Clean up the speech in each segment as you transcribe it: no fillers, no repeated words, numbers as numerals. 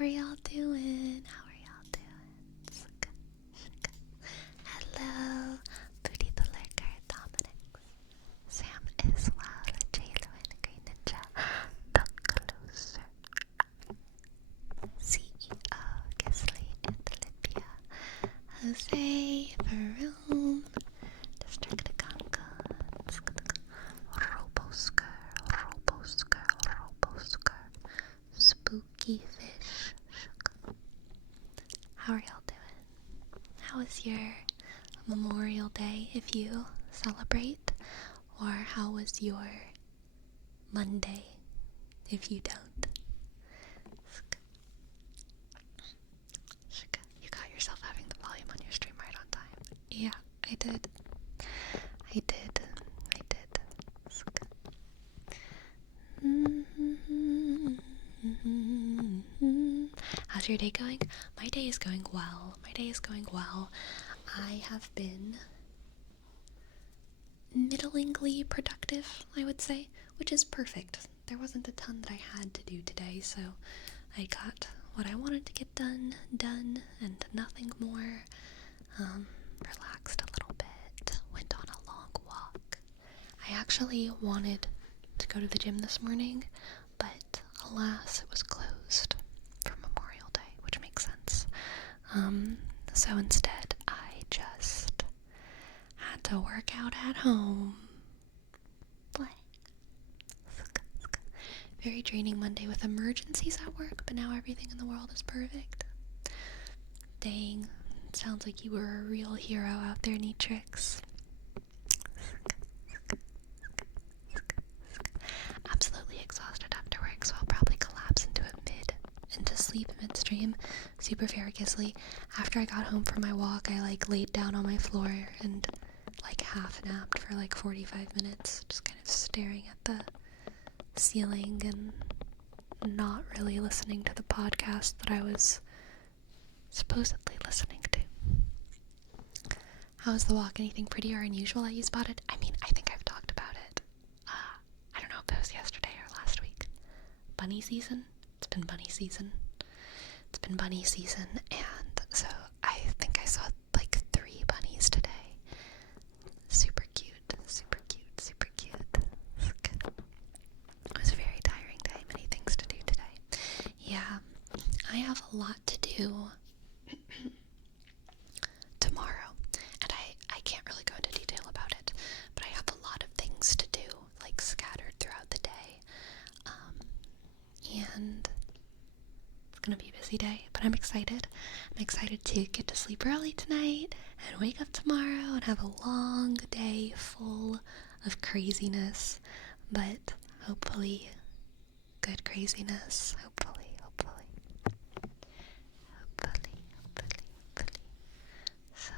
are y'all doing? How are y'all doing? Hello, Booty the Lurker, Dominic, Sam is well, J-Lo and Green Ninja, The Closer, CEO, Gisley and Olivia, Jose, Varun, Destructiconga, Robosker, Spooky Fish. How are y'all doing? How was your Memorial Day, if you celebrate? Or how was your Monday, if you don't? You got yourself having the volume on your stream right on time. Yeah, I did. How's your day going? My day is going well. I have been middlingly productive, I would say, which is perfect. There wasn't a ton that I had to do today, so I got what I wanted to get done, and nothing more. Relaxed a little bit, went on a long walk. I actually wanted to go to the gym this morning, but alas, it was closed for Memorial Day, which makes sense. So instead, I just had to work out at home. Very draining Monday with emergencies at work, but now everything in the world is perfect. Dang, sounds like you were a real hero out there, Neatrix. Absolutely exhausted after work, so I'll probably collapse into sleep midstream. Super fair, Gisley. After I got home from my walk, I laid down on my floor and half napped for 45 minutes, just kind of staring at the ceiling and not really listening to the podcast that I was supposedly listening to. How was the walk? Anything pretty or unusual that you spotted? I mean, I think I've talked about it. I don't know if it was yesterday or last week. Bunny season? It's been bunny season, and so I think I saw 3 bunnies today. Super cute. It was a very tiring day, many things to do today. Yeah, I have a lot to do tomorrow, and I can't really go into detail about it, but I have a lot of things to do, scattered throughout the day, and it's gonna be a busy day, but I'm excited. I'm excited to get to sleep early tonight and wake up tomorrow and have a long day full of craziness, but hopefully good craziness. Hopefully. So,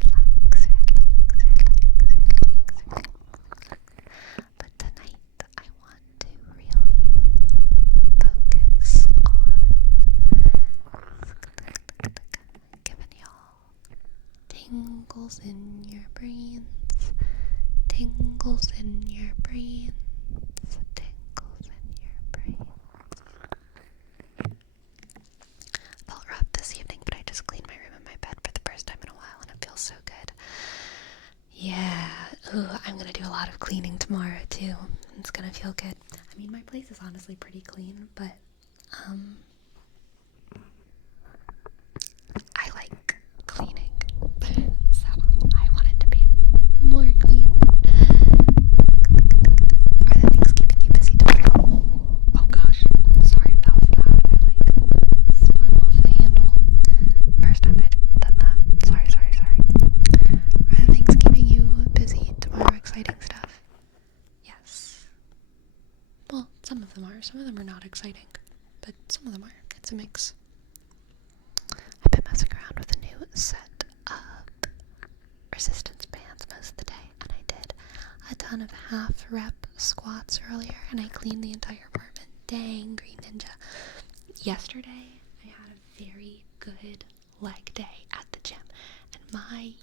relax. But tonight I want to really focus on giving y'all tingles in your brains. Felt rough this evening, but I just cleaned my room and my bed for the first time in a while, and it feels so good. Yeah, I'm gonna do a lot of cleaning tomorrow too. It's gonna feel good. I mean, my place is honestly pretty clean, but I like cleaning, so I want it to be more clean. Are the things keeping you busy tomorrow? Oh gosh, sorry if that was loud. I spun off the handle. First time I've done that. Sorry. Are the things keeping you busy tomorrow? Exciting stuff? Yes. Well, some of them are. Some of them are not exciting, but some of them are. It's a mix. I've been messing around with a new set of resistance bands most of the day, and I did a ton of half rep squats earlier, and I cleaned the entire apartment. Dang, Green Ninja. Yesterday, I had a very good leg day at the gym, and my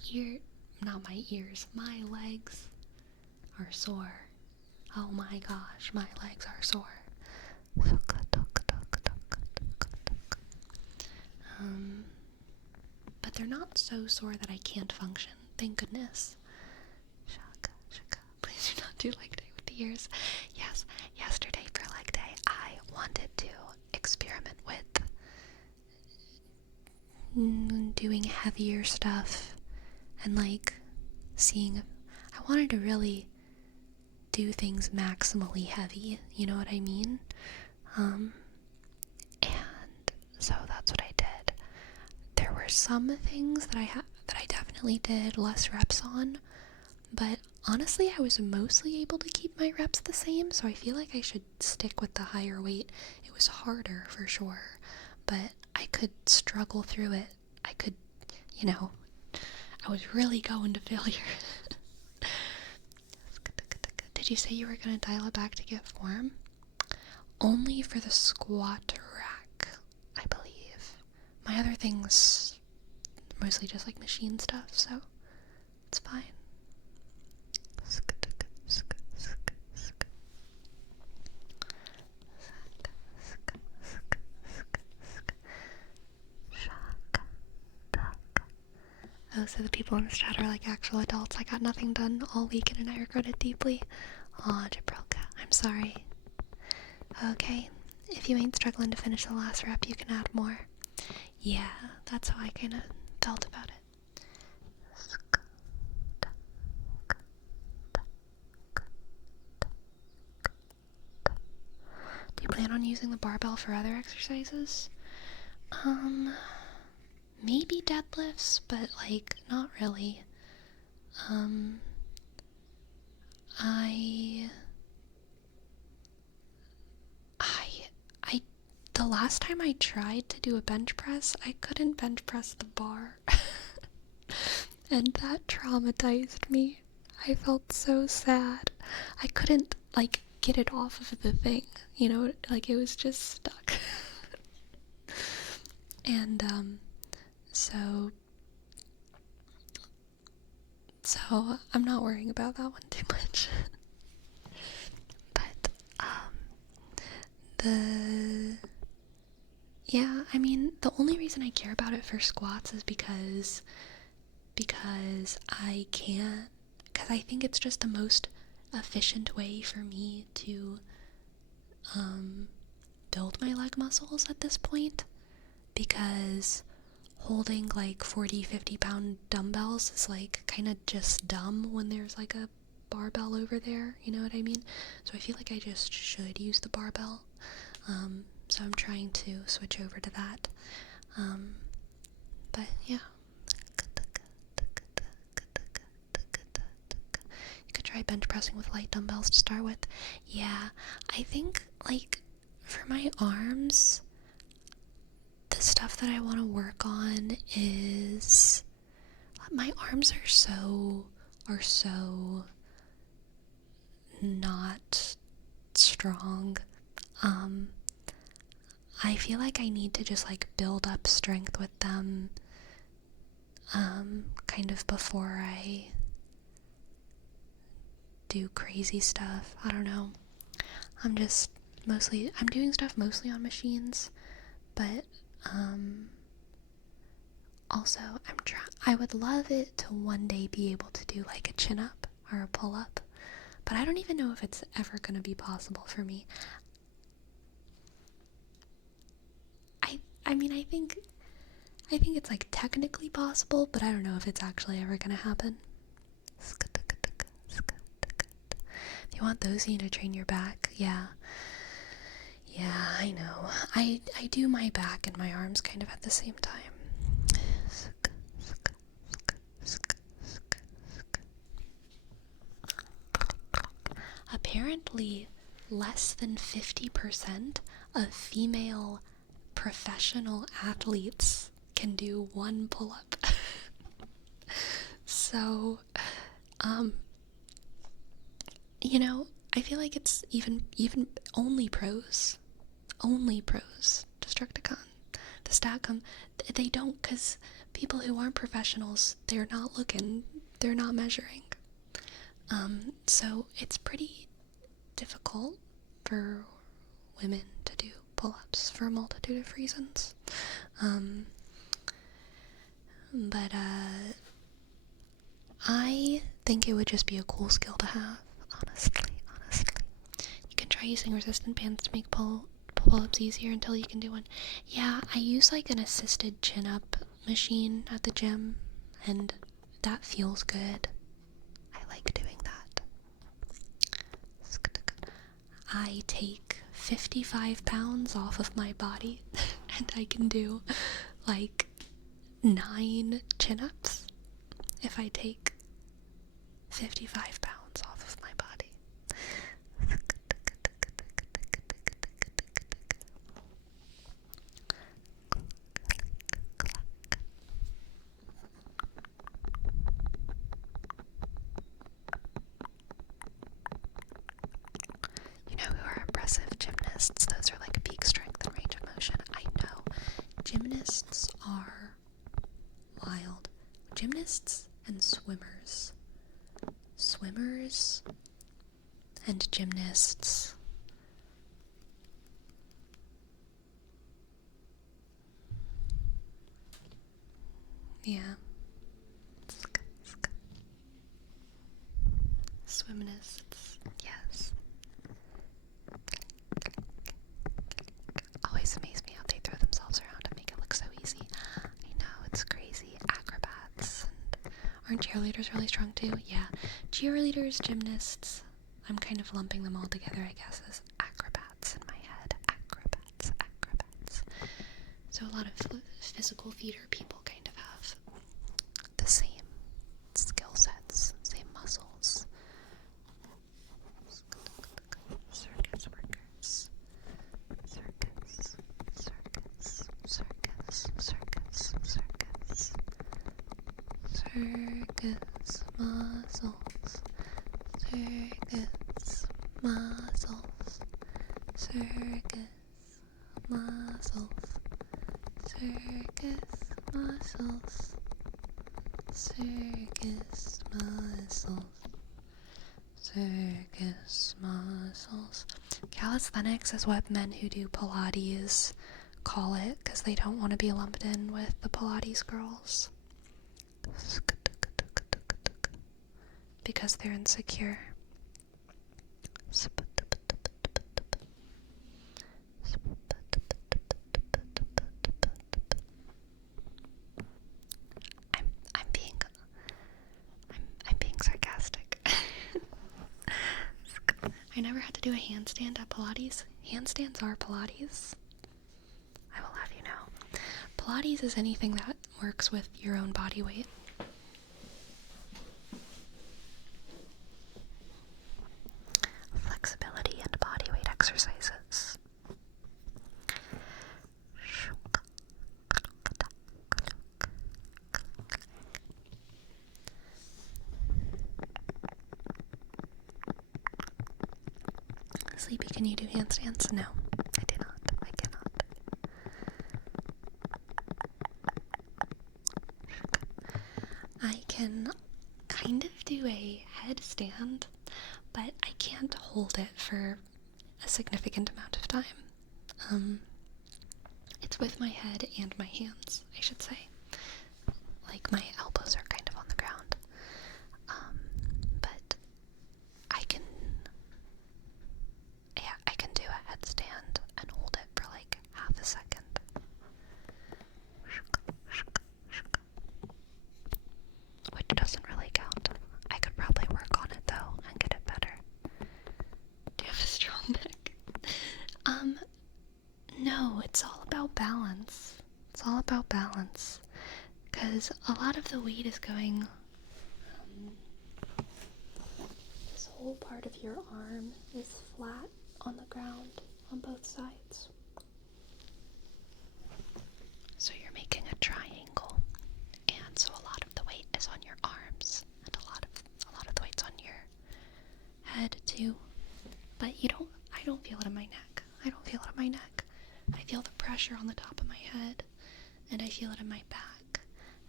legs are sore. Oh my gosh, my legs are sore. But they're not so sore that I can't function. Thank goodness. Please do not do leg day with the ears. Yes, yesterday for leg day, I wanted to experiment with doing heavier stuff and like seeing. I wanted to really do things maximally heavy, you know what I mean? And so that's what I did. There were some things that I definitely did less reps on, but honestly I was mostly able to keep my reps the same, so I feel like I should stick with the higher weight. It was harder for sure, but I could struggle through it. I could, I was really going to failure. Did you say you were going to dial it back to get form? Only for the squat rack, I believe. My other things, mostly just like machine stuff, so it's fine. Oh, so the people in this chat are like actual adults. I got nothing done all weekend and I regret it deeply. Aw, Jabrilka, I'm sorry. Okay, if you ain't struggling to finish the last rep, you can add more. Yeah, that's how I kind of felt about it. Do you plan on using the barbell for other exercises? Maybe deadlifts, but like not really. The last time I tried to do a bench press, I couldn't bench press the bar. And that traumatized me. I felt so sad. I couldn't, like, get it off of the thing, like it was just stuck. And, so I'm not worrying about that one too much. But, the only reason I care about it for squats is because I can't, because I think it's just the most efficient way for me to build my leg muscles at this point, because holding like 40-50 pound dumbbells is like kind of just dumb when there's like a barbell over there, you know what I mean? So I feel like I just should use the barbell. So I'm trying to switch over to that. But yeah. You could try bench pressing with light dumbbells to start with. Yeah, I think like for my arms, the stuff that I want to work on is my arms are so not strong. I feel like I need to just like build up strength with them kind of before I do crazy stuff. I don't know. I'm doing stuff mostly on machines, but also I would love it to one day be able to do like a chin up or a pull up, but I don't even know if it's ever going to be possible for me. I think it's like technically possible, but I don't know if it's actually ever going to happen. If you want those, you need to train your back. Yeah, I know. I do my back and my arms kind of at the same time. Apparently, less than 50% of female professional athletes can do one pull-up. So, I feel like it's even only pros, Destructicon, the Statcom, they don't, because people who aren't professionals, they're not looking, they're not measuring. So it's pretty difficult for women to do pull-ups for a multitude of reasons. But I think it would just be a cool skill to have, honestly. You can try using resistant bands to make pull-ups easier until you can do one. Yeah, I use like an assisted chin-up machine at the gym, and that feels good. I like doing that. I take 55 pounds off of my body, and I can do like 9 chin-ups if I take 55 pounds off of my body. You know who are impressive gymnasts? Those are like peak strength and range of motion. I know. Gymnasts are wild. Gymnasts and swimmers. Swimmers and gymnasts. Yeah. Swimnists. Yes. Always amaze me how they throw themselves around and make it look so easy. I know, it's crazy. Acrobats. And aren't cheerleaders really strong too? Yeah. Cheerleaders, gymnasts. I'm kind of lumping them all together, I guess, as acrobats in my head. Acrobats. So a lot of physical theater people kind of have the same skill sets, same muscles. Circus workers. Circus muscles. Circus muscles. Circus muscles. Circus muscles. Circus muscles. Circus muscles. Calisthenics is what men who do Pilates call it, because they don't want to be lumped in with the Pilates girls. Because they're insecure. I'm being sarcastic. I never had to do a handstand at Pilates. Handstands are Pilates. I will have you know. Pilates is anything that works with your own body weight. Flexibility and body weight exercises. Sleepy, can you do handstands? No, I do not. I cannot. I can kind of do a headstand, but I can't hold it for a significant amount of time. It's with my head and my hands, I should say. Like, my elbows are kind of on the ground. But I can do a headstand and hold it for like half a second. Which doesn't really count. I could probably work on it though and get it better. Do you have a strong neck? No, it's all about balance. It's all about balance. Because a lot of the weight is going, this whole part of your arm is flat on the ground on both sides. So you're making a triangle, and so a lot of the weight is on your arms, and a lot of the weight's on your head too. But I don't feel it in my neck. I don't feel it in my neck. I feel the pressure on the top of my head, and I feel it in my back,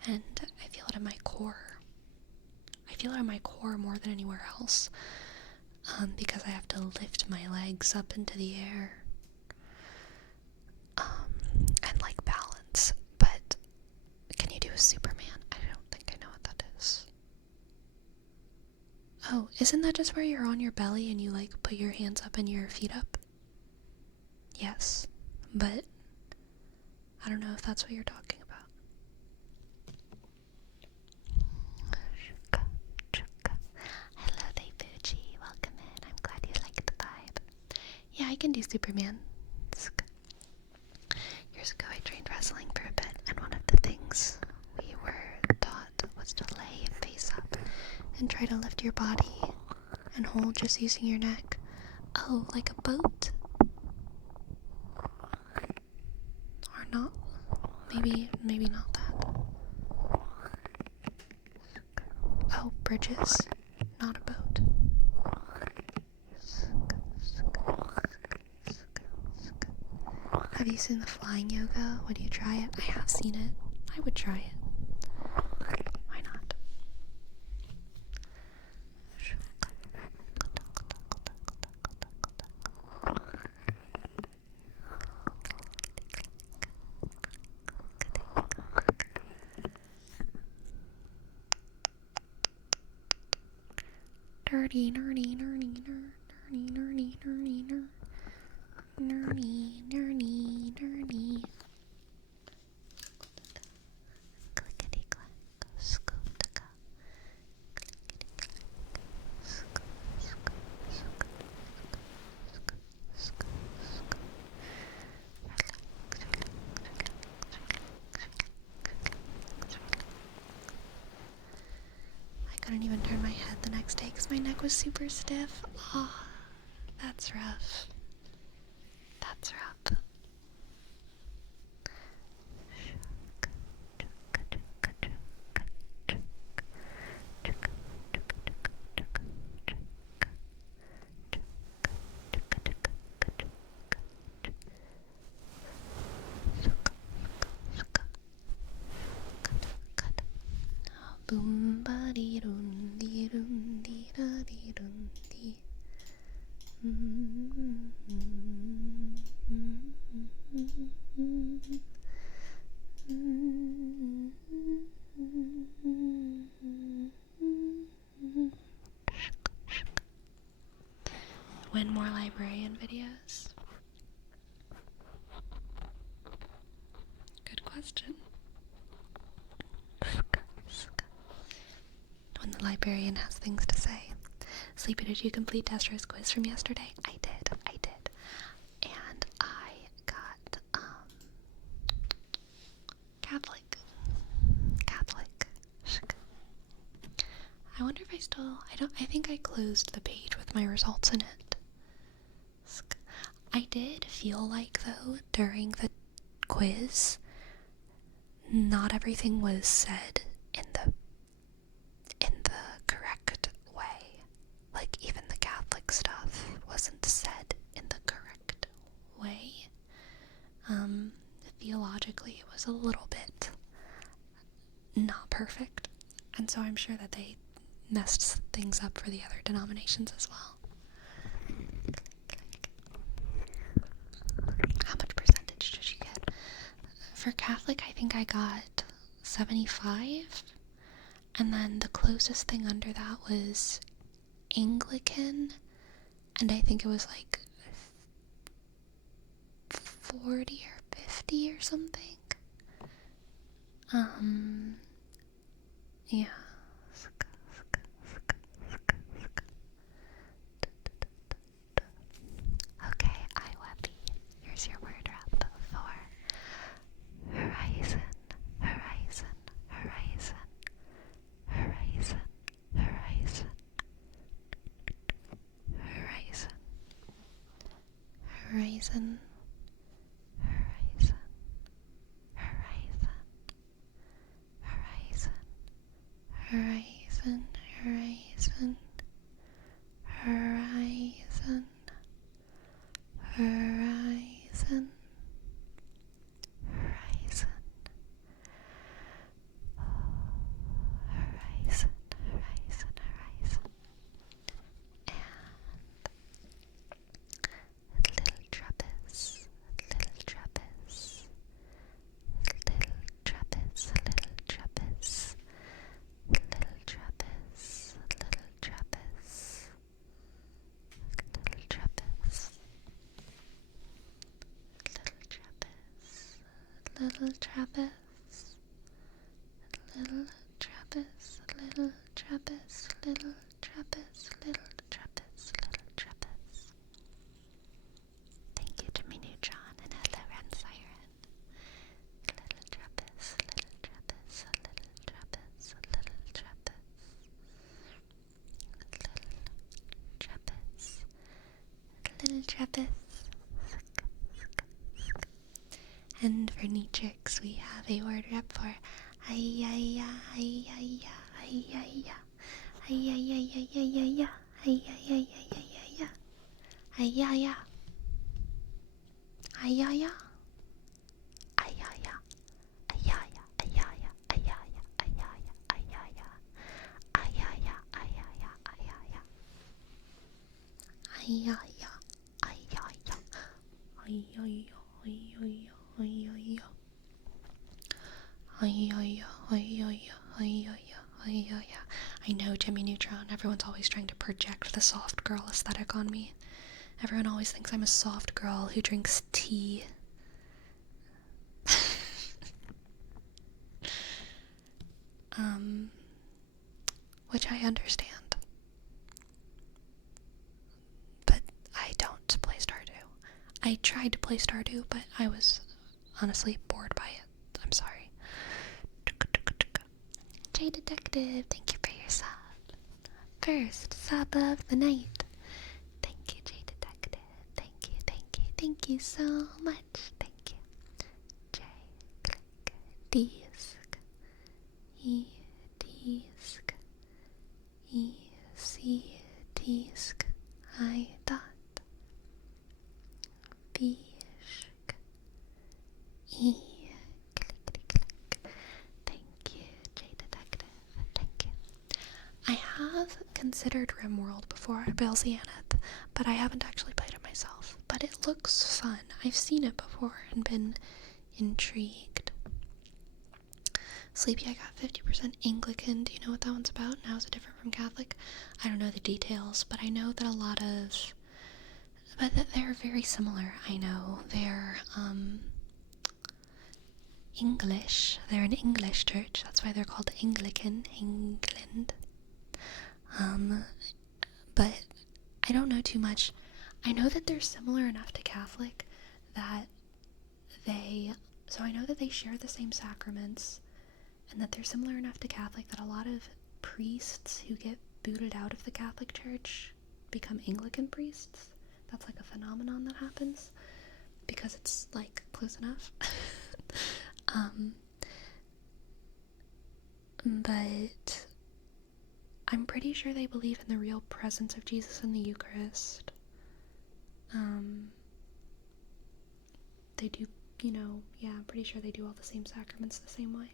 and I feel it in my core. I feel it in my core more than anywhere else. because I have to lift my legs up into the air, and like balance. But can you do a Superman? I don't think I know what that is. Oh, isn't that just where you're on your belly and you like put your hands up and your feet up? Yes, but I don't know if that's what you're talking about. Hello there, Fuji. Welcome in. I'm glad you like the vibe. Yeah, I can do Superman. Years ago, I trained wrestling for a bit, and one of the things we were taught was to lay face up and try to lift your body and hold just using your neck. Oh, like a boat? Or not? Maybe not that. Oh, bridges, not a boat. Have you seen the flying yoga? Would you try it? I have seen it. I would try it. Why not? Dirty, nerdy, nerdy, nerdy, nerdy, nerdy, nerdy, nerdy, nerdy, nerdy. Clickety clack, scoop the cup. I couldn't even turn my head the next day because my neck was super stiff. Oh, that's rough. That's rough. Boom ba dee dum dee dum dee da dee dum dee. When more librarian videos? Good question. When the librarian has things to say. Sleepy, did you complete Destro's quiz from yesterday? I did. And I got, Catholic. I wonder if I think I closed the page with my results in it. I did feel like, though, during the quiz, not everything was said in the correct way. Like, even the Catholic stuff wasn't said in the correct way. Theologically, it was a little bit not perfect, and so I'm sure that they messed things up for the other denominations as well. How much percentage did you get? For Catholic, I think I got 75, and then the closest thing under that was Anglican, and I think it was like 40 or 50 or something. Yeah. Okay, IWebby, here's your word wrap for horizon, horizon, horizon, horizon, horizon, horizon, horizon, horizon, horizon, horizon, horizon, horizon, horizon, horizon, horizon, horizon, horizon, horizon, Travis, little Travis, little Travis, little Travis, little Travis, little Travis. Thank you, Jimmy Neutron, and hello, Ren Siren. Little Travis, little Travis, little Travis, little Travis, little Travis. And for Neatrix, we have a word rep for ay-ya-ya, ay-ya-ya, ay-ya-ya, ay-ya-ya-ya-ya-ya-ya, ay-ya-ya-ya-ya-ya-ya, ay-ya-ya, ay-ya-ya, ay-ya-ya, ay-ya-ya, ay-ya-ya, ay-ya-ya, ay-ya-ya, ay-ya-ya, ay-ya-ya, ay-ya-ya, ay-ya-ya, ay-ya-ya, ay-ya-ya, ay-ya-ya, ay-ya-ya. I know, Jimmy Neutron. Everyone's always trying to project the soft girl aesthetic on me. Everyone always thinks I'm a soft girl who drinks tea. Which I understand. But I don't play Stardew. I tried to play Stardew, but I was honestly bored by it. I'm sorry. J Detective, thank you for your sub. First sub of the night. Thank you, J Detective. Thank you, thank you, thank you so much. Thank you. J click disc. E disc. E C disc. I dot. B E click click click. Thank you, J Detective. Thank you. I have considered RimWorld before at Belzianeth, but I haven't actually played it myself. But it looks fun. I've seen it before and been intrigued. Sleepy, I got 50% Anglican. Do you know what that one's about? And how is it different from Catholic? I don't know the details, but I know that a lot of... But they're very similar, I know. They're, English. They're an English church. That's why they're called Anglican, England. But I don't know too much. I know that they're similar enough to Catholic that so I know that they share the same sacraments, and that they're similar enough to Catholic that a lot of priests who get booted out of the Catholic Church become Anglican priests. That's like a phenomenon that happens because it's like close enough. But I'm pretty sure they believe in the real presence of Jesus in the Eucharist. They do, yeah, I'm pretty sure they do all the same sacraments the same way.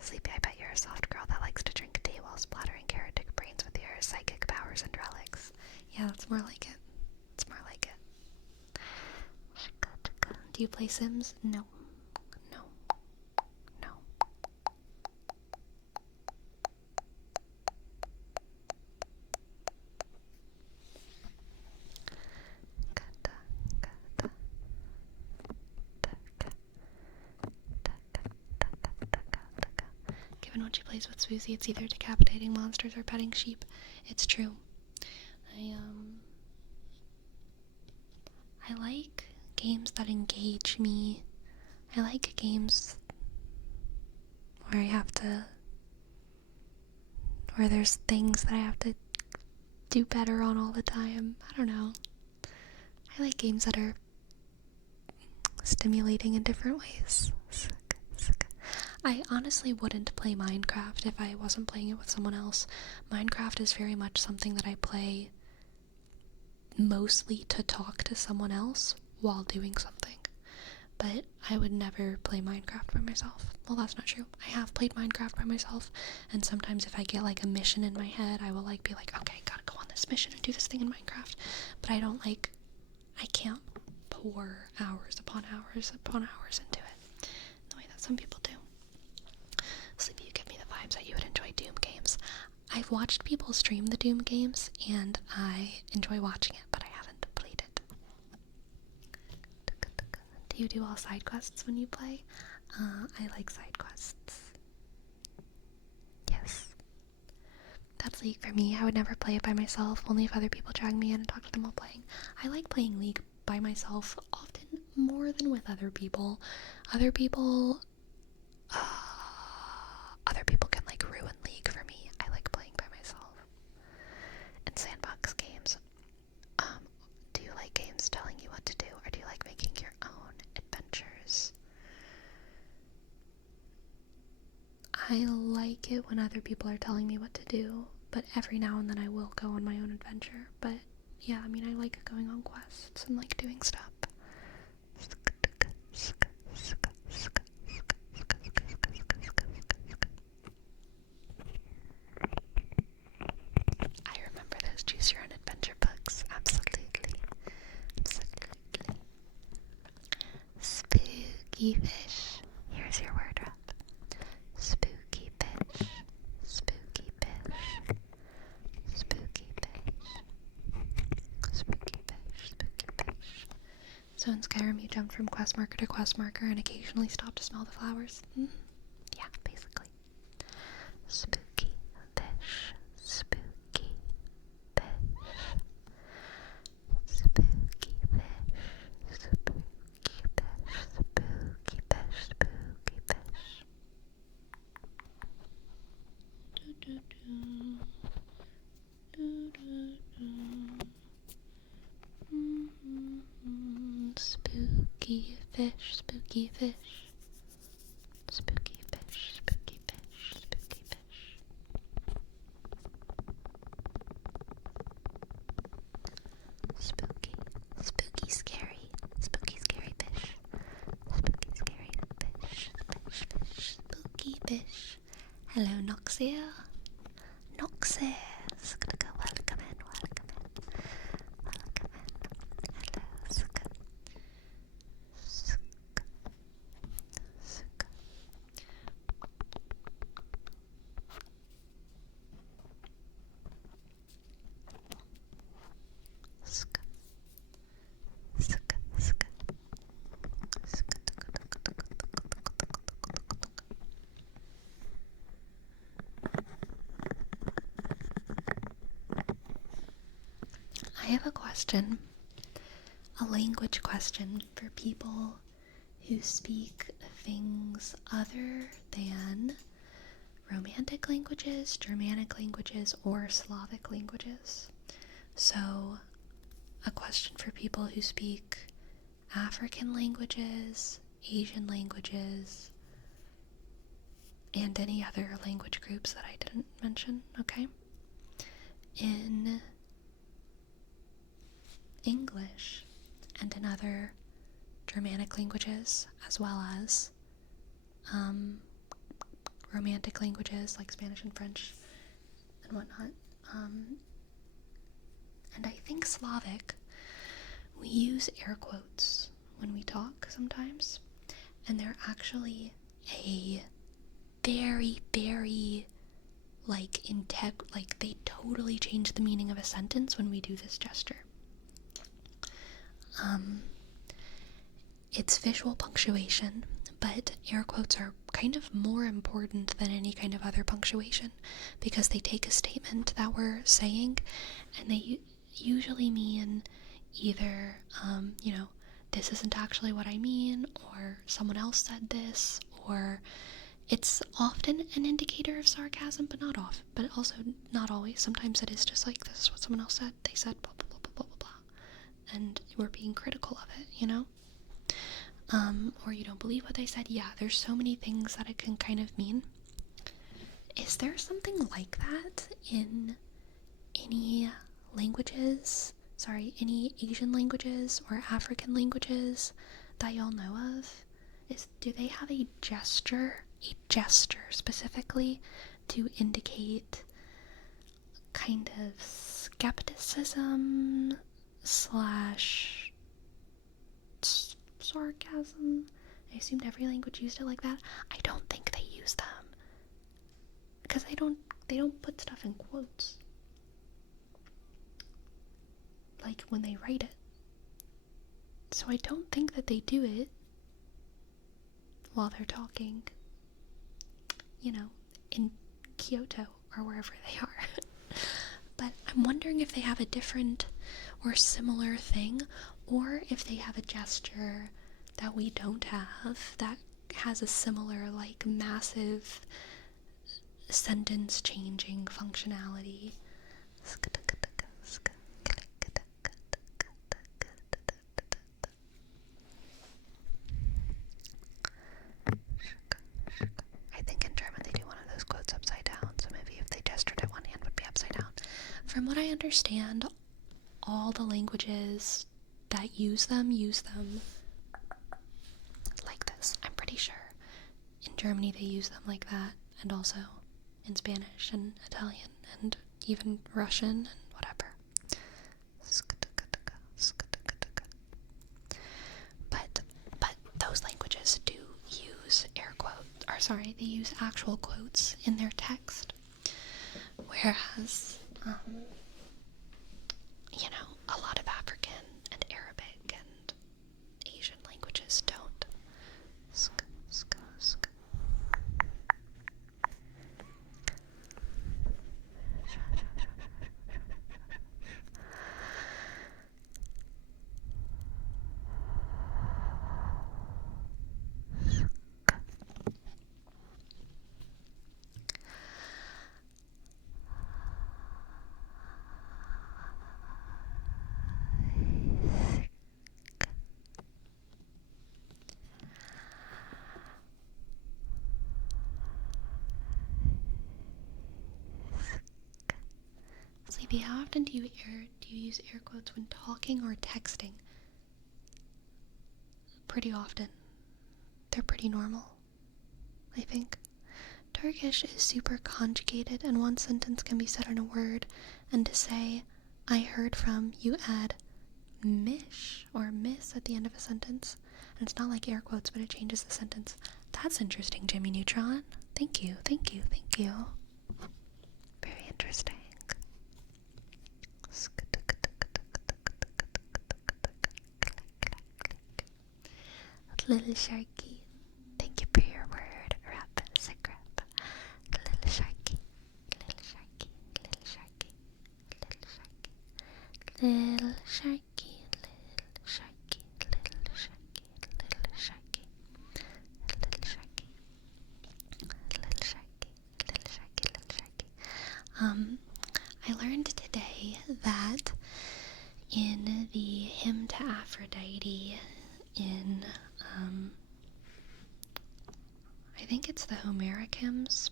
Sleepy, I bet you're a soft girl that likes to drink tea while splattering carrotic brains with your psychic powers and relics. Yeah, that's more like it. It's more like it. Do you play Sims? No. No. No. Given what she plays with Swoozie, it's either decapitating monsters or petting sheep. It's true. I like games that engage me. I like games where there's things that I have to do better on all the time. I don't know. I like games that are stimulating in different ways. I honestly wouldn't play Minecraft if I wasn't playing it with someone else. Minecraft is very much something that I play mostly to talk to someone else while doing something. But I would never play Minecraft by myself. Well, that's not true. I have played Minecraft by myself, and sometimes if I get like a mission in my head, I will be like, okay, gotta go on this mission and do this thing in Minecraft. But I can't pour hours upon hours upon hours into it the way that some people do. Sleepy, you give me the vibes that you would enjoy Doom games. I've watched people stream the Doom games, and I enjoy watching it, but I haven't played it. Do you do all side quests when you play? I like side quests. Yes. That's League for me. I would never play it by myself, only if other people drag me in and talk to them while playing. I like playing League by myself, often more than with other people. Other people can like ruin League for me. I like playing by myself. And sandbox games. Do you like games telling you what to do, or do you like making your own adventures? I like it when other people are telling me what to do, but every now and then I will go on my own adventure. But yeah, I mean, I like going on quests and like doing stuff. I remember those Choose Your Own Adventure books. Absolutely. Absolutely. Spooky fish. Here's your word up. Spooky fish. Spooky fish. Spooky fish. Spooky fish. Spooky fish. So in Skyrim you jump from quest marker to quest marker and occasionally stop to smell the flowers. Yeah, basically. Spooky fish. Spooky fish. Spooky fish. Spooky fish. Spooky fish. Spooky fish. Spooky fish, spooky fish. Spooky fish, spooky fish, spooky fish. Spooky, spooky, scary, spooky, scary fish. Spooky, scary fish, fish, fish, spooky fish. Hello, Noxia. Noxia. Gonna go welcome in, welcome in. Welcome in. Hello, Suka. Suka. Suka. Suka. Suka. Suka. Suka. I have a question, a language question for people who speak things other than Romantic languages, Germanic languages, or Slavic languages. So, a question for people who speak African languages, Asian languages, and any other language groups that I didn't mention, okay? In English and in other Germanic languages, as well as Romantic languages like Spanish and French and whatnot, and I think Slavic, we use air quotes when we talk sometimes, and they're actually a very, very they totally change the meaning of a sentence when we do this gesture. It's visual punctuation, but air quotes are kind of more important than any kind of other punctuation because they take a statement that we're saying and they usually mean either, this isn't actually what I mean, or someone else said this, or it's often an indicator of sarcasm, but not often, but also not always. Sometimes it is just like, this is what someone else said, they said blah, blah, blah, blah, blah, blah, blah, and we're being critical of it, or you don't believe what they said. Yeah, there's so many things that it can kind of mean. Is there something like that in any Asian languages or African languages that y'all know of? Do they have a gesture specifically to indicate kind of skepticism / sarcasm? I assumed every language used it like that. I don't think they use them because I don't They don't put stuff in quotes. Like when they write it. So I don't think that they do it while they're talking, in Kyoto or wherever they are. But I'm wondering if they have a different or similar thing, or if they have a gesture that we don't have that has a similar, like, massive sentence changing functionality. I think in German they do one of those quotes upside down, so maybe if they gestured it, one hand would be upside down. From what I understand, all the languages that use them like this. I'm pretty sure in Germany they use them like that, and also in Spanish and Italian and even Russian and whatever. But those languages do use they use actual quotes in their text, whereas a lot of African and Arabic and Asian languages don't. Sleepy, how often do you use air quotes when talking or texting? Pretty often. They're pretty normal, I think. Turkish is super conjugated, and one sentence can be said in a word, and to say, I heard from, you add mish or miss at the end of a sentence. And it's not like air quotes, but it changes the sentence. That's interesting, Jimmy Neutron. Thank you. Very interesting. Little Sharky, thank you for your word, Rap Sigrip. Little Sharky, little Sharky, little Sharky, little Sharky, little Sharky, little Sharky, little Sharky, little Sharky, little Sharky, little Sharky, little Sharky, little Sharky. I learned today that in the hymn to Aphrodite in I think it's the Homeric hymns,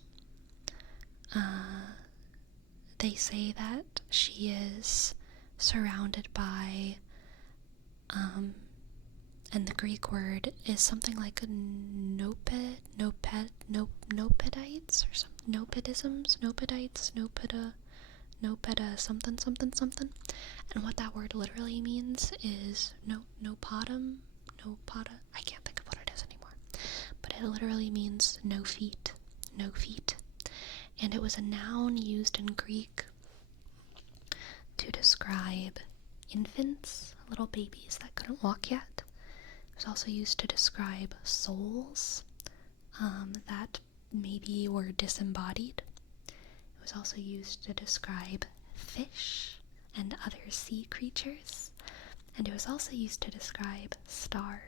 they say that she is surrounded by, and the Greek word is something like a nopedites, or some nopedisms, nopeda, something. And what that word literally means is nopoda, I can't think of what it is anymore, but it literally means no feet. And it was a noun used in Greek to describe infants, little babies that couldn't walk yet. It was also used to describe souls that maybe were disembodied. It was also used to describe fish and other sea creatures. And it was also used to describe stars.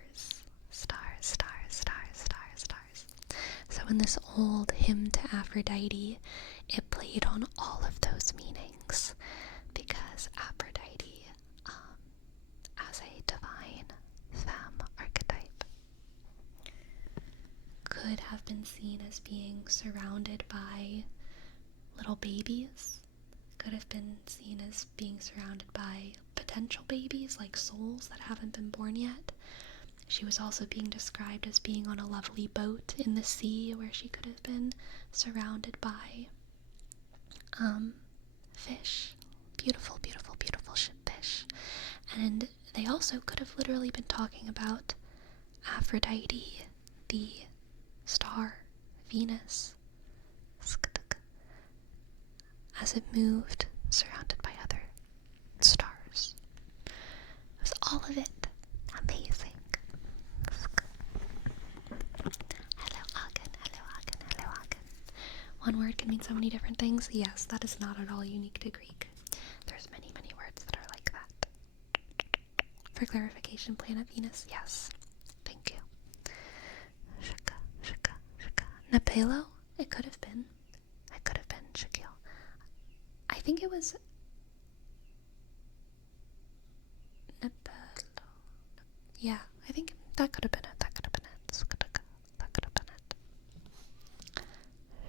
So in this old hymn to Aphrodite, it played on all of those meanings, because Aphrodite, as a divine femme archetype, could have been seen as being surrounded by little babies, could have been seen as being surrounded by potential babies, like souls that haven't been born yet. She was also being described as being on a lovely boat in the sea, where she could have been surrounded by fish. Beautiful fish. And they also could have literally been talking about Aphrodite, the star, Venus. as it moved, surrounded by other stars. It was all of it amazing. Hello, Agen, hello, Agen, hello, Agen. One word can mean so many different things. Yes, that is not at all unique to Greek. There's many, many words that are like that. For clarification, planet Venus, yes. Thank you. Shaka, shaka, shaka. Napelo? It could have been. It could have been Shaquille. I think it was Napelo. Yeah, I think that could have been it. That could have been it. That could have been it.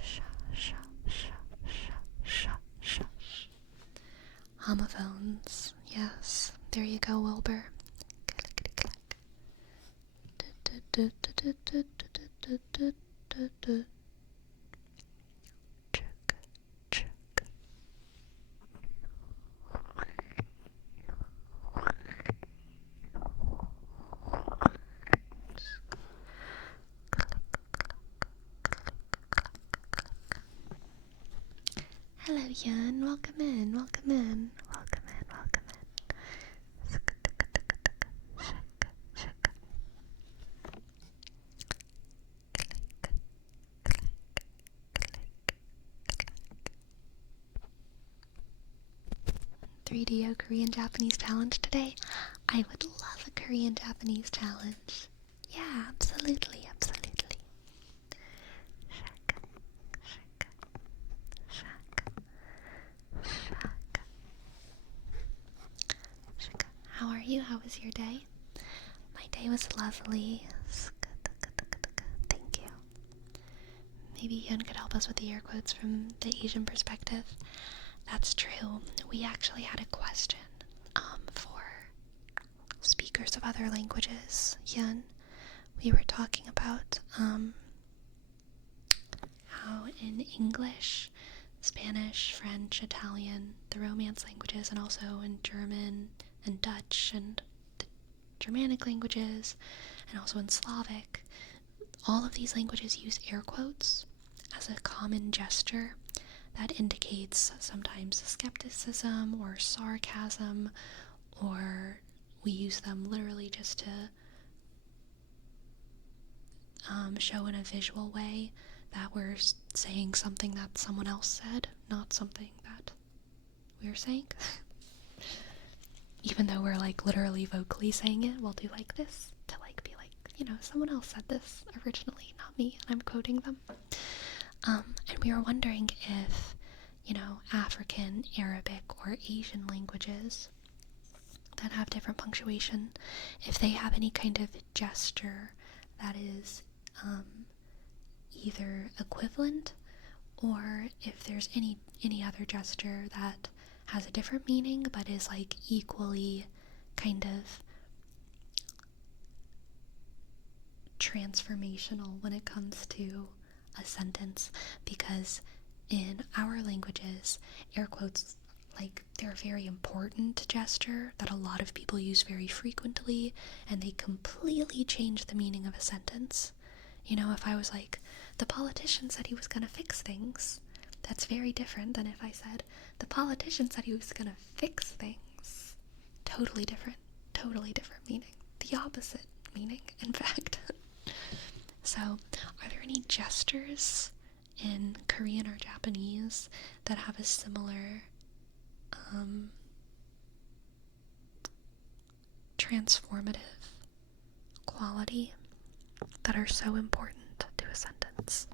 Sha, sha, sha, sha, sha, sha. Homophones. Yes. There you go, Wilbur. Hello, Yun. Welcome in. Welcome in. Welcome in. Welcome in. 3DO Korean Japanese challenge today. I would love a Korean Japanese challenge. Yeah, absolutely, absolutely. Shaka, shaka, shaka, shaka, shaka. How are you? How was your day? My day was lovely. Thank you. Maybe Yun could help us with the air quotes from the Asian perspective. That's true. We actually had a question for speakers of other languages. Yun, we were talking about how in English, Spanish, French, Italian, the Romance languages, and also in German and Dutch and the Germanic languages, and also in Slavic, all of these languages use air quotes as a common gesture that indicates sometimes skepticism or sarcasm, or we use them literally just to show in a visual way that we're saying something that someone else said, not something that we're saying. Even though we're like literally vocally saying it, we'll do like this to like be like, someone else said this originally, not me, and I'm quoting them. And we were wondering if, African, Arabic, or Asian languages that have different punctuation, if they have any kind of gesture that is either equivalent, or if there's any other gesture that has a different meaning but is like equally kind of transformational when it comes to a sentence. Because in our languages, air quotes, like, they're a very important gesture that a lot of people use very frequently, and they completely change the meaning of a sentence. If I was like, the politician said he was gonna fix things, that's very different than if I said, the politician said he was gonna fix things. Totally different meaning. The opposite meaning, in fact. So, are there any gestures in Korean or Japanese that have a similar transformative quality that are so important to a sentence?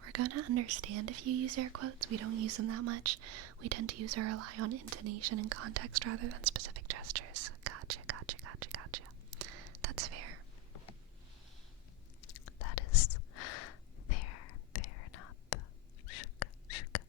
We're gonna understand if you use air quotes. We don't use them that much. We tend to use or rely on intonation and context rather than specific gestures. Gotcha. That's fair. That is fair enough. Shuk.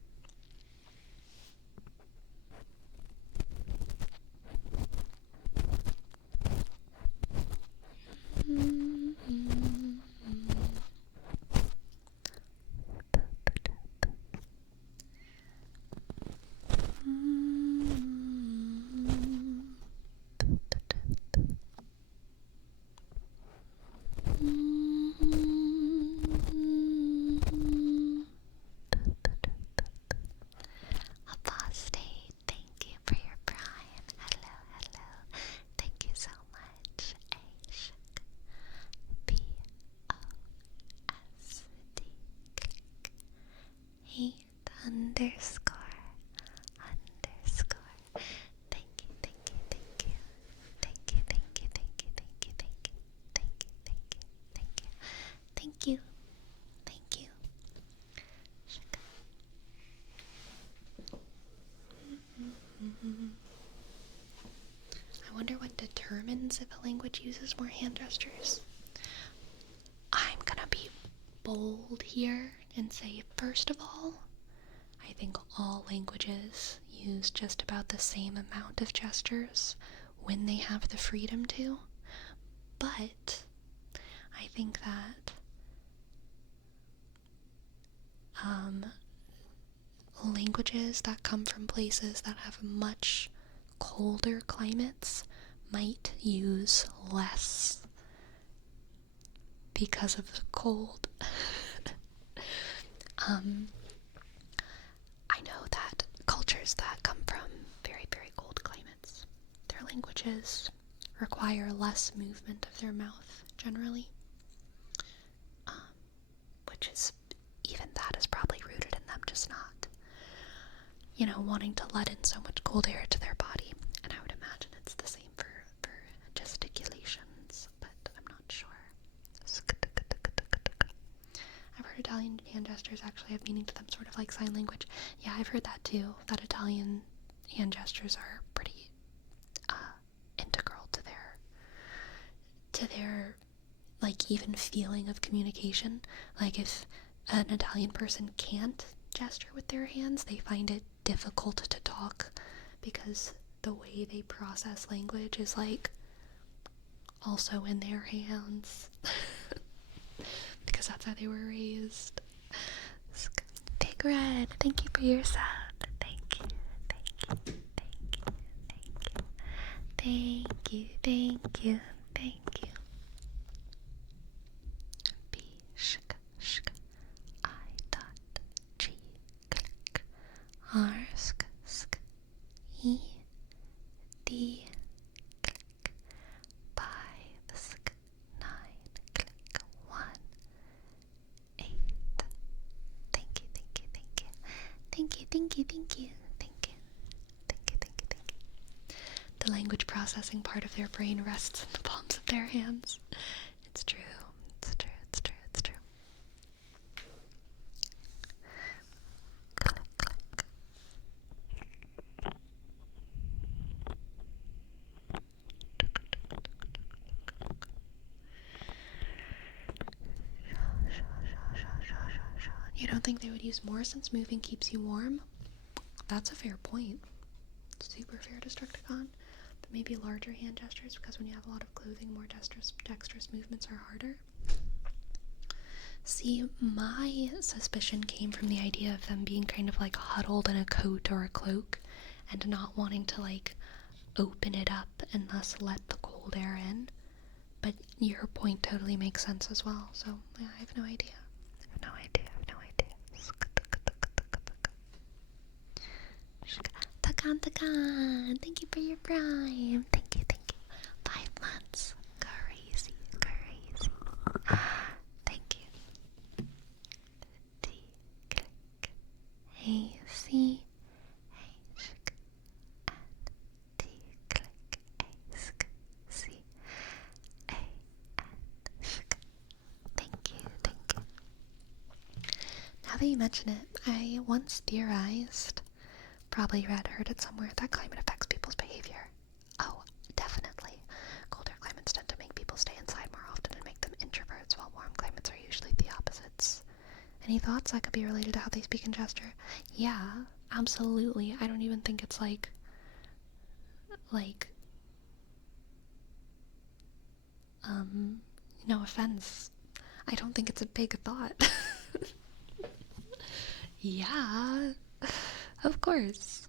underscore. Thank you, thank you, thank you. Thank you, thank you, thank you, thank you, thank you. Thank you, thank you, thank you. Thank you. Thank you. I wonder what determines if a language uses more hand gestures. I'm gonna be bold here and say, first of all, I think all languages use just about the same amount of gestures when they have the freedom to, but I think that languages that come from places that have much colder climates might use less because of the cold. I know that cultures that come from very, very cold climates, their languages require less movement of their mouth generally, which is, even that is probably rooted in them just not, wanting to let in so much cold air to their body. And I would imagine it's the same for gesticulations, but I'm not sure. I've heard Italian hand gestures actually have meaning to them, sort of like sign language. Yeah, I've heard that too, that Italian hand gestures are pretty integral to their like even feeling of communication. Like if an Italian person can't gesture with their hands, they find it difficult to talk because the way they process language is like also in their hands. Because that's how they were raised. Big Red, thank you for your sub. Thank you, thank you, thank you, thank you, thank you. B shk shk I dot G click R sk sk E D click 5 sk 9 click 1 8. Thank you, thank you, thank you. Thank you, thank you, thank you, thank you. Thank you, thank you, thank you. The language processing part of their brain rests in the palms of their hands. It's true. It's true, it's true, it's true. Click, click. You don't think they would use more since moving keeps you warm? That's a fair point. Super fair, Destructicon. But maybe larger hand gestures, because when you have a lot of clothing, more dexterous movements are harder. See, my suspicion came from the idea of them being kind of like huddled in a coat or a cloak and not wanting to like open it up and thus let the cold air in. But your point totally makes sense as well, so yeah, I have no idea. Takan, thank you for your prime. Thank you. 5 months. Crazy. Thank you. T click. Hey, C. Hey, shk. And T click. A sk. C. A and shk. Thank you. Now that you mention it, I once theorized, probably heard it somewhere, that climate affects people's behavior. Oh, definitely. Colder climates tend to make people stay inside more often and make them introverts, while warm climates are usually the opposites. Any thoughts that could be related to how they speak and gesture? Yeah, absolutely. I don't even think it's like, no offense. I don't think it's a big thought. Yeah, of course.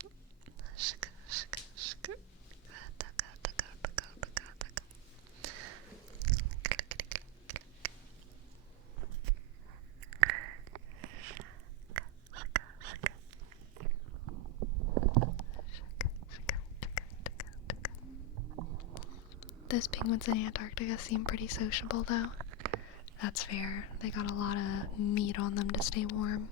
Those penguins in Antarctica seem pretty sociable, though. That's fair. They got a lot of meat on them to stay warm.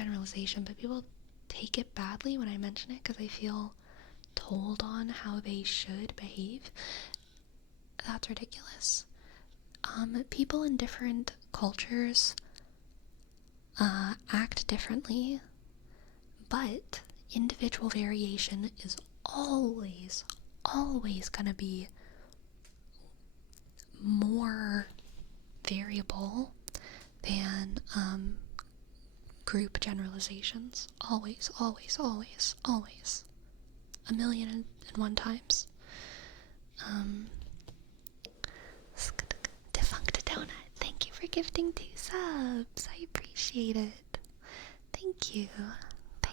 generalization, but people take it badly when I mention it because I feel told on how they should behave. That's ridiculous. People in different cultures act differently, but individual variation is always gonna be more variable than group generalizations. Always. A million and one times. Defunct Donut, thank you for gifting 2 subs. I appreciate it. Thank you. I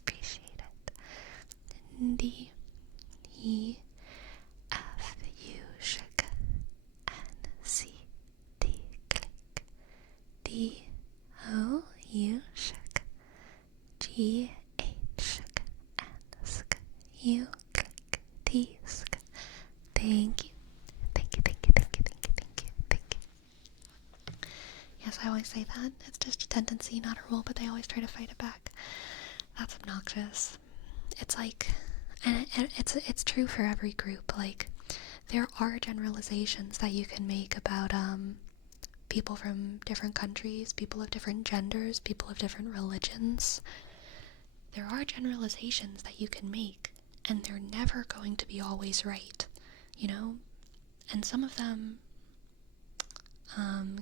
appreciate it. D E F U shook N C D click D O U shook G H shook N sk U click T sk. Thank you. Yes, I always say that. It's just a tendency, not a rule, but they always try to fight it back. That's obnoxious. It's like, and it's true for every group. Like, there are generalizations that you can make about people from different countries, people of different genders, people of different religions. There are generalizations that you can make, and they're never going to be always right, you know? And some of them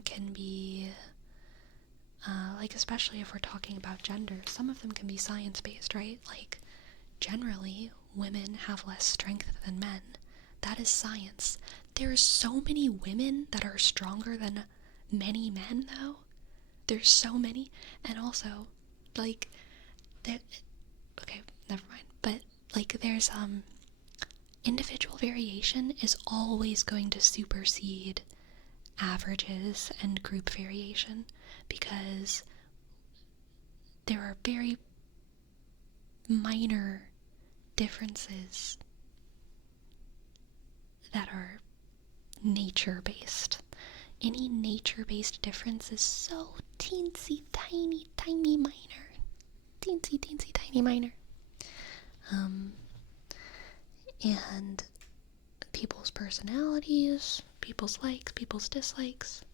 can be, like, especially if we're talking about gender, some of them can be science-based, right? Like, generally, women have less strength than men. That is science. There are so many women that are stronger than many men, though. There's so many. And also, like, okay, never mind. But, like, there's, individual variation is always going to supersede averages and group variation, because there are very minor differences that are nature-based. Any nature-based difference is so teensy tiny minor. Teensy tiny minor. And people's personalities, people's likes, people's dislikes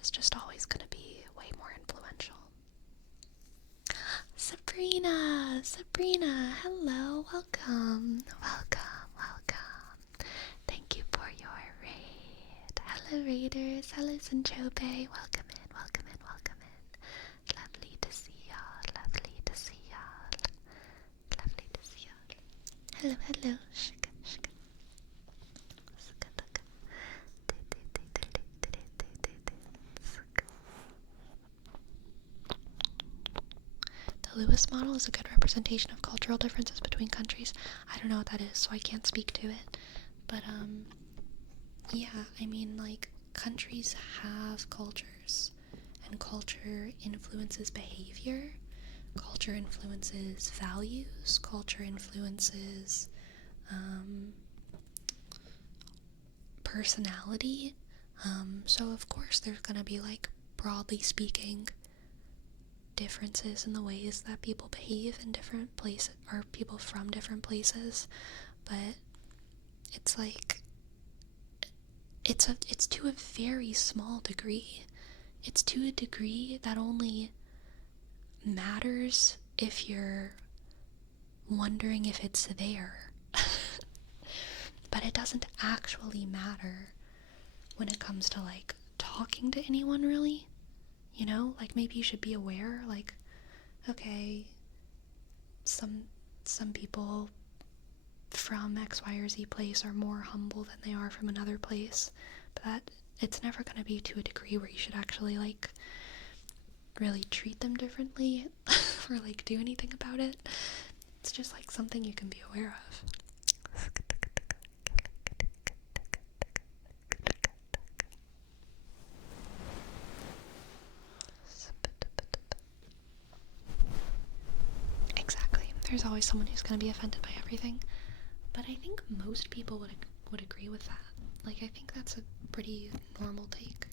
is just always going to be way more influential. Sabrina, hello, welcome. Thank you for your raid. Hello, raiders. Hello, Sanchope. Welcome in. Lovely to see y'all. Hello. The Lewis model is a good representation of cultural differences between countries. I don't know what that is, so I can't speak to it. But, yeah, I mean, like, countries have cultures, and culture influences behavior, culture influences values, culture influences, personality. So of course there's gonna be, like, broadly speaking, differences in the ways that people behave in different places, or people from different places, but it's like, it's to a very small degree. It's to a degree that only matters if you're wondering if it's there. But it doesn't actually matter when it comes to, like, talking to anyone, really. You know, like, maybe you should be aware, like, okay, some people from X, Y, or Z place are more humble than they are from another place, but that, it's never going to be to a degree where you should actually, like, really treat them differently or, like, do anything about it. It's just, like, something you can be aware of. Exactly. There's always someone who's going to be offended by everything. But I think most people would agree with that. Like, I think that's a pretty normal take.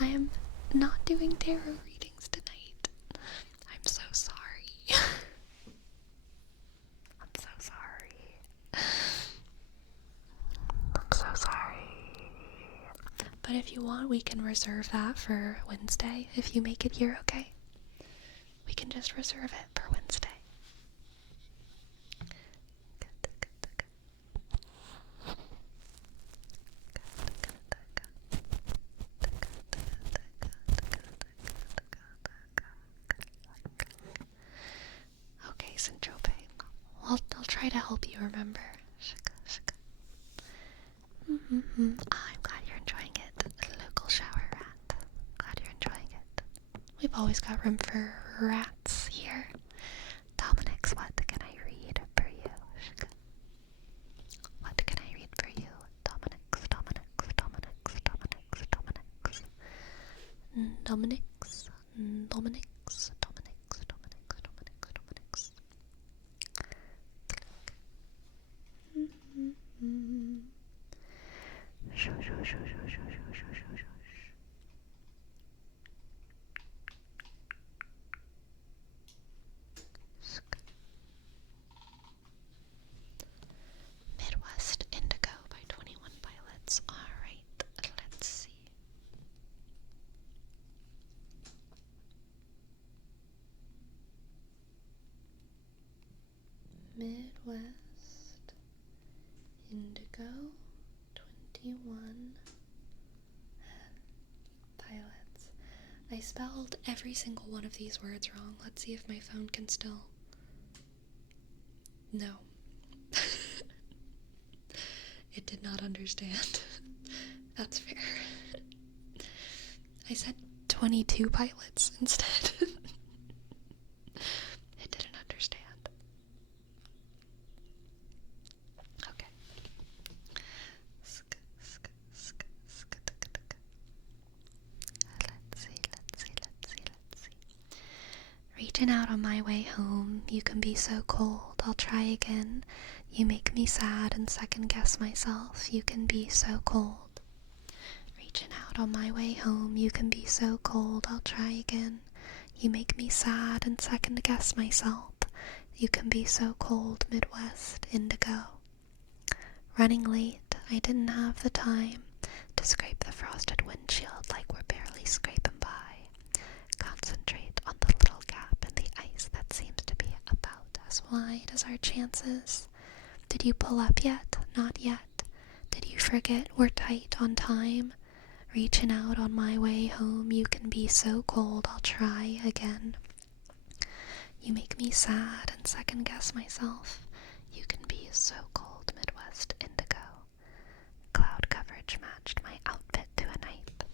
I am not doing tarot readings tonight. I'm so sorry. I'm so sorry. I'm so sorry. But if you want, we can reserve that for Wednesday. If you make it here, okay? We can just reserve it for Wednesday. Okay, Centrope. I'll try to help you remember. I'm glad you're enjoying it. Local shower rat. Glad you're enjoying it. We've always got room for rats here. Dominic's, what can I read for you? What can I read for you? Dominic's. Midwest Indigo by 21 Pilots. Alright, let's see. Midwest Indigo 21 Pilots. I spelled every single one of these words wrong. Let's see if my phone can still... No. It did not understand. That's fair. I said 22 pilots instead. It didn't understand. Okay. Let's see. Reaching out on my way home, you can be so cold, I'll try again. You make me sad and second guess myself, you can be so cold. Reaching out on my way home, you can be so cold, I'll try again. You make me sad and second guess myself, you can be so cold, Midwest Indigo. Running late, I didn't have the time to scrape the frosted windshield like we're barely scraping by. Concentrate on the little gap in the ice that seems to be about as wide as our chances. Did you pull up yet? Not yet. Did you forget we're tight on time? Reaching out on my way home, you can be so cold, I'll try again. You make me sad and second guess myself. You can be so cold, Midwest Indigo. Cloud coverage matched my outfit to a night.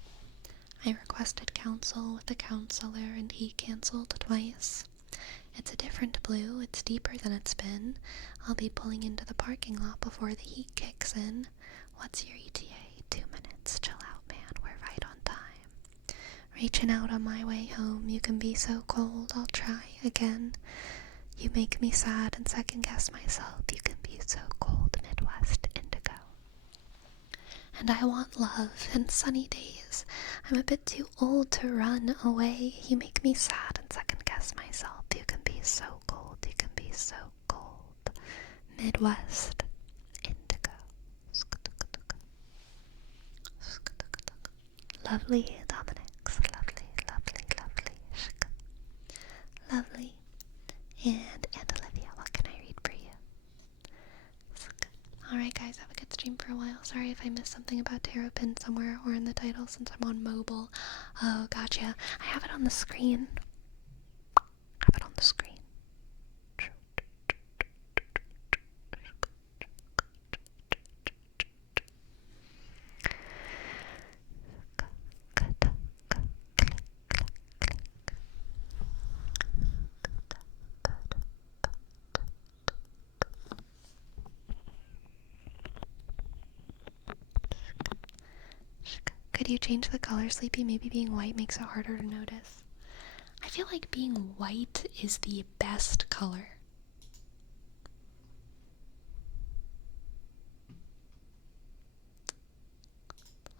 I requested counsel with the counselor and he canceled twice. It's a different blue, it's deeper than it's been. I'll be pulling into the parking lot before the heat kicks in. What's your ETA? 2 minutes. Chill out, man. We're right on time. Reaching out on my way home, you can be so cold, I'll try again. You make me sad and second guess myself, you can be so cold, Midwest Indigo. And I want love and sunny days. I'm a bit too old to run away. You make me sad and second guess myself, you can be so cold, you can be so cold. Midwest Indigo. Lovely Dominic's, lovely. Lovely. And Olivia, what can I read for you? Alright guys, have a good stream for a while. Sorry if I missed something about tarot pin somewhere or in the title since I'm on mobile. Oh, gotcha. I have it on the screen. Could you change the color, Sleepy? Maybe being white makes it harder to notice. I feel like being white is the best color.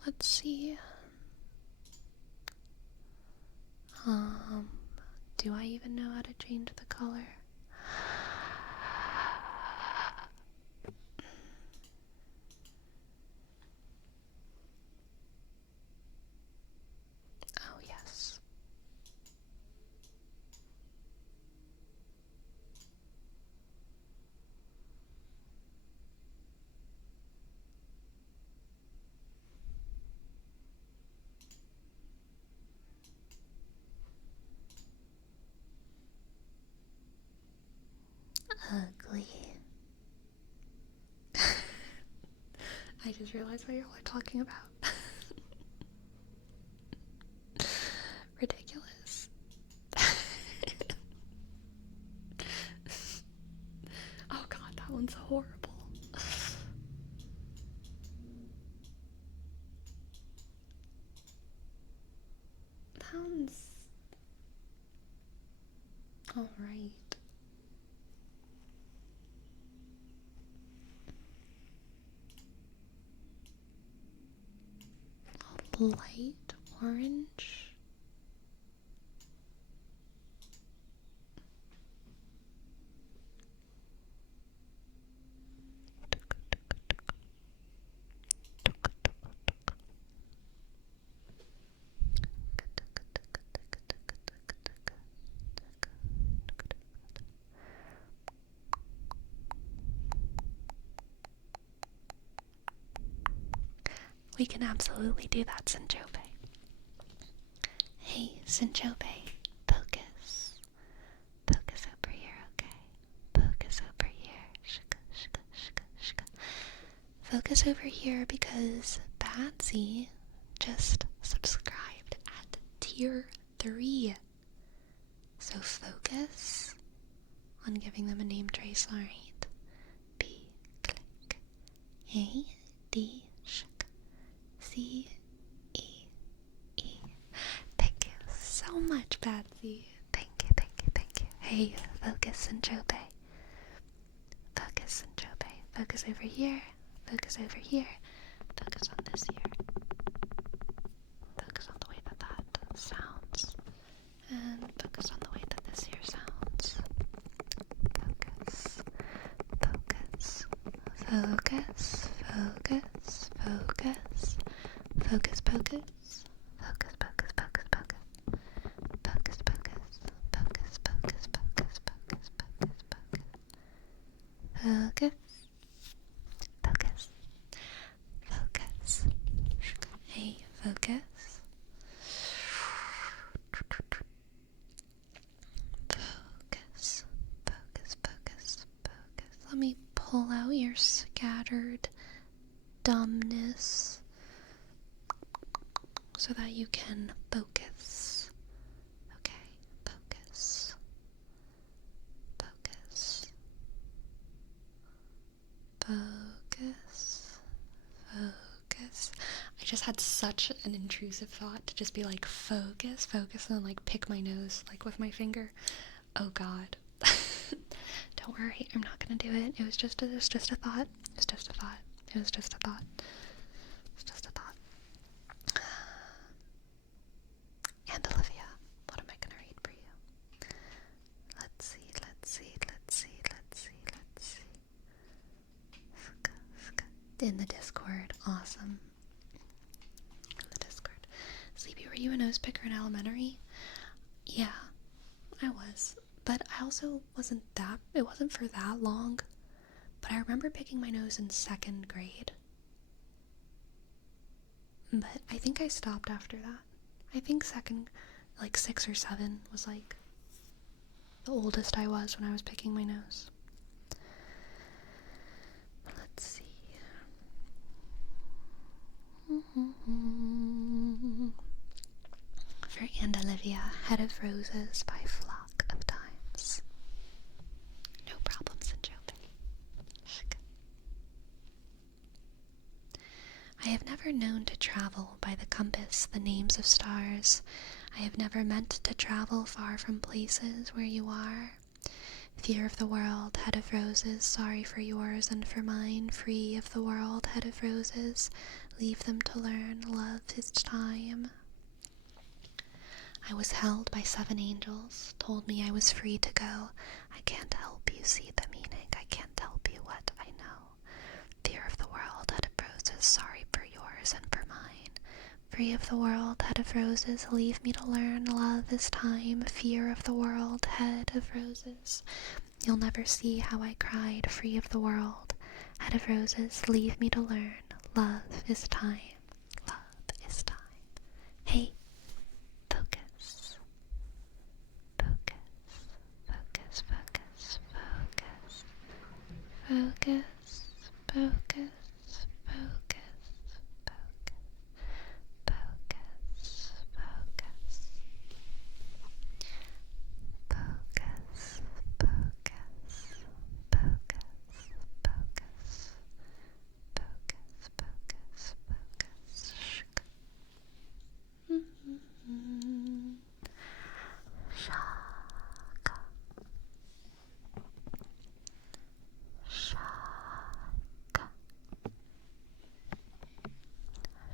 Let's see. Do I even know how to change the color? Oh, yes. Ugly. I just realized what y'all are talking about. Ridiculous. Oh god, that one's horrible. That one's alright. Light orange. We can absolutely do that, Syncope. Hey, Syncope, focus. Focus over here, okay? Focus over here. Shka, shka, shka, shka. Focus over here because Batsy just subscribed at tier 3. So focus on giving them a name trace, alright? B, click. A, D, shk. C, E, E. Thank you so much, Batsy. Thank you, thank you, thank you. Hey, focus and Chope. Focus and Chope. Focus over here. Focus over here. Focus on this here. Focus on the way that that sounds. And focus on the way that this here sounds. Focus. Focus. Focus. Focus. Focus. Focus, focus. Focus, focus, focus, focus. Focus, focus. Focus, focus, focus, focus, focus, focus. Focus. Focus. Focus. Hey, focus. Focus. Focus, focus, focus. Let me pull out your scattered dumbness so that you can focus. Okay, focus. Focus. Focus. Focus. I just had such an intrusive thought to just be like, focus, focus, and then like pick my nose like with my finger. Oh god. Don't worry, I'm not gonna do it. It was just a thought. It was just a thought. It was just a thought. It was just a thought. And Olivia, what am I gonna read for you? Let's see, let's see, let's see, let's see, let's see. In the Discord, awesome. In the Discord. Sleepy, were you a nose picker in elementary? Yeah, I was. But I also it wasn't for that long. But I remember picking my nose in 2nd grade. But I think I stopped after that. I think 6 or 7 was like the oldest I was when I was picking my nose. Let's see. For And Olivia, Head of Roses by Flock of Times. No problems in Joe. I have never known to travel by the compass, the names of stars. I have never meant to travel far from places where you are. Fear of the world, head of roses, sorry for yours and for mine, free of the world, head of roses, leave them to learn, love is time. I was held by 7 angels, told me I was free to go. I can't help you see the meaning, I can't help you what I know. Fear of the world, head of roses, sorry for yours and for mine. Free of the world, head of roses, leave me to learn, love is time. Fear of the world, head of roses, you'll never see how I cried. Free of the world, head of roses, leave me to learn, love is time. Love is time. Hey, focus. Focus, focus, focus, focus. Focus, focus, focus, focus, focus, focus. Focus, focus, focus, focus. Focus, focus, focus. Shaka. Shaka.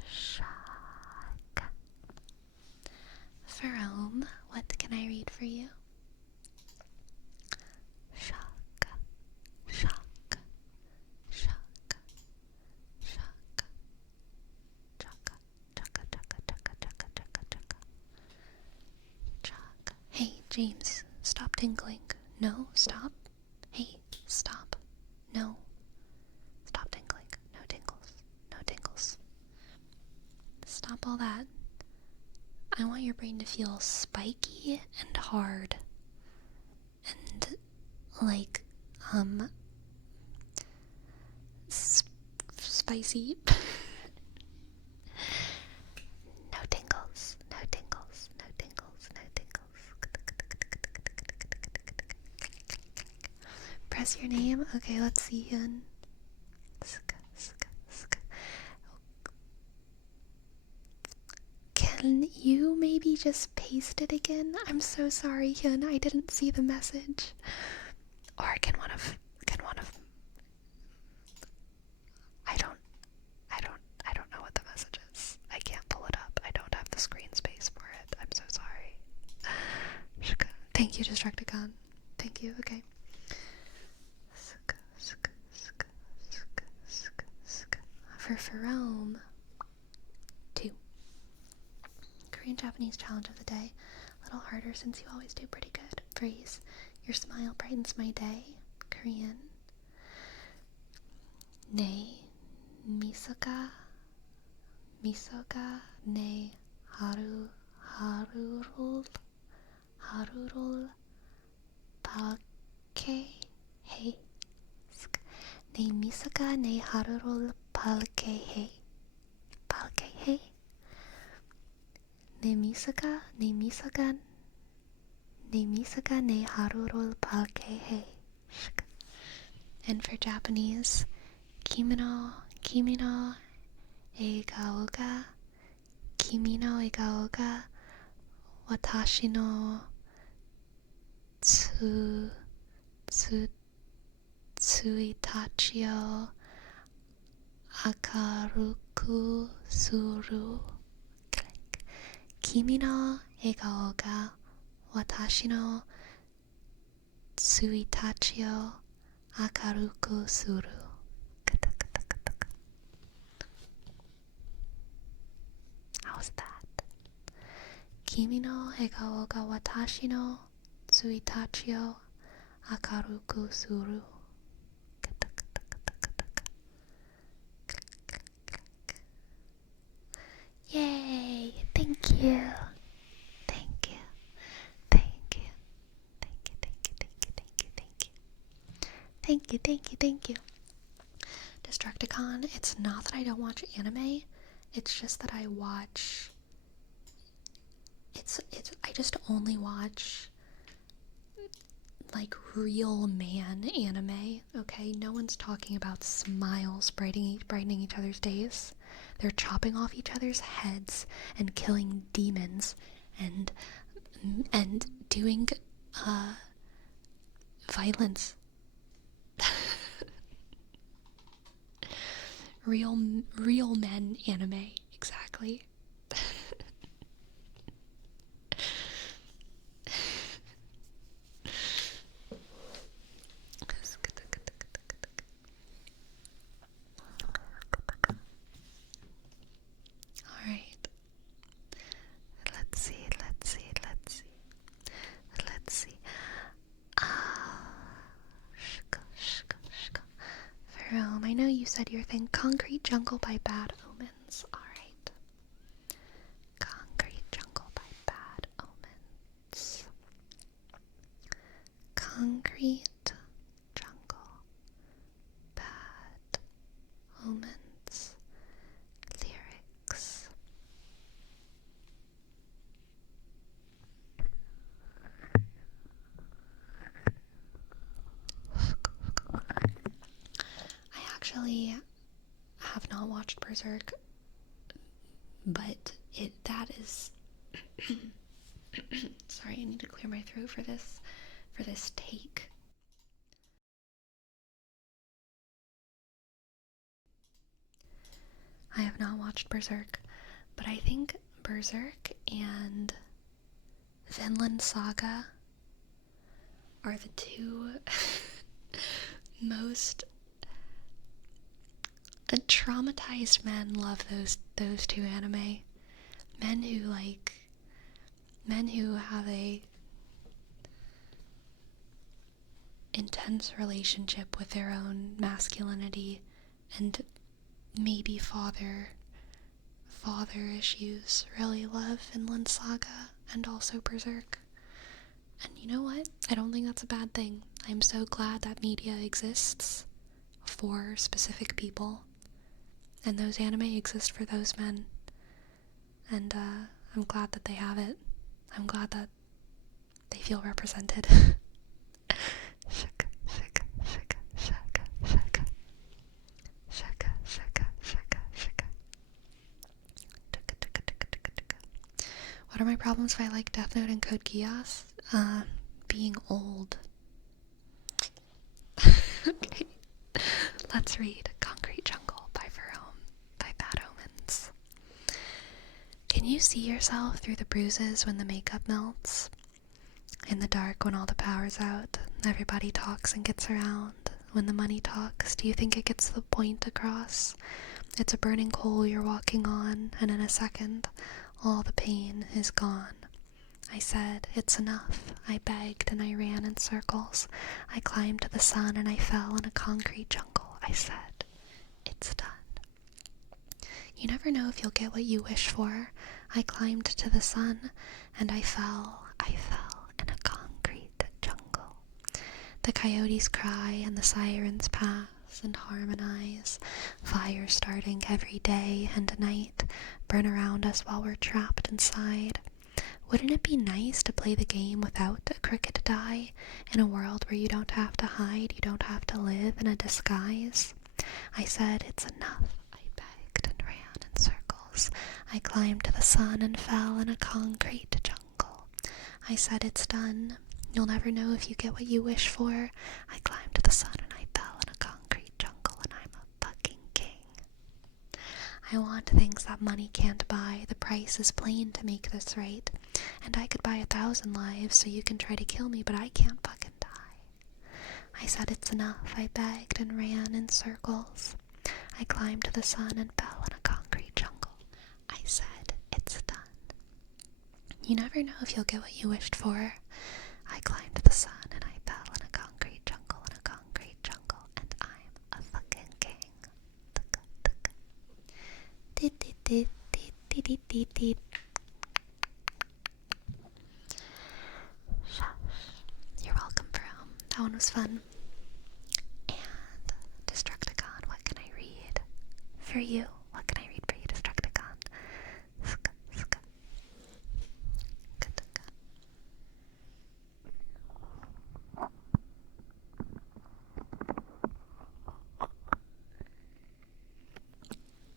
Shaka. Jerome, what can I read for you? Shaka. Shaka. Shaka. Shaka. Chaka. Chaka. Chaka. Chaka. Chaka. Chaka. Chaka. Chaka. Hey, James, stop tingling. No, stop. Hey, stop. No. Stop tingling. No tingles. No tingles. Stop all that. I want your brain to feel spiky and hard. And like, spicy. No tingles. No tingles. No tingles. No tingles. Press your name. Okay, let's see, Hyun. Can you maybe just paste it again? I'm so sorry, Hyun. I didn't see the message. Or can one of I don't know what the message is. I can't pull it up. I don't have the screen space for it. I'm so sorry. Thank you, Destructicon. Thank you. Okay. For Jerome, 2. Korean Japanese challenge of the day. A little harder since you always do pretty good. Phrase. Your smile brightens my day. Korean. 네 미소가 내 하루를 밝게 해. 내 미소가 내 하루를 밝게 해. 내 미소가 내 하루를 밝게 해. And for Japanese, kimi no egao ga watashi no tsuitachi o akaruku suru. Kimi no egao ga watashi no tsuitachi o akaruku suru. How's that? Kimi no egao ga watashi no tsuitachi o akaruku suru. Yay! Thank you. Thank you. Thank you. Thank you. Thank you. Thank you. Thank you. Thank you. Thank you. Thank you. Thank you. Destructicon, it's not that I don't watch anime, it's just that I watch I just only watch like real man anime, okay? No one's talking about smiles brightening each other's days. They're chopping off each other's heads and killing demons and doing violence. Real men anime, exactly. said your thing. Concrete Jungle by Bad Omens. Alright. Concrete Jungle by Bad Omens. Concrete Jungle. Bad Omens. Lyrics. I actually have not watched Berserk, but that is sorry, I need to clear my throat for this take. I have not watched Berserk, but I think Berserk and Vinland Saga are the two most traumatized men love those two anime. Men who have a intense relationship with their own masculinity and maybe father issues really love Vinland Saga and also Berserk. And you know what? I don't think that's a bad thing. I'm so glad that media exists for specific people, and those anime exist for those men. And I'm glad that they have it. I'm glad that they feel represented. Shaka, shaka, shaka, shaka, shaka. Shaka, shaka, shaka, shaka. Tuka, tuka, tuka, tuka, tuka. What are my problems if I like Death Note and Code Geass? Being old. Okay. Let's read Concrete Jungle by Bad Omens. Can you see yourself through the bruises when the makeup melts? In the dark when all the power's out, everybody talks and gets around. When the money talks, do you think it gets the point across? It's a burning coal you're walking on, and in a second, all the pain is gone. I said, it's enough. I begged and I ran in circles. I climbed to the sun and I fell in a concrete jungle. I said, it's done. You never know if you'll get what you wish for. I climbed to the sun and I fell in a concrete jungle. The coyotes cry and the sirens pass and harmonize. Fire starting every day and night burn around us while we're trapped inside. Wouldn't it be nice to play the game without a crooked die, in a world where you don't have to hide, you don't have to live in a disguise? I said, it's enough. I begged and ran in circles. I climbed to the sun and fell in a concrete jungle. I said, it's done. You'll never know if you get what you wish for. I climbed to the sun and I fell in a concrete jungle, and I'm a fucking king. I want things that money can't buy. The price is plain to make this right. And I could buy 1,000 lives so you can try to kill me, but I can't fucking die. I said it's enough. I begged and ran in circles. I climbed to the sun and fell in a concrete jungle. I said it's done. You never know if you'll get what you wished for. I climbed to the sun and I fell in a concrete jungle, and I'm a fucking king. You're welcome, From. That one was fun. And Destructicon, what can I read for you? What can I read for you, Destructicon?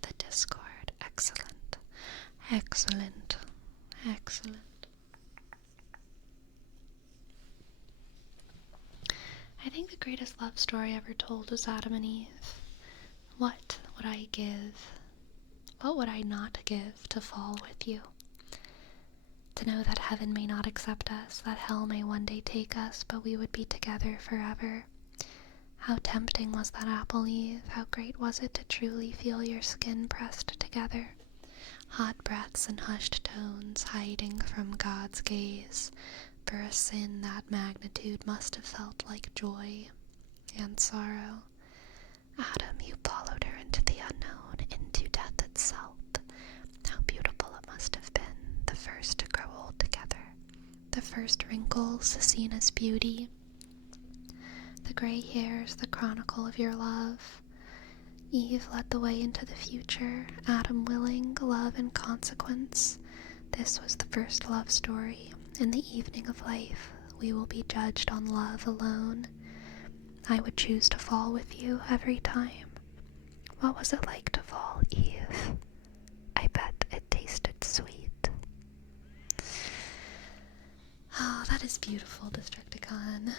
The Discord, excellent. Excellent. Excellent. I think the greatest love story ever told was Adam and Eve. What would I give? What would I not give to fall with you? To know that heaven may not accept us, that hell may one day take us, but we would be together forever. How tempting was that apple, Eve? How great was it to truly feel your skin pressed together? Hot breaths and hushed tones hiding from God's gaze. For a sin that magnitude must have felt like joy and sorrow. Adam, you followed her into the unknown, into death itself. How beautiful it must have been, the first to grow old together, the first wrinkles seen as beauty, the gray hairs, the chronicle of your love. Eve led the way into the future, Adam willing, love and consequence. This was the first love story. In the evening of life, we will be judged on love alone. I would choose to fall with you every time. What was it like to fall, Eve? I bet it tasted sweet. Oh, that is beautiful, Destructicon.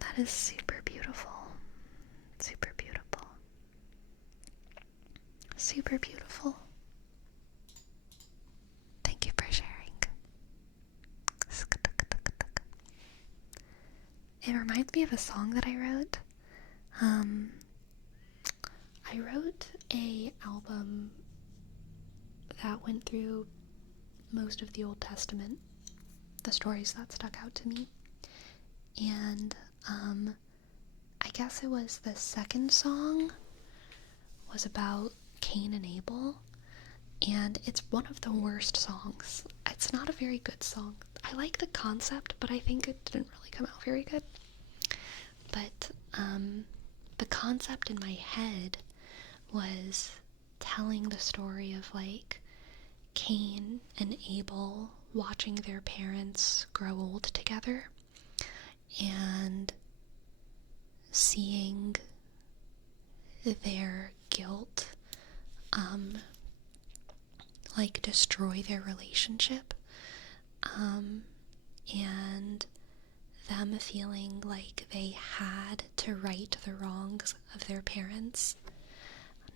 That is super beautiful. Super beautiful. Super beautiful. Thank you for sharing. It reminds me of a song that I wrote. I wrote a album that went through most of the Old Testament, the stories that stuck out to me. And I guess it was the second song was about Cain and Abel, and it's one of the worst songs. It's not a very good song. I like the concept, but I think it didn't really come out very good. But the concept in my head was telling the story of like Cain and Abel watching their parents grow old together and seeing their guilt like destroy their relationship, and them feeling like they had to right the wrongs of their parents,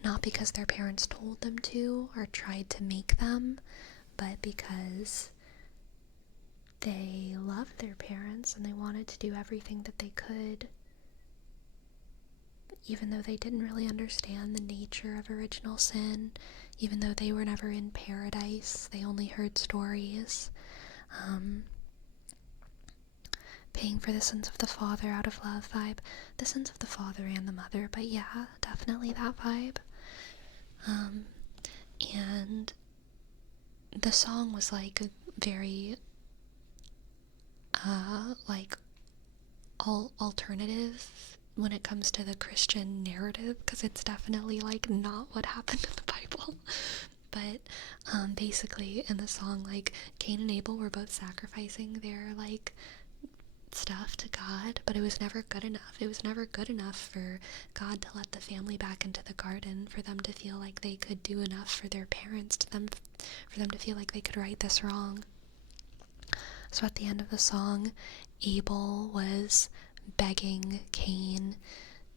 not because their parents told them to or tried to make them, but because they loved their parents and they wanted to do everything that they could, even though they didn't really understand the nature of original sin, even though they were never in paradise, they only heard stories. Paying for the sins of the father out of love vibe. The sins of the father and the mother, but yeah, definitely that vibe. And the song was like very like alternative when it comes to the Christian narrative, because it's definitely like not what happened in the Bible. But basically in the song, like Cain and Abel were both sacrificing their like stuff to God, but it was never good enough. It was never good enough for God to let the family back into the garden, for them to feel like they could do enough for their parents, for them to feel like they could right this wrong. So at the end of the song, Abel was begging Cain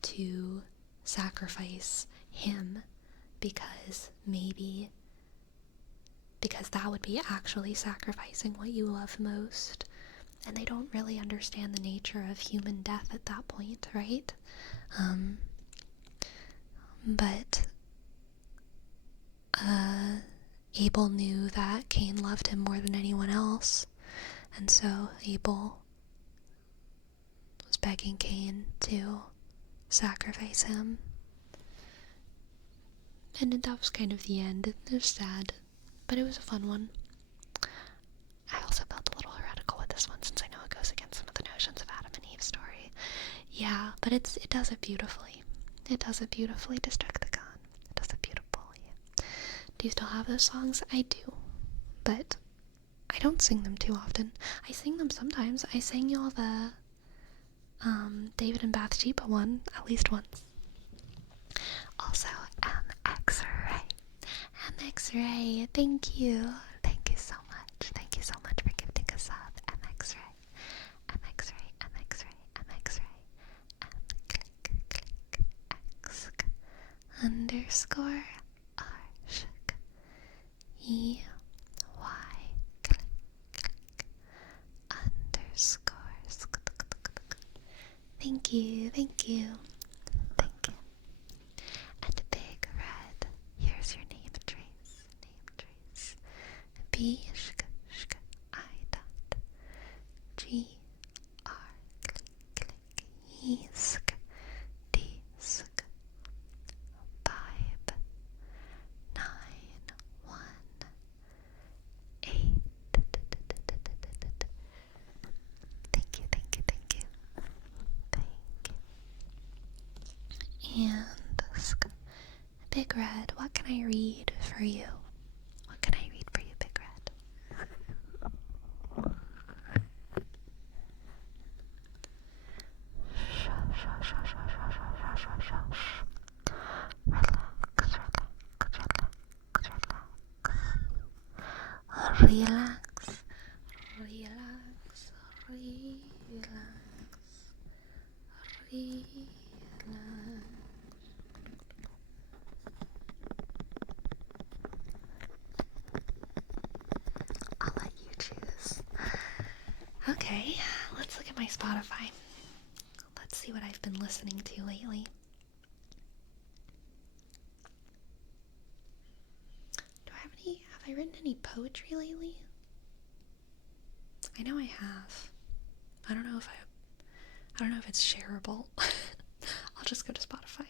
to sacrifice him because that would be actually sacrificing what you love most. And they don't really understand the nature of human death at that point, right? But Abel knew that Cain loved him more than anyone else, and so Abel was begging Cain to sacrifice him. And that was kind of the end. It was sad, but it was a fun one. I also felt a little heretical with this one, since I know it goes against some of the notions of Adam and Eve's story. Yeah, but it does it beautifully. It does it beautifully, Destructicon. It does it beautifully. Do you still have those songs? I do, but I don't sing them too often. I sing them sometimes. I sang y'all the David and Bathsheba one at least once. Also, MX-Ray. MX-Ray, thank you. Thank you so much. Thank you so much for gifting us up. MX-Ray. MX-Ray, MX-Ray, MX-Ray. X underscore arshk. EY underscore. Thank you, thank you, thank you. And Big Red, here's your name trace. B shk shk I dot G R click click E sk D sk And Big Red, what can I read for you? What can I read for you, Big Red? Relax, relax, relax, relax. I'll let you choose. Okay, let's look at my Spotify. Let's see what I've been listening to lately. Have I written any poetry lately? I know I have. I don't know if it's shareable. I'll just go to Spotify.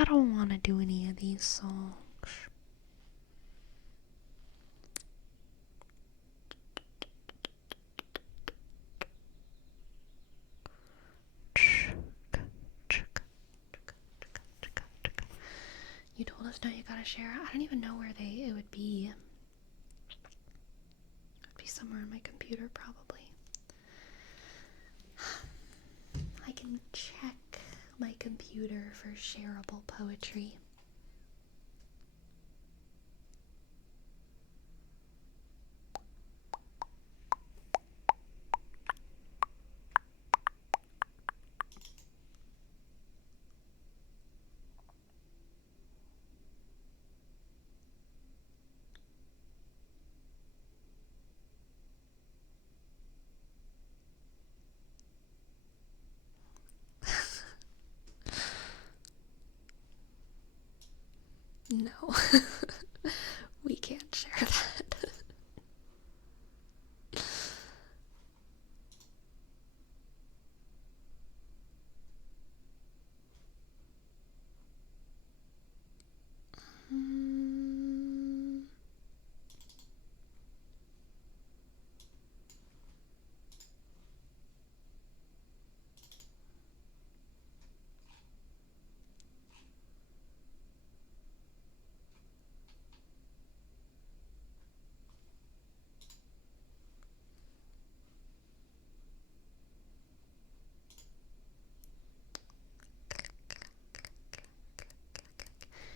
I don't want to do any of these songs. You told us now you gotta share. I don't even know where it would be. It would be somewhere on my computer, probably. I can check my computer for shareable poetry. No, we can't share that.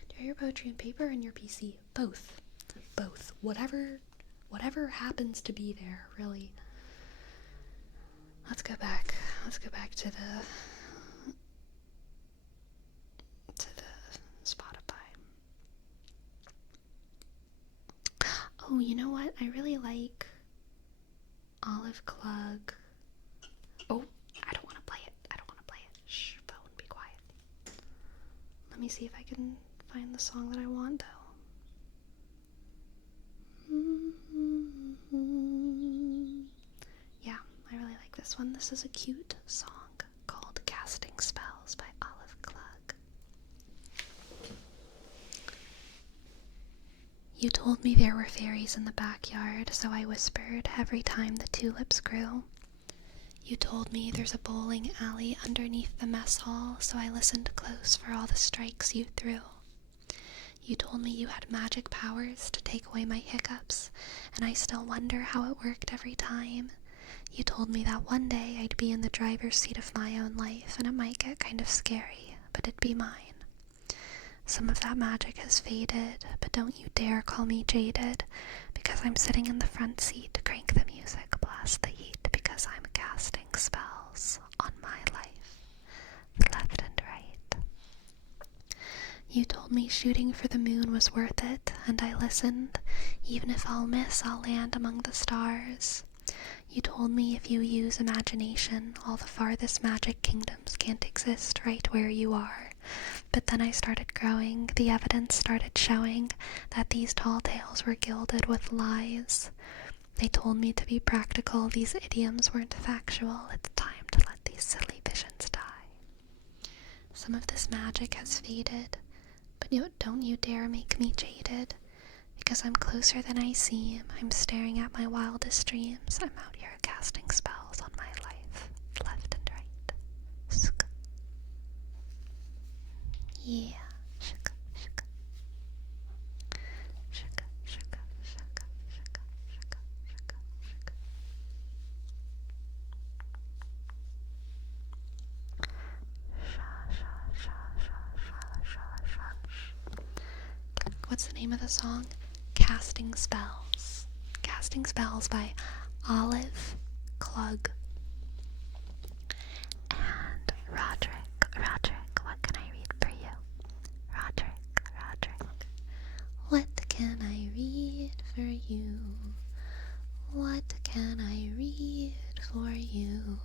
Do you have your poetry on paper and your PC? Both. Both. Whatever happens to be there, really. Let's go back to the Spotify. Oh, you know what? I really like Olive Klug. Oh, I don't want to play it. Shh, phone, be quiet. Let me see if I can find the song that I want, though. Yeah, I really like this one. This is a cute song called Casting Spells by Olive Klug. You told me there were fairies in the backyard, so I whispered every time the tulips grew. You told me there's a bowling alley underneath the mess hall, so I listened close for all the strikes you threw. You told me you had magic powers to take away my hiccups, and I still wonder how it worked every time. You told me that one day I'd be in the driver's seat of my own life, and it might get kind of scary, but it'd be mine. Some of that magic has faded, but don't you dare call me jaded, because I'm sitting in the front seat to crank the music, blast the heat, because I'm casting spells on my life, left and right. You told me shooting for the moon was worth it, and I listened. Even if I'll miss, I'll land among the stars. You told me if you use imagination, all the farthest magic kingdoms can't exist right where you are. But then I started growing, the evidence started showing that these tall tales were gilded with lies. They told me to be practical, these idioms weren't factual, it's time to let these silly visions die. Some of this magic has faded, but don't you dare make me jaded, because I'm closer than I seem, I'm staring at my wildest dreams, I'm out here casting spells on my life, left and right. Sk. Yeah. Shaka, shaka. Shaka, shaka, shaka, shaka, shaka, shaka, shaka. What's the name of the song? Casting Spells. Casting Spells by Olive Klug. And Roderick, what can I read for you? Roderick. What can I read for you? What can I read for you?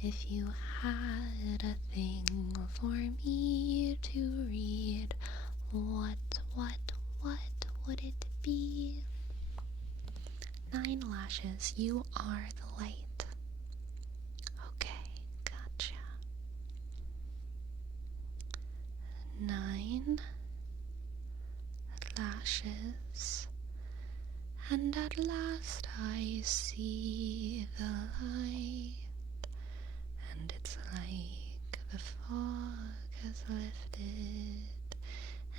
If you had a thing for me to read, what would it be? 9 lashes, you are the light. Okay, gotcha. 9 lashes, and at last I see the light, and it's like the fog has lifted,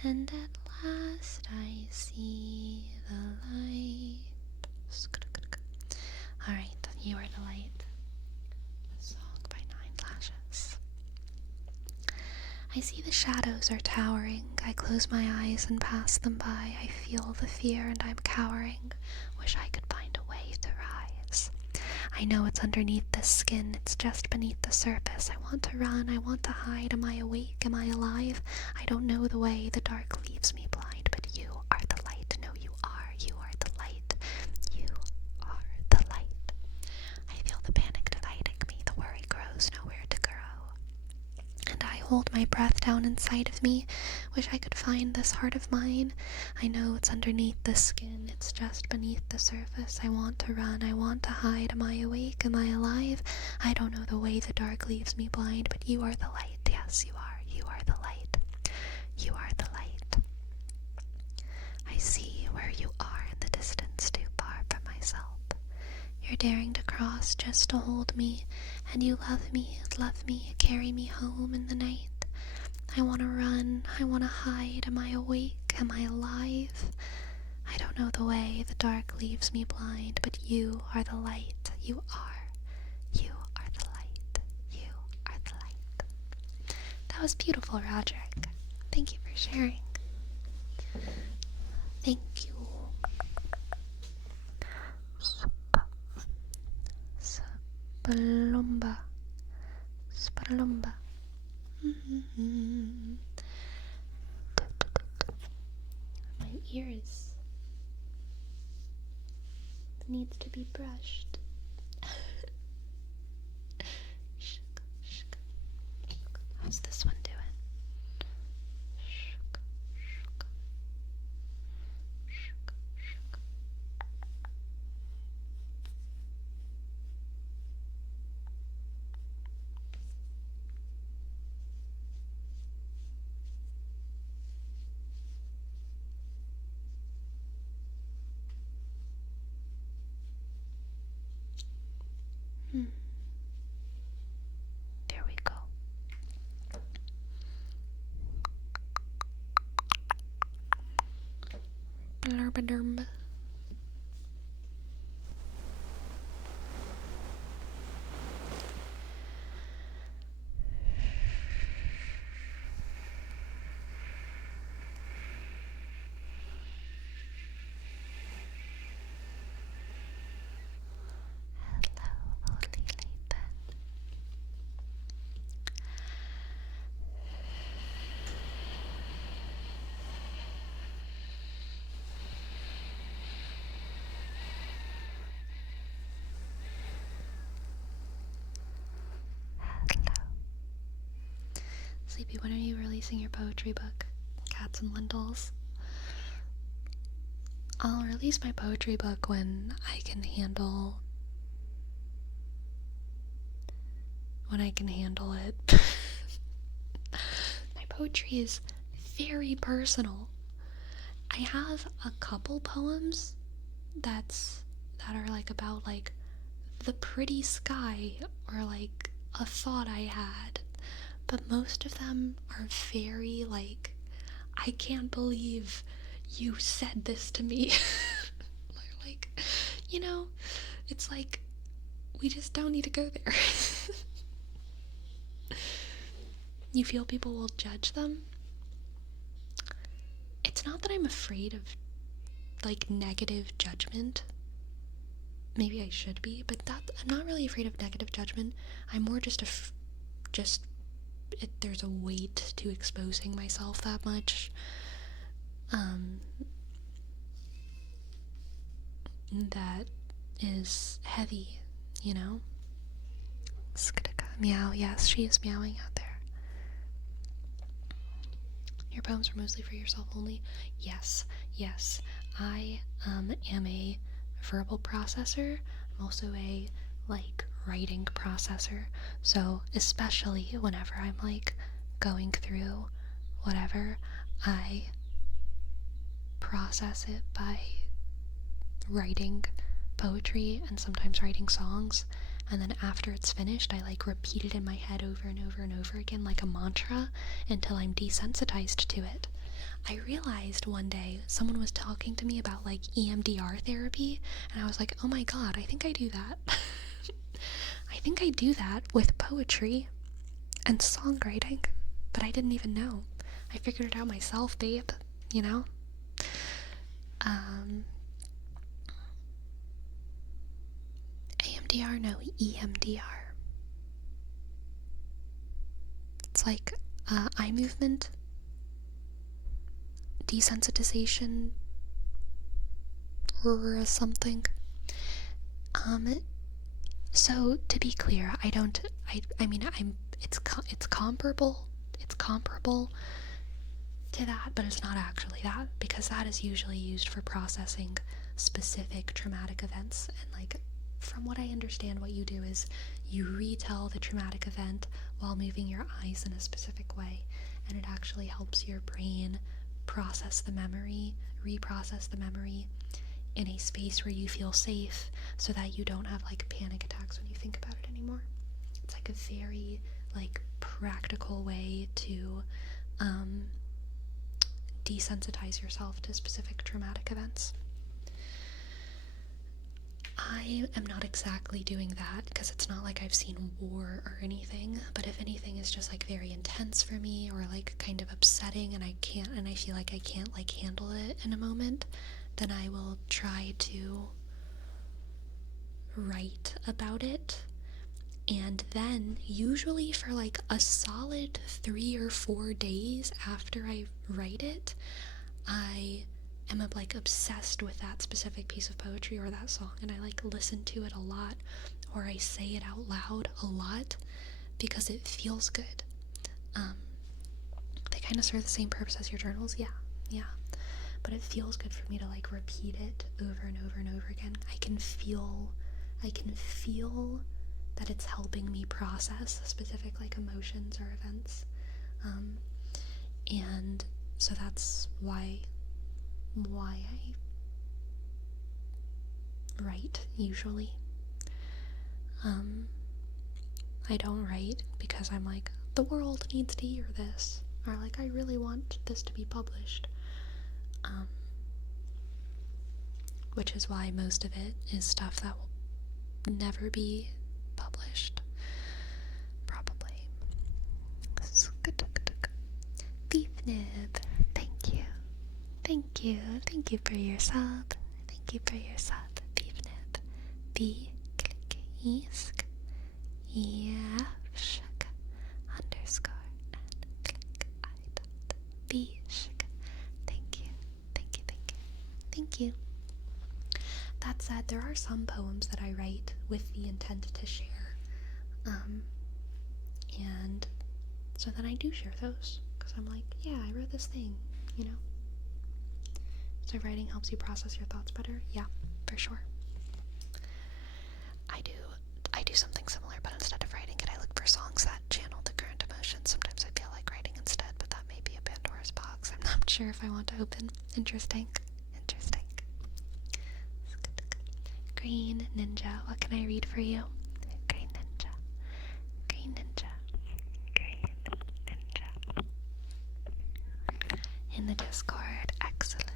and at last I see the light. Alright, you are the light. A song by 9 lashes. I see the shadows are towering. I close my eyes and pass them by. I feel the fear and I'm cowering. Wish I could find a way to rise. I know it's underneath the skin, it's just beneath the surface. I want to run, I want to hide. Am I awake? Am I alive? I don't know the way, the dark leaves me blind, but you are the light. No, you are the light. You are the light. I feel the panic dividing me, the worry grows nowhere to grow. And I hold my breath down inside of me. Wish I could find this heart of mine. I know it's underneath the skin, it's just beneath the surface. I want to run, I want to hide. Am I awake? Am I alive? I don't know the way, the dark leaves me blind, but you are the light. Yes, you are the light. You are the light. I see where you are in the distance, too far from myself. You're daring to cross just to hold me, and you love me, carry me home in the night. I want to run, I want to hide. Am I awake? Am I alive? I don't know the way, the dark leaves me blind, but you are the light. You are the light. You are the light. That was beautiful, Roderick. Thank you for sharing. Thank you. Spalumba. My ears needs to be brushed. How's this one doing? There we go. Blurba-derba. Sleepy, when are you releasing your poetry book? Cats and Lentils. I'll release my poetry book when I can handle it. My poetry is very personal. I have a couple poems that are like about like the pretty sky or like a thought I had, but most of them are very like, I can't believe you said this to me. Like, you know, it's like, we just don't need to go there. You feel people will judge them? It's not that I'm afraid of, like, negative judgment. Maybe I should be, but I'm not really afraid of negative judgment. I'm more just there's a weight to exposing myself that much. That is heavy, you know? Meow, yes, she is meowing out there. Your poems are mostly for yourself only? Yes. I am a verbal processor. I'm also a, like, writing processor. So, especially whenever I'm, like, going through whatever, I process it by writing poetry and sometimes writing songs, and then after it's finished I like repeat it in my head over and over and over again like a mantra until I'm desensitized to it. I realized one day someone was talking to me about like EMDR therapy, and I was like, oh my god, I think I do that. I think I do that with poetry and songwriting, but I didn't even know. I figured it out myself, babe, you know? AMDR? No, EMDR. It's like eye movement, desensitization, or something. So to be clear, it's comparable. It's comparable to that, but it's not actually that, because that is usually used for processing specific traumatic events. And like, from what I understand, what you do is you retell the traumatic event while moving your eyes in a specific way, and it actually helps your brain process the memory, reprocess the memory in a space where you feel safe, so that you don't have like panic attacks when you think about it anymore. It's like a very like practical way to desensitize yourself to specific traumatic events. I am not exactly doing that because it's not like I've seen war or anything, but if anything is just like very intense for me or like kind of upsetting and I feel like I can't like handle it in a moment, then I will try to write about it. And then usually for like a solid 3 or 4 days after I write it, I am like obsessed with that specific piece of poetry or that song, and I like listen to it a lot, or I say it out loud a lot because it feels good. They kind of serve the same purpose as your journals, yeah, but it feels good for me to like repeat it over and over and over again. I can feel that it's helping me process specific like emotions or events, and so that's why I write usually. I don't write because I'm like, the world needs to hear this, or like I really want this to be published, which is why most of it is stuff that will never be published, probably. Beef Nib, thank you for your sub. Beef Nib. Click isk shk underscore and click I dot b shk. Thank you. That said, there are some poems that I write with the intent to share, and So then I do share those, because I'm like, yeah, I wrote this thing, you know? So writing helps you process your thoughts better? Yeah, for sure. I do something similar, but instead of writing it, I look for songs that channel the current emotions. Sometimes I feel like writing instead, but that may be a Pandora's box. I'm not sure if I want to open. Interesting. Green Ninja, what can I read for you? Green Ninja. In the Discord, excellent.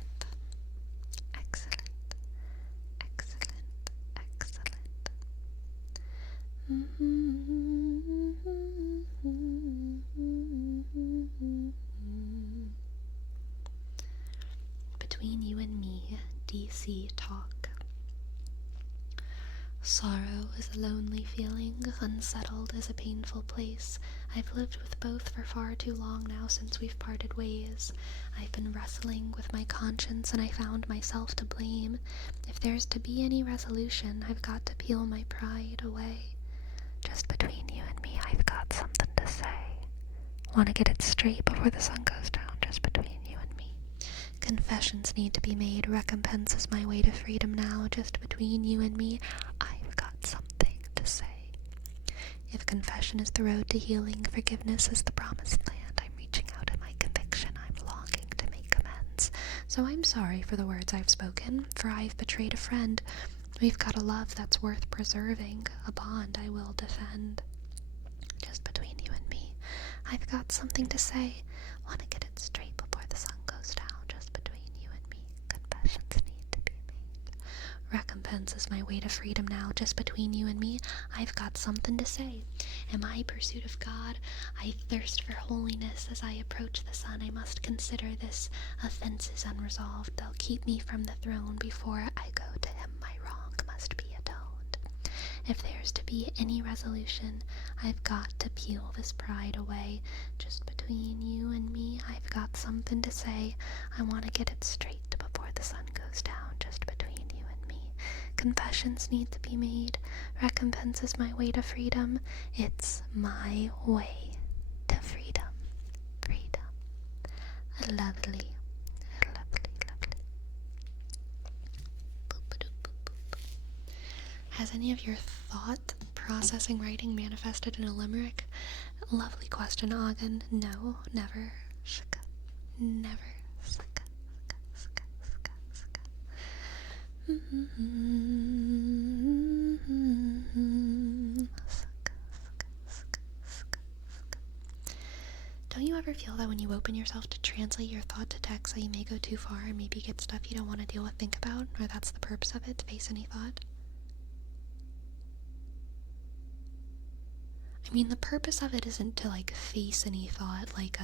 Between you and me, DC talk. Sorrow is a lonely feeling, unsettled is a painful place. I've lived with both for far too long now since we've parted ways. I've been wrestling with my conscience and I found myself to blame. If there's to be any resolution, I've got to peel my pride away. Just between you and me, I've got something to say. Want to get it straight before the sun goes down, just between you and me. Confessions need to be made. Recompense is my way to freedom now. Just between you and me, I've got something to say. If confession is the road to healing, forgiveness is the promised land. I'm reaching out in my conviction. I'm longing to make amends. So I'm sorry for the words I've spoken, for I've betrayed a friend. We've got a love that's worth preserving, a bond I will defend. Just between you and me, I've got something to say. Want to get it straight before the sun goes down. Just between you and me, confessions need to be made. Recompense is my way to freedom now. Just between you and me, I've got something to say. In my pursuit of God, I thirst for holiness. As I approach the sun, I must consider this offense is unresolved. They'll keep me from the throne. Before I go to him, my wrong must be atoned. If there's to be any resolution, I've got to peel this pride away. Just between you and me, I've got something to say. I want to get it straight before the sun goes down. Just between you and me, confessions need to be made. Recompense is my way to freedom. It's my way to freedom. Lovely. Has any of your thought processing writing manifested in a limerick? Lovely question, Ogden. No, never. Shka. Never. Shka. Don't you ever feel that when you open yourself to translate your thought to text that you may go too far and maybe get stuff you don't want to deal with, think about, or that's the purpose of it, to face any thought? I mean, the purpose of it isn't to, face any thought, like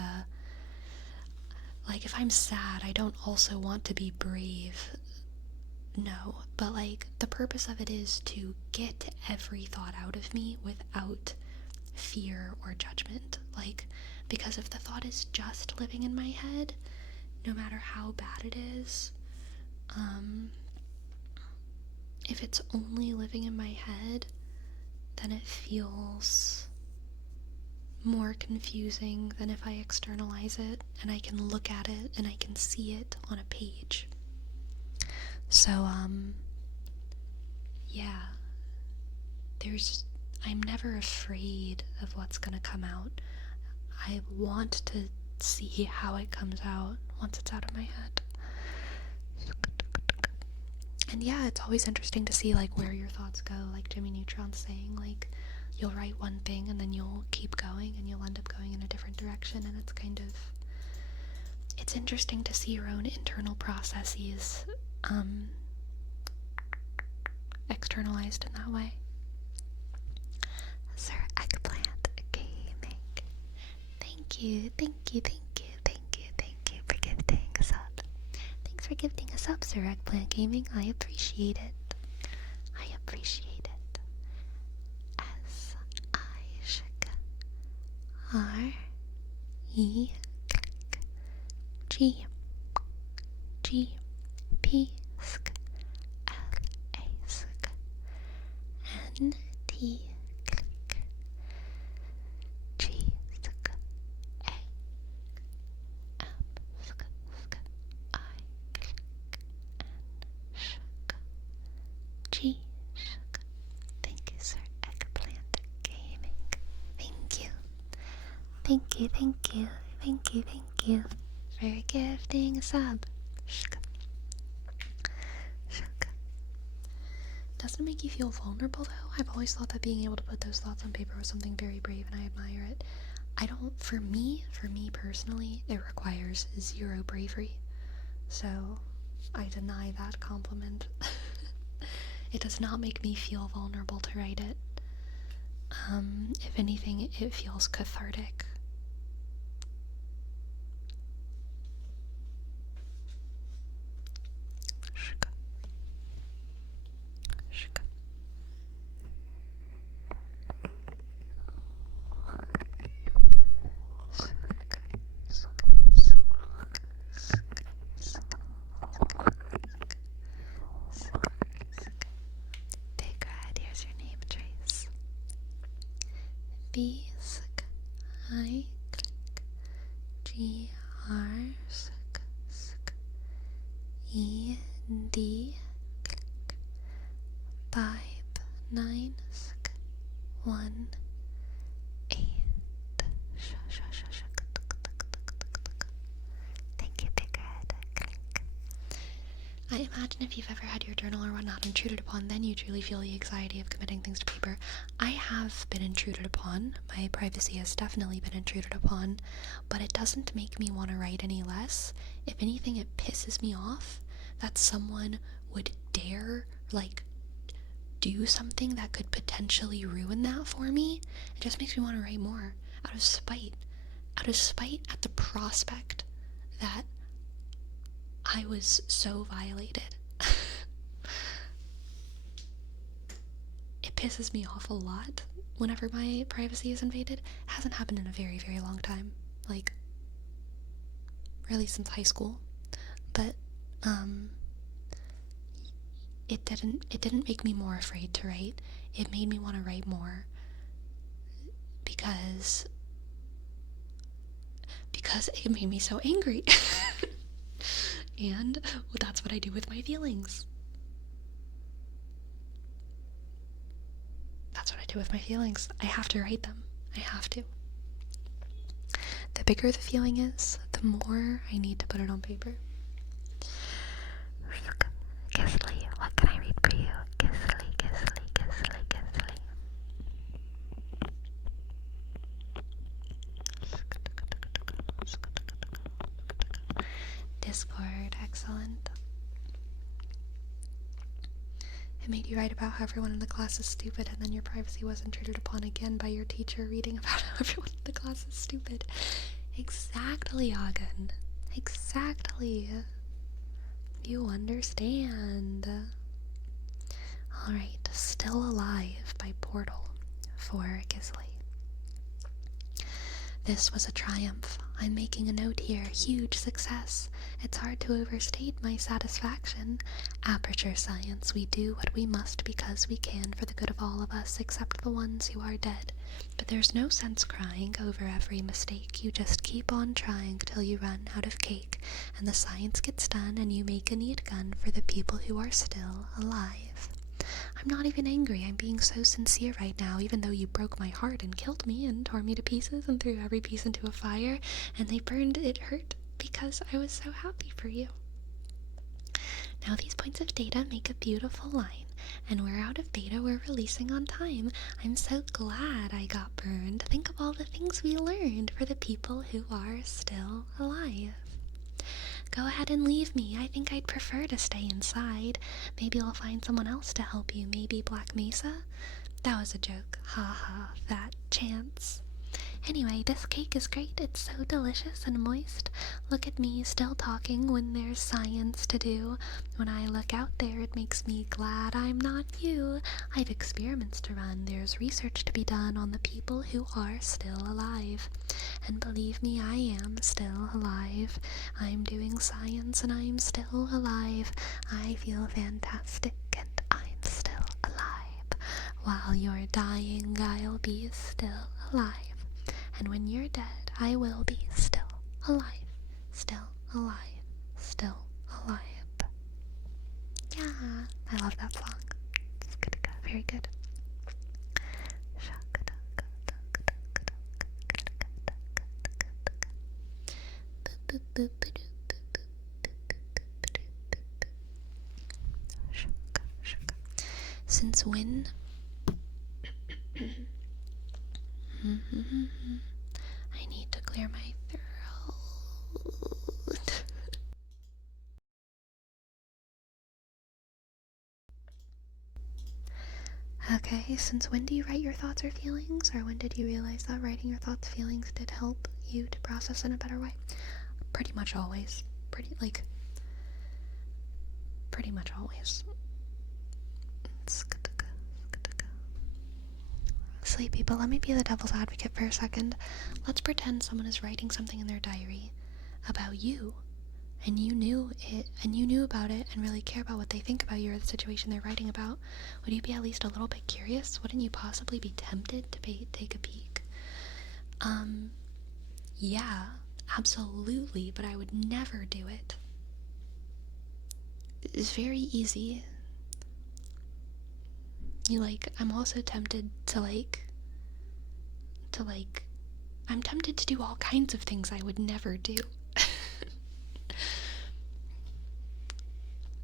if I'm sad, I don't also want to be brave. No, but, the purpose of it is to get every thought out of me without fear or judgment. Because if the thought is just living in my head, no matter how bad it is, if it's only living in my head, then it feels more confusing than if I externalize it and I can look at it and I can see it on a page. So, yeah, I'm never afraid of what's gonna come out. I want to see how it comes out once it's out of my head. And yeah, it's always interesting to see where your thoughts go, like Jimmy Neutron's saying, you'll write one thing and then you'll keep going and you'll end up going in a different direction, and it's interesting to see your own internal processes externalized in that way. Sir Eggplant Gaming, thank you for gifting us up. Thanks for gifting us up, Sir Eggplant Gaming. I appreciate it. S-I-R-E-G G-P-S-K L-A-S-K N-T-G-G Thank you, thank you, thank you, thank you for gifting a sub. Doesn't it make you feel vulnerable though? I've always thought that being able to put those thoughts on paper was something very brave, and I admire it. For me personally, it requires zero bravery. So I deny that compliment. It does not make me feel vulnerable to write it. If anything, it feels cathartic. Big Red, here's your name, Trace. B I G R E D 5 9 1 8. Thank you, Big Red. I imagine if you've ever had your journal or whatnot intruded upon, then you truly feel the anxiety of committing things to paper. I have been intruded upon. My privacy has definitely been intruded upon, but it doesn't make me want to write any less. If anything, it pisses me off that someone would dare, do something that could potentially ruin that for me. It just makes me want to write more, out of spite at the prospect that I was so violated. It pisses me off a lot whenever my privacy is invaded. It hasn't happened in a very, very long time. Really since high school. But, it didn't make me more afraid to write. It made me want to write more. Because it made me so angry. And that's what I do with my feelings. I have to write them. I have to. The bigger the feeling is, the more I need to put it on paper. Gisli, what can I read for you? Gisli. Discord, excellent. It made you write about how everyone in the class is stupid, and then your privacy was intruded upon again by your teacher reading about how everyone in the class is stupid. Exactly, Agan. Exactly. You understand. Alright, Still Alive by Portal for Gisli. This was a triumph. I'm making a note here. Huge success. It's hard to overstate my satisfaction. Aperture science. We do what we must because we can for the good of all of us, except the ones who are dead. But there's no sense crying over every mistake. You just keep on trying till you run out of cake, and the science gets done, and you make a neat gun for the people who are still alive. I'm not even angry. I'm being so sincere right now, even though you broke my heart and killed me and tore me to pieces and threw every piece into a fire, and they burned. It hurt because I was so happy for you. Now these points of data make a beautiful line, and we're out of beta. We're releasing on time. I'm so glad I got burned. Think of all the things we learned for the people who are still alive. Go ahead and leave me. I think I'd prefer to stay inside. Maybe I'll find someone else to help you. Maybe Black Mesa? That was a joke. Ha ha, fat chance. Anyway, this cake is great. It's so delicious and moist. Look at me still talking when there's science to do. When I look out there, it makes me glad I'm not you. I've experiments to run. There's research to be done on the people who are still alive. And believe me, I am still alive. I'm doing science and I'm still alive. I feel fantastic and I'm still alive. While you're dying, I'll be still alive. And when you're dead, I will be still alive, still alive, still alive. Yeah, I love that song. It's good, very good. Since when? I need to clear my throat. Okay, since when do you write your thoughts or feelings? Or when did you realize that writing your thoughts, feelings did help you to process in a better way? Pretty much always. Pretty much always. Sleepy, but let me be the devil's advocate for a second. Let's pretend someone is writing something in their diary about you, and you knew it, and you knew about it, and really care about what they think about you or the situation they're writing about. Would you be at least a little bit curious? Wouldn't you possibly be tempted to take a peek? Yeah, absolutely, but I would never do it. It's very easy. I'm also tempted to I'm tempted to do all kinds of things I would never do.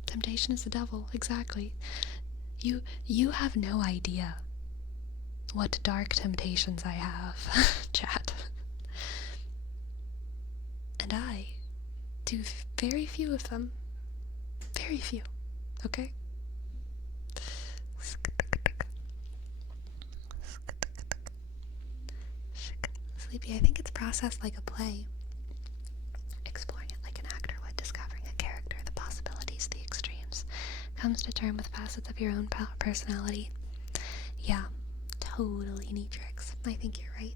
Temptation is the devil, exactly. You have no idea what dark temptations I have, chat. And I do very few of them. Very few, okay? Sleepy, I think it's processed like a play. Exploring it like an actor would, discovering a character, the possibilities, the extremes. Comes to term with facets of your own personality. Yeah, totally Neatrix. I think you're right.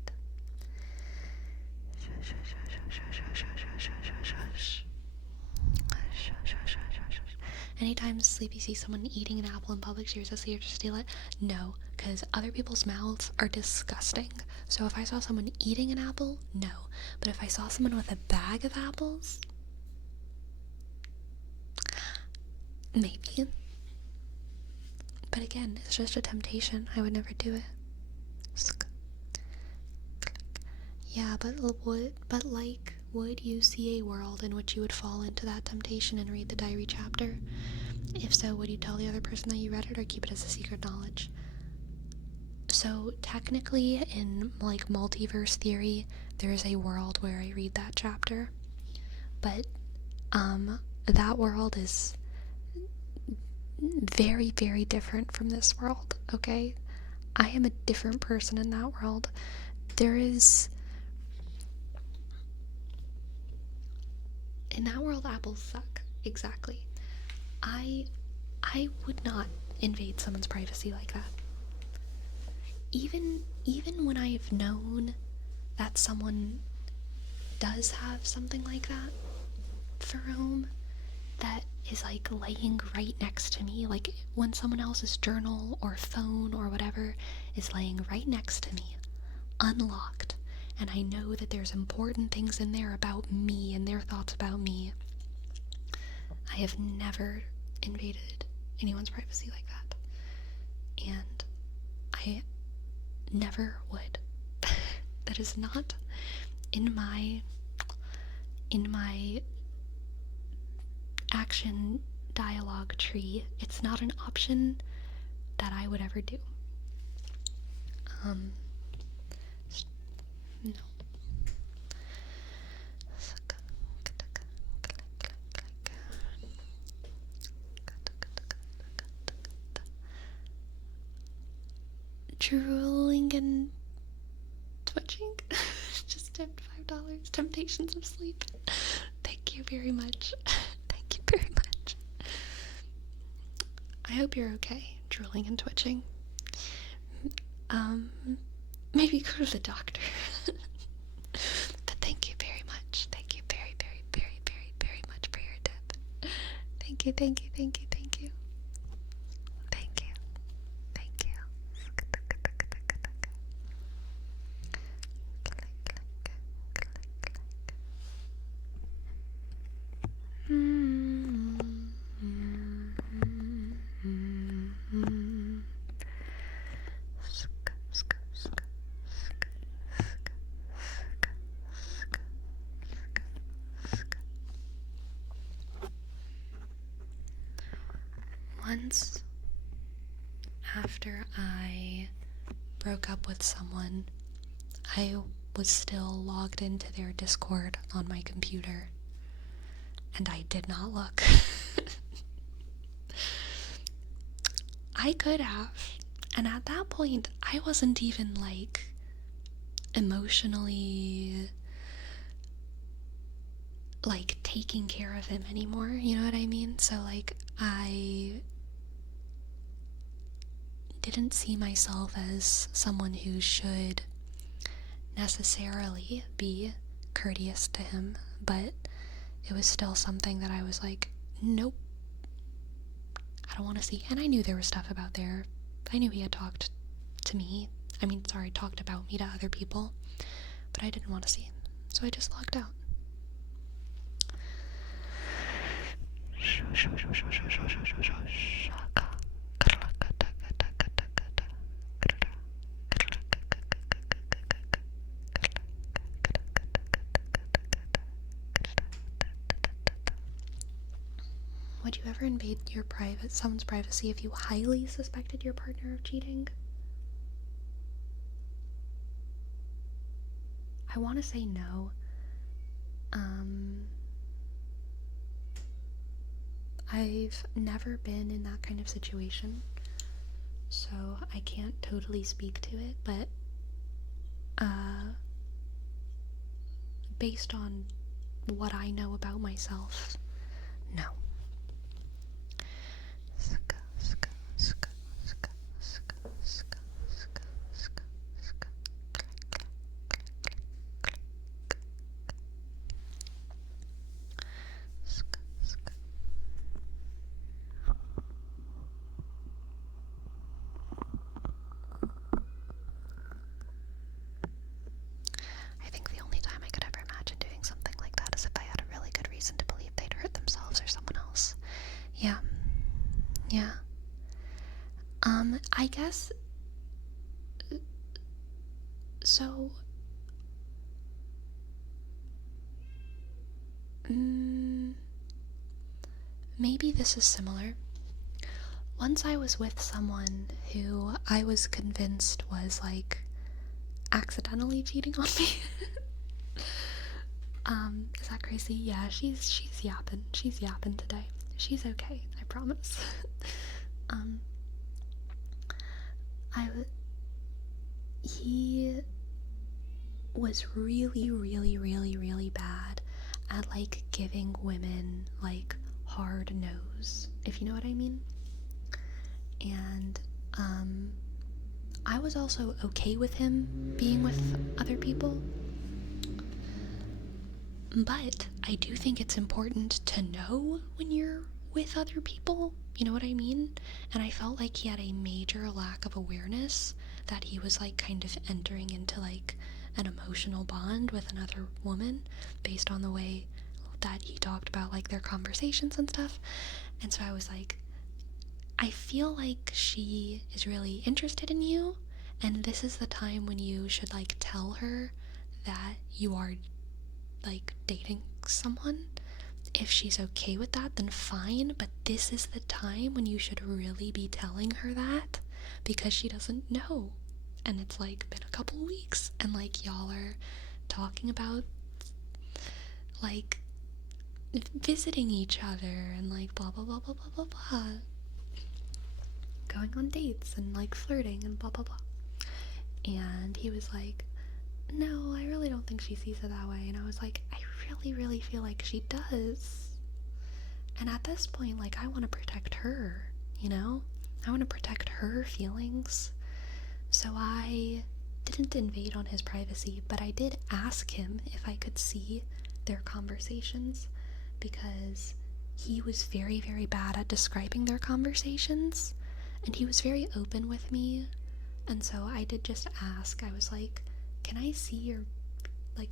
Anytime Sleepy sees someone eating an apple in public, she says, "Here to steal it." No, because other people's mouths are disgusting. So if I saw someone eating an apple, no. But if I saw someone with a bag of apples, maybe. But again, it's just a temptation. I would never do it. Yeah, but would you see a world in which you would fall into that temptation and read the diary chapter? If so, would you tell the other person that you read it or keep it as a secret knowledge? So technically, in multiverse theory, there is a world where I read that chapter, but that world is very, very different from this world. Okay, I am a different person in that world. In that world, apples suck. Exactly. I would not invade someone's privacy like that. Even when I've known that someone does have something like that for home, that is laying right next to me, when someone else's journal or phone or whatever is laying right next to me, unlocked, and I know that there's important things in there about me and their thoughts about me, I have never invaded anyone's privacy like that. And I never would. That is not in my action dialogue tree. It's not an option that I would ever do. No. Drooling and twitching. Just tipped $5. Temptations of sleep. Thank you very much. Thank you very much. I hope you're okay, drooling and twitching. Maybe go to the doctor. But thank you very much. Thank you very, very, very, very, very much for your tip. Thank you, thank you, thank you, thank you. Thank you. Thank you. once after I broke up with someone, I was still logged into their Discord on my computer, and I did not look. I could have, and at that point, I wasn't even, like, emotionally, like, taking care of him anymore, you know what I mean? So, like, I didn't see myself as someone who should necessarily be courteous to him, but it was still something that I was like, nope, I don't want to see. And I knew there was stuff about there. I knew he had talked about me to other people, but I didn't want to see him, so I just logged out. Would you ever invade someone's privacy if you highly suspected your partner of cheating? I want to say no. I've never been in that kind of situation, so I can't totally speak to it, but based on what I know about myself, no. I think the only time I could ever imagine doing something like that is if I had a really good reason to believe they'd hurt themselves or someone else. Yeah. I guess, so, maybe this is similar. Once I was with someone who I was convinced was, like, accidentally cheating on me. Is that crazy? Yeah, she's yapping. She's yapping today. She's okay, I promise. He was really, really, really, really bad at, like, giving women, like, hard no's, if you know what I mean. And, I was also okay with him being with other people, but I do think it's important to know when you're with other people, you know what I mean? And I felt like he had a major lack of awareness that he was, like, kind of entering into, like, an emotional bond with another woman based on the way that he talked about, like, their conversations and stuff. And so I was like, I feel like she is really interested in you, and this is the time when you should, like, tell her that you are, like, dating someone. If she's okay with that, then fine, but this is the time when you should really be telling her that, because she doesn't know. And it's, like, been a couple weeks, and, like, y'all are talking about, like, visiting each other, and, like, blah blah blah blah blah blah blah, going on dates, and, like, flirting, and blah blah blah. And he was like, no, I really don't think she sees it that way. And I was like, I really, really feel like she does. And at this point, like, I want to protect her, you know? I want to protect her feelings. So I didn't invade on his privacy, but I did ask him if I could see their conversations, because he was very, very bad at describing their conversations, and he was very open with me. And so I did just ask. I was like, can I see your, like,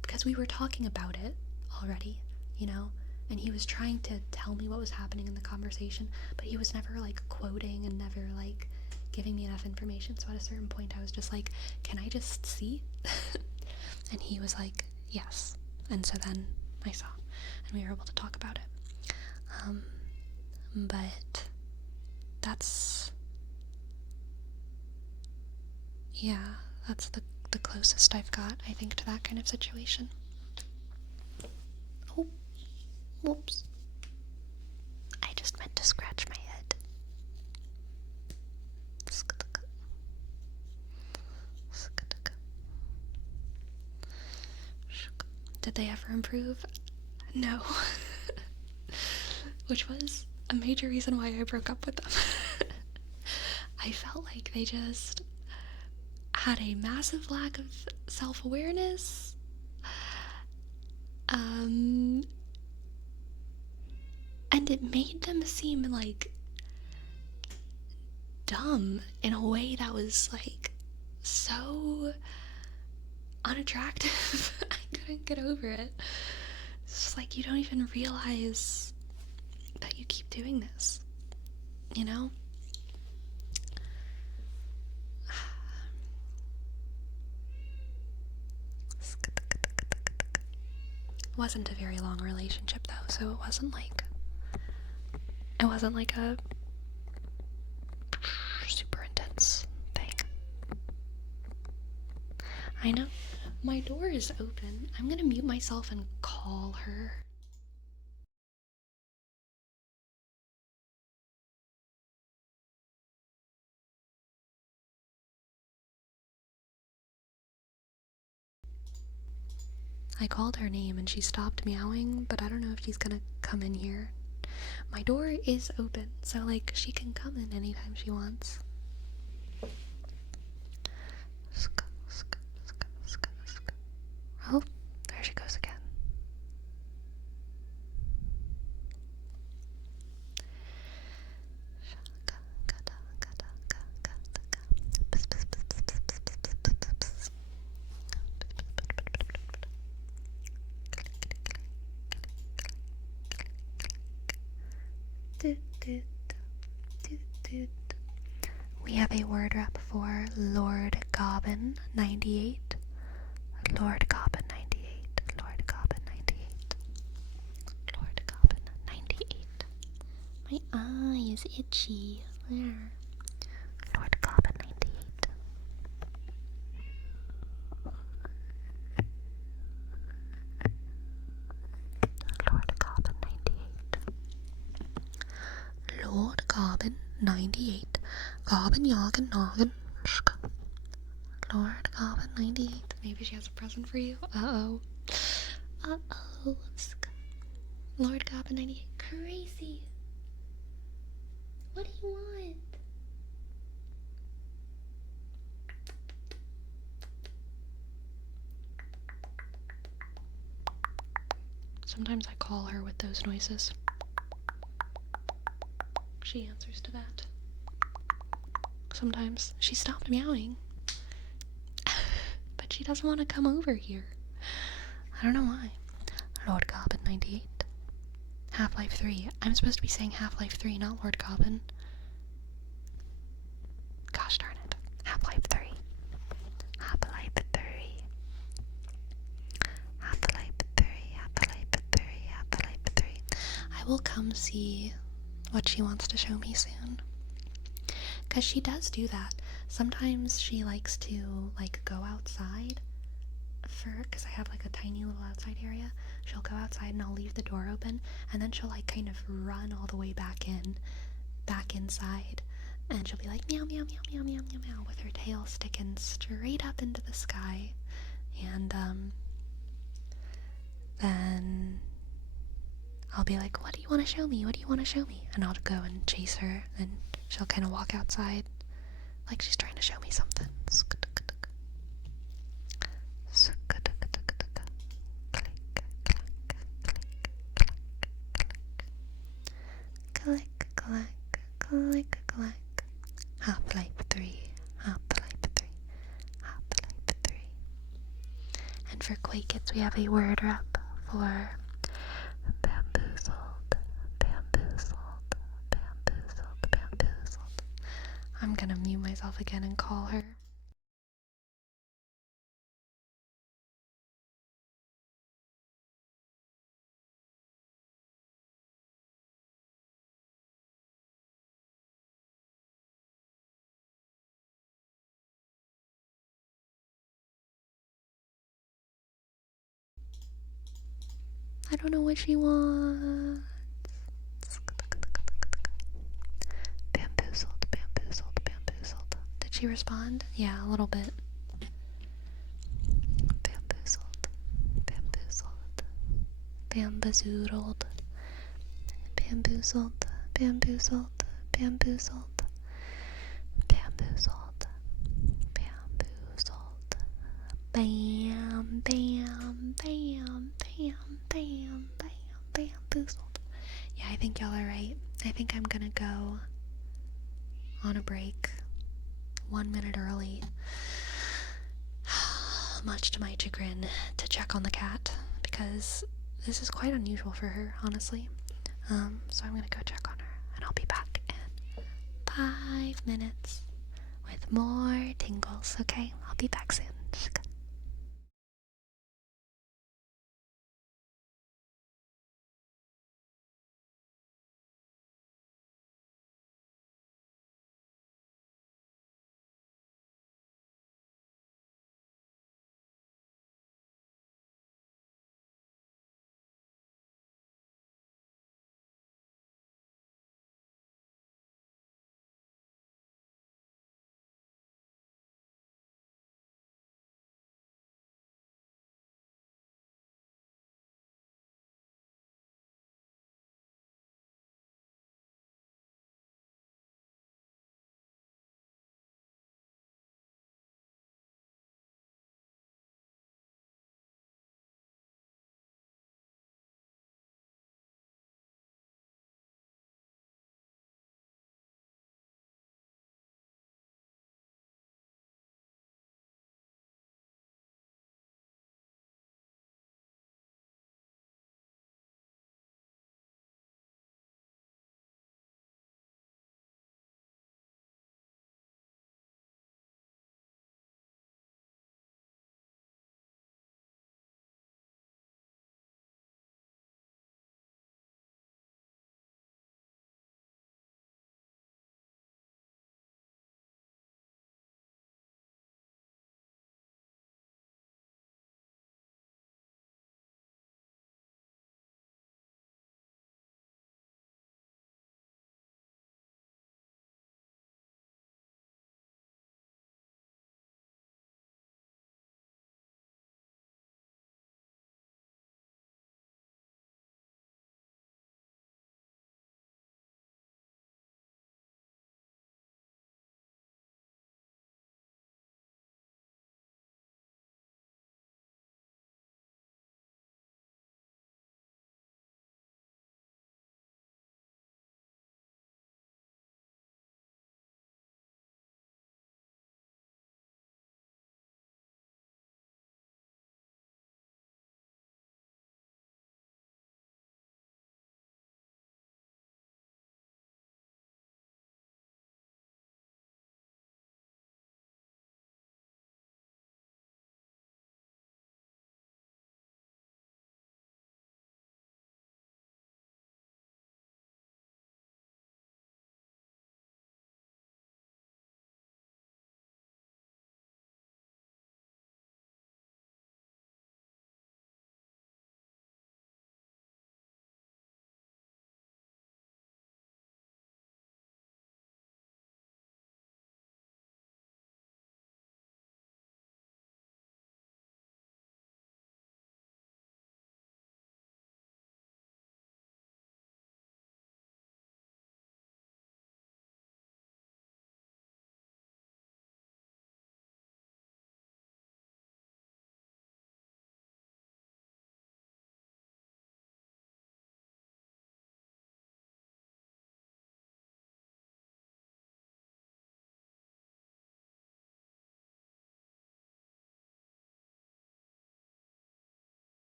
because we were talking about it already, you know, and he was trying to tell me what was happening in the conversation, but he was never, like, quoting and never, like, giving me enough information. So at a certain point I was just like, can I just see? And he was like, yes. And so then I saw, and we were able to talk about it. But that's, yeah, that's the closest I've got, I think, to that kind of situation. Oh, whoops. I just meant to scratch my head. Did they ever improve? No. Which was a major reason why I broke up with them. I felt like they just had a massive lack of self-awareness. And it made them seem like dumb in a way that was like so unattractive. I couldn't get over it. It's just like you don't even realize that you keep doing this, you know? It wasn't a very long relationship though, so it wasn't like a super intense thing. I know. My door is open. I'm gonna mute myself and call her. I called her name and she stopped meowing, but I don't know if she's gonna come in here. My door is open, so like she can come in anytime she wants. Oh, there she goes again. We have a word rep for Lord Gobbin 98. Lord Gobbin 98. Lord Gobbin 98. Lord Gobbin 98. My eye is itchy. There. Lord Gobbin 98. Lord Gobbin 98. Lord Gobbin 98. Gobbin Yoggin Noggin. Lord Gobbin 98. Maybe she has a present for you? Uh-oh. Uh-oh. Lord Gobbin 98. Crazy. What do you want? Sometimes I call her with those noises. She answers to that. Sometimes she stopped meowing. But she doesn't want to come over here. I don't know why. Lord Gobbin 98. Half-Life 3. I'm supposed to be saying Half-Life 3, not Lord Gobbin. Gosh darn it. Half-Life 3. Half-Life 3. Half-Life 3. Half-Life 3. Half-Life 3. I will come see what she wants to show me soon. Because she does do that. Sometimes she likes to, like, go outside because I have, like, a tiny little outside area. She'll go outside and I'll leave the door open, and then she'll, like, kind of run all the way back inside, and she'll be like, meow, meow, meow, meow, meow, meow, meow, with her tail sticking straight up into the sky, and, then I'll be like, what do you want to show me? What do you want to show me? And I'll go and chase her, and she'll kind of walk outside like she's trying to show me something. Click, clack, click, clack. Half-Life 3, Half-Life 3, Half-Life 3. And for Quake Kids, we have a word rep for bamboozled, bamboozled, bamboozled, bamboozled. I'm gonna mute myself again and call her. I don't know what she wants. Bamboozled, bamboozled, bamboozled. Did she respond? Yeah, a little bit. Bamboozled, bamboozled, bamboozled, bamboozled, bamboozled, bamboozled, bamboozled, bamboozled. Bam, bam, bam, bam, bam, bam, bamboozled. Yeah, I think y'all are right. I think I'm gonna go on a break 1 minute early, much to my chagrin, to check on the cat, because this is quite unusual for her, honestly. So I'm gonna go check on her, and I'll be back in 5 minutes with more tingles, okay? I'll be back soon.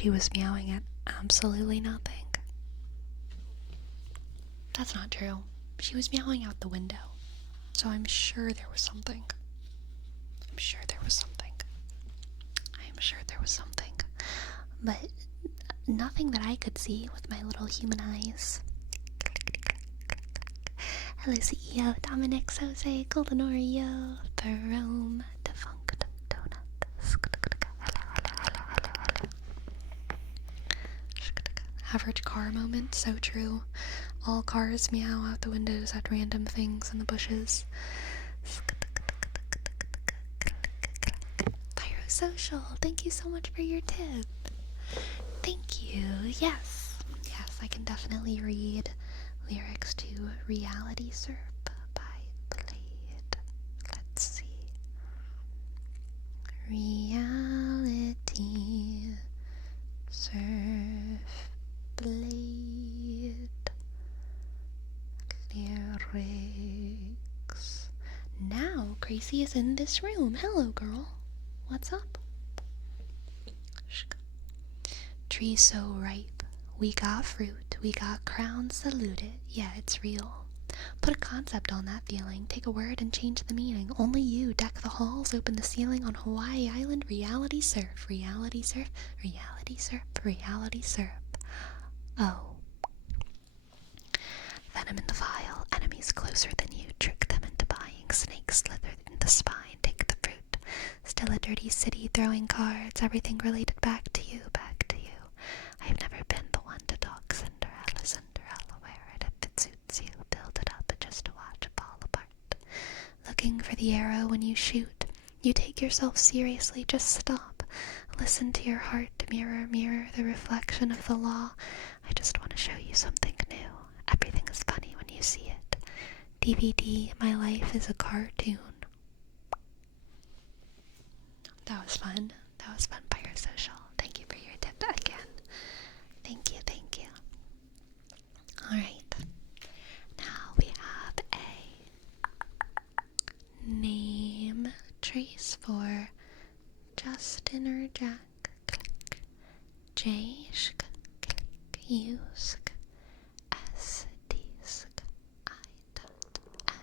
she was meowing at absolutely nothing. That's not true. She was meowing out the window. So I'm sure there was something. I'm sure there was something. But nothing that I could see with my little human eyes. Hello CEO, Dominic, Jose, Golden Oreo, Jerome, Defunct Donut. Average car moment, so true. All cars meow out the windows at random things in the bushes. Pyrosocial, thank you so much for your tip. Thank you. Yes, I can definitely read lyrics to Reality Surf by Blade. Let's see. Reality Surf Blade lyrics. Now Gracie is in this room. Hello, girl. What's up? Tree so ripe. We got fruit. We got crowns saluted. Yeah, it's real. Put a concept on that feeling. Take a word and change the meaning. Only you deck the halls, open the ceiling on Hawaii Island. Reality surf. Reality surf. Reality surf. Reality surf. Oh. Venom in the vial. Enemies closer than you. Trick them into buying. Snakes slither in the spine. Take the fruit. Still a dirty city throwing cards. Everything related back to you. Back to you. I've never been the one to talk Cinderella. Cinderella, wear it if it suits you. Build it up just to watch it fall apart. Looking for the arrow when you shoot. You take yourself seriously, just stop. Listen to your heart. Mirror, mirror, the reflection of the law. I just want to show you something new. Everything is funny when you see it. DVD, my life is a cartoon. That was fun. That was fun, Pyrosocial. Thank you for your tip again. Thank you. Alright. Now we have a name trace for Justin or Jack. Click. J sk click. U sk S D sk I dot N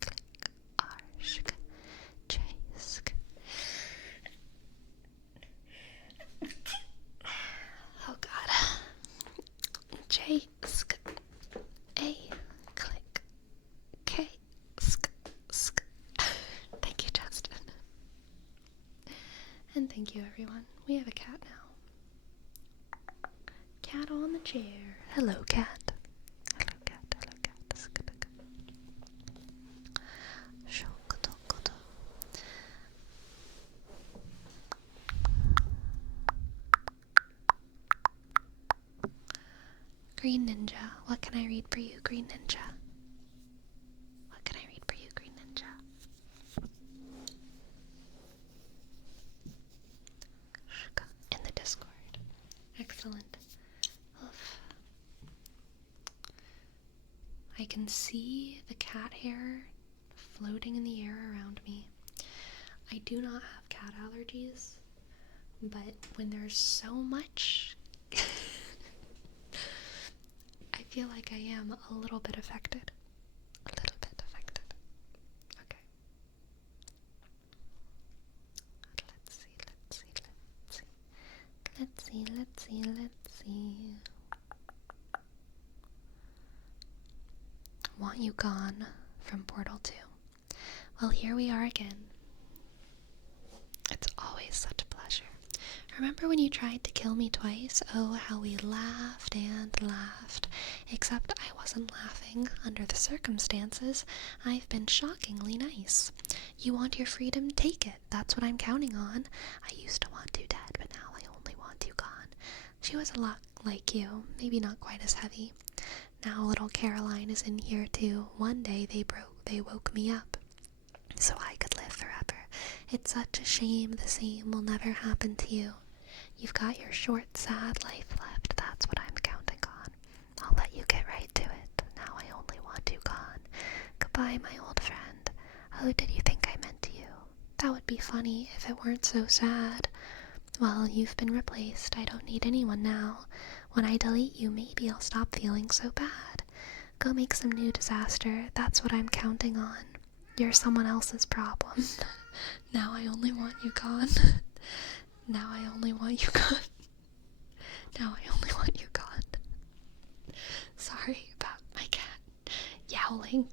click R sk J sk. Oh god. J sk A click K sk sk. Thank you, Justin. And thank you, everyone. We have a cat now. Cat on the chair. Hello, cat. Hello, cat. Hello, cat. Green Ninja. What can I read for you, Green Ninja? What can I read for you, Green Ninja? In the Discord. Excellent. Oof. I can see the cat hair floating in the air around me. I do not have cat allergies, but when there's so much, I feel like I am a little bit affected. Okay. Let's see. Want You Gone from Portal 2. Well, here we are again. It's always such a pleasure. Remember when you tried to kill me twice? Oh, how we laughed and laughed. Except I wasn't laughing under the circumstances. I've been shockingly nice. You want your freedom? Take it. That's what I'm counting on. I used to want you dead, but now I only want you gone. She was a lot like you, maybe not quite as heavy. Now little Caroline is in here too. One day they woke me up so I could live forever. It's such a shame the same will never happen to you. You've got your short, sad life left. That's what I'm counting on. I'll let you get right to it. Now I only want you gone. Goodbye, my old friend. Oh, did you think I meant you? That would be funny if it weren't so sad. Well, you've been replaced. I don't need anyone now. When I delete you, maybe I'll stop feeling so bad. Go make some new disaster. That's what I'm counting on. You're someone else's problem. Now I only want you gone. Now I only want you gone. Now I only want you gone. Sorry about my cat yowling.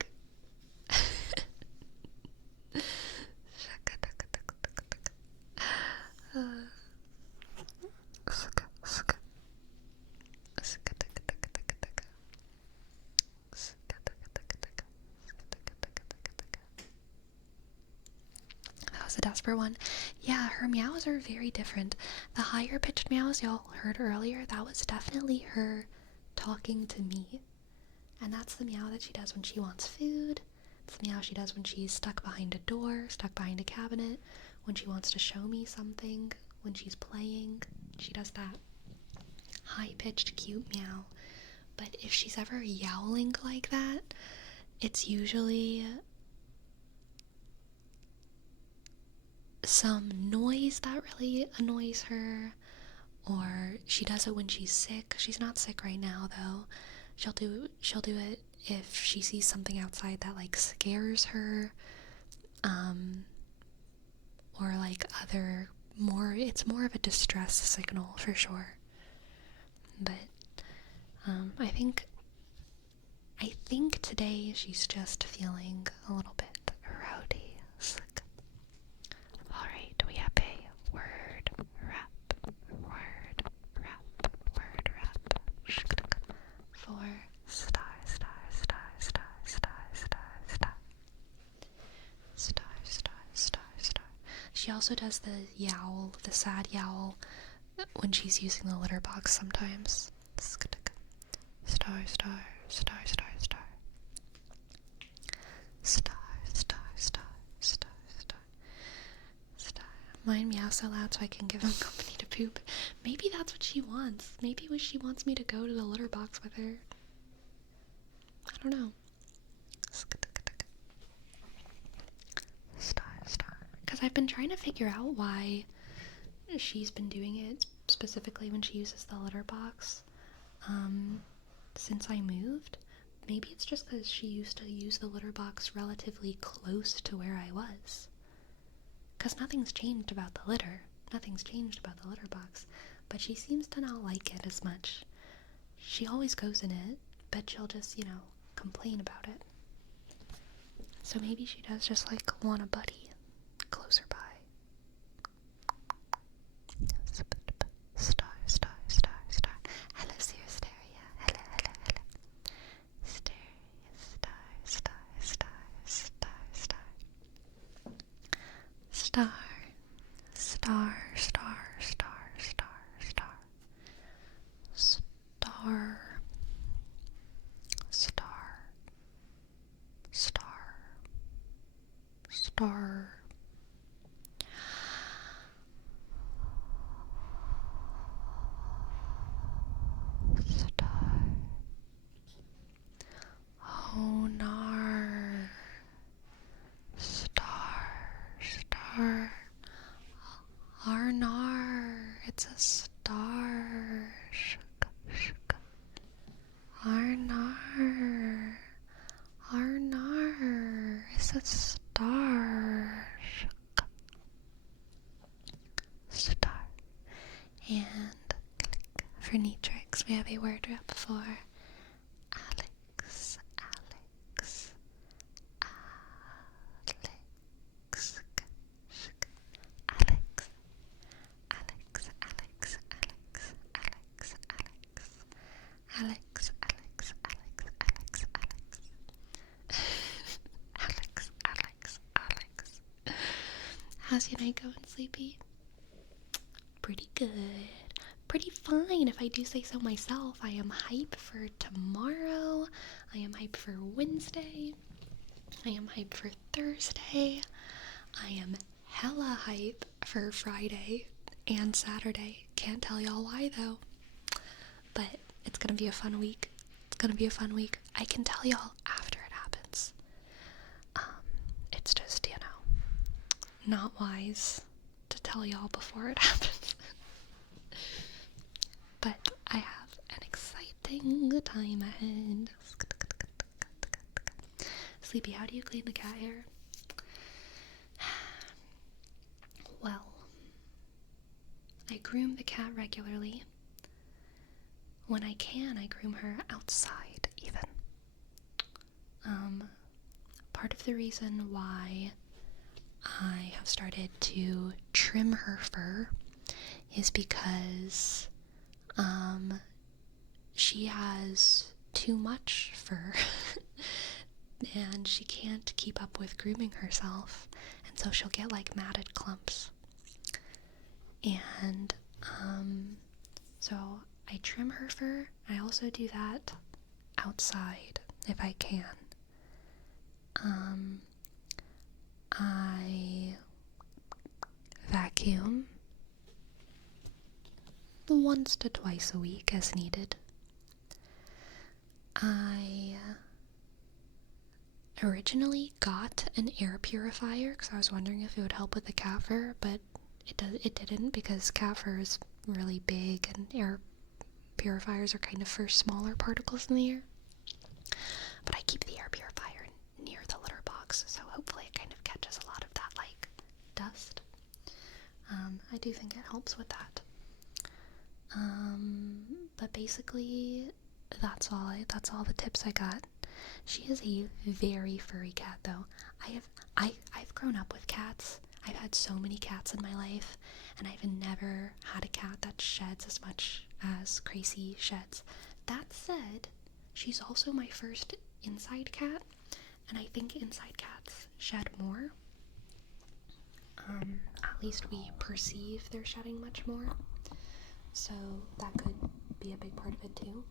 That was a desperate one. Yeah, her meows are very different. The higher pitched meows y'all heard earlier, that was definitely her talking to me. And that's the meow that she does when she wants food. It's the meow she does when she's stuck behind a door, stuck behind a cabinet, when she wants to show me something, when she's playing. She does that high-pitched, cute meow. But if she's ever yowling like that, it's usually some noise that really annoys her, or she does it when she's sick. She's not sick right now, though. She'll do it if she sees something outside that like scares her, or like it's more of a distress signal for sure. But I think today she's just feeling a little bit rowdy. Alright, we have a word rap for star. She also does the yowl, the sad yowl, when she's using the litter box sometimes. Star. Mine meow so loud so I can give him company to poop. Maybe that's what she wants. Maybe she wants me to go to the litter box with her. I don't know. Because I've been trying to figure out why she's been doing it, specifically when she uses the litter box, since I moved. Maybe it's just because she used to use the litter box relatively close to where I was. Because nothing's changed about the litter. Nothing's changed about the litter box. But she seems to not like it as much. She always goes in it, but she'll just, complain about it. So maybe she does just, want a buddy closer by. Star. Hello, Syria. Hello. Star. Oh, nar. Star. Arnar. It's a star. Arnar. It's a star. Star. And for Neatrix, we have a word rep for Alex. How's your night going, Sleepy? Pretty good. Pretty fine, if I do say so myself. I am hype for tomorrow. I am hype for Wednesday. I am hype for Thursday. I am hella hype for Friday and Saturday. Can't tell y'all why, though. But it's gonna be a fun week. I can tell y'all after it happens. It's just, not wise to tell y'all before it happens. exciting time ahead. Sleepy, how do you clean the cat hair? Well, I groom the cat regularly. When I can, I groom her outside, even. Part of the reason why I have started to trim her fur is because, she has too much fur, and she can't keep up with grooming herself, and so she'll get, like, matted clumps. And, so I trim her fur. I also do that outside if I can. I vacuum once to twice a week as needed. I originally got an air purifier because I was wondering if it would help with the cat fur, but it didn't, because cat fur is really big and air purifiers are kind of for smaller particles in the air. But I keep the air purifier near the litter box, so hopefully it kind of catches a lot of that, like, dust. I do think it helps with that. But basically, that's all the tips I got. She is a very furry cat, though. I've grown up with cats. I've had so many cats in my life, and I've never had a cat that sheds as much as Gracie sheds. That said, she's also my first inside cat, and I think inside cats shed more. At least we perceive they're shedding much more, so that could be a big part of it too.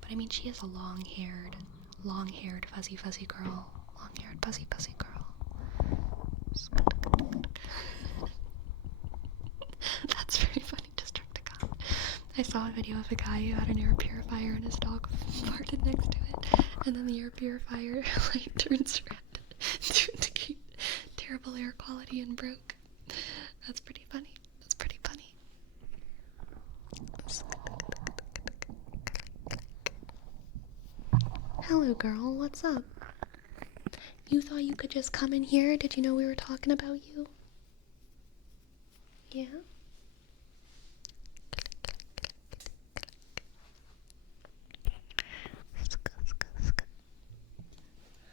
But I mean, she is a long-haired, fuzzy girl. Long-haired, fuzzy girl. That's very funny, Destructicon. I saw a video of a guy who had an air purifier and his dog farted next to it, and then the air purifier like turns red to indicate terrible air quality and broke. That's pretty funny. Hello, girl. What's up? You thought you could just come in here? Did you know we were talking about you? Yeah?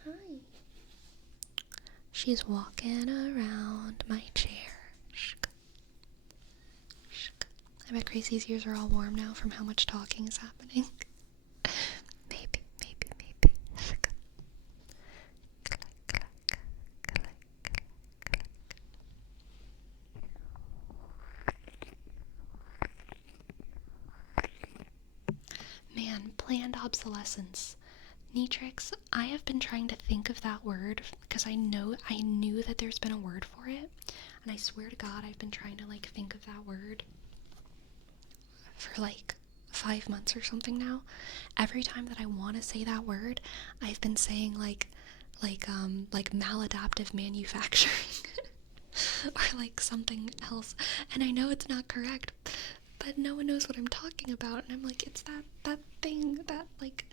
Hi. She's walking around my chair. I bet Gracie's ears are all warm now from how much talking is happening. Maybe. Man, planned obsolescence. Netrix, I have been trying to think of that word because I knew that there's been a word for it, and I swear to God I've been trying to, like, think of that word for like 5 months or something now. Every time that I want to say that word, I've been saying like maladaptive manufacturing or like something else, and I know it's not correct, but no one knows what I'm talking about, and I'm like, it's that thing that, like,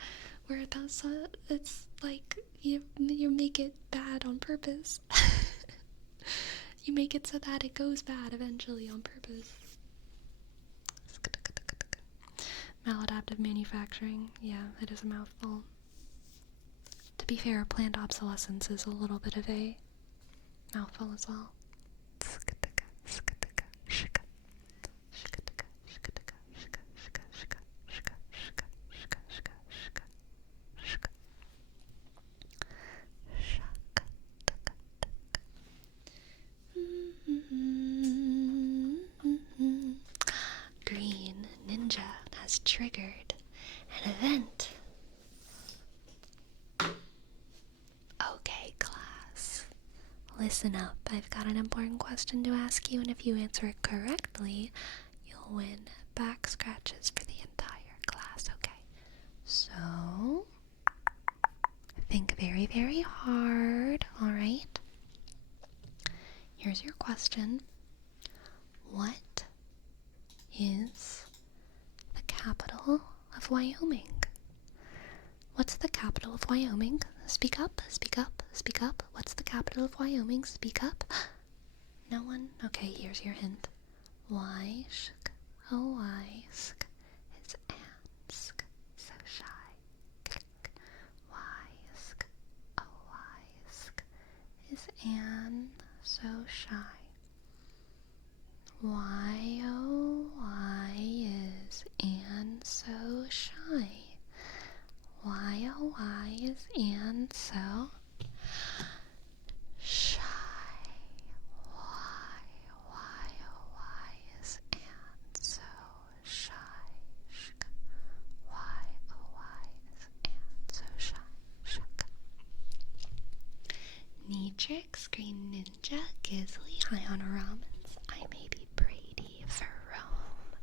where that's it's like you make it bad on purpose. You make it so that it goes bad eventually on purpose. Maladaptive manufacturing. Yeah, it is a mouthful. To be fair, planned obsolescence is a little bit of a mouthful as well. Green Ninja has triggered an event. Okay, class. Listen up. I've got an important question to ask you, and if you answer it correctly, you'll win back scratches for the entire class, okay? So, think very, very hard, alright? Here's your question. What is the capital of Wyoming? What's the capital of Wyoming? Speak up, speak up, speak up. What's the capital of Wyoming? Speak up. No one? Okay, here's your hint. Wysk, oh Wysk, is Ansk, so shy. Click. Wysk, oh Wysk, is Anne, so shy. Why, oh why is Anne so shy? Why, oh why is Anne so shy? Why, oh why is Anne so shy? Why, oh why is Anne so shy? Shuk. Neatrix, Green Ninja, Gizly, Ionoramans, I may be Brady for Rome,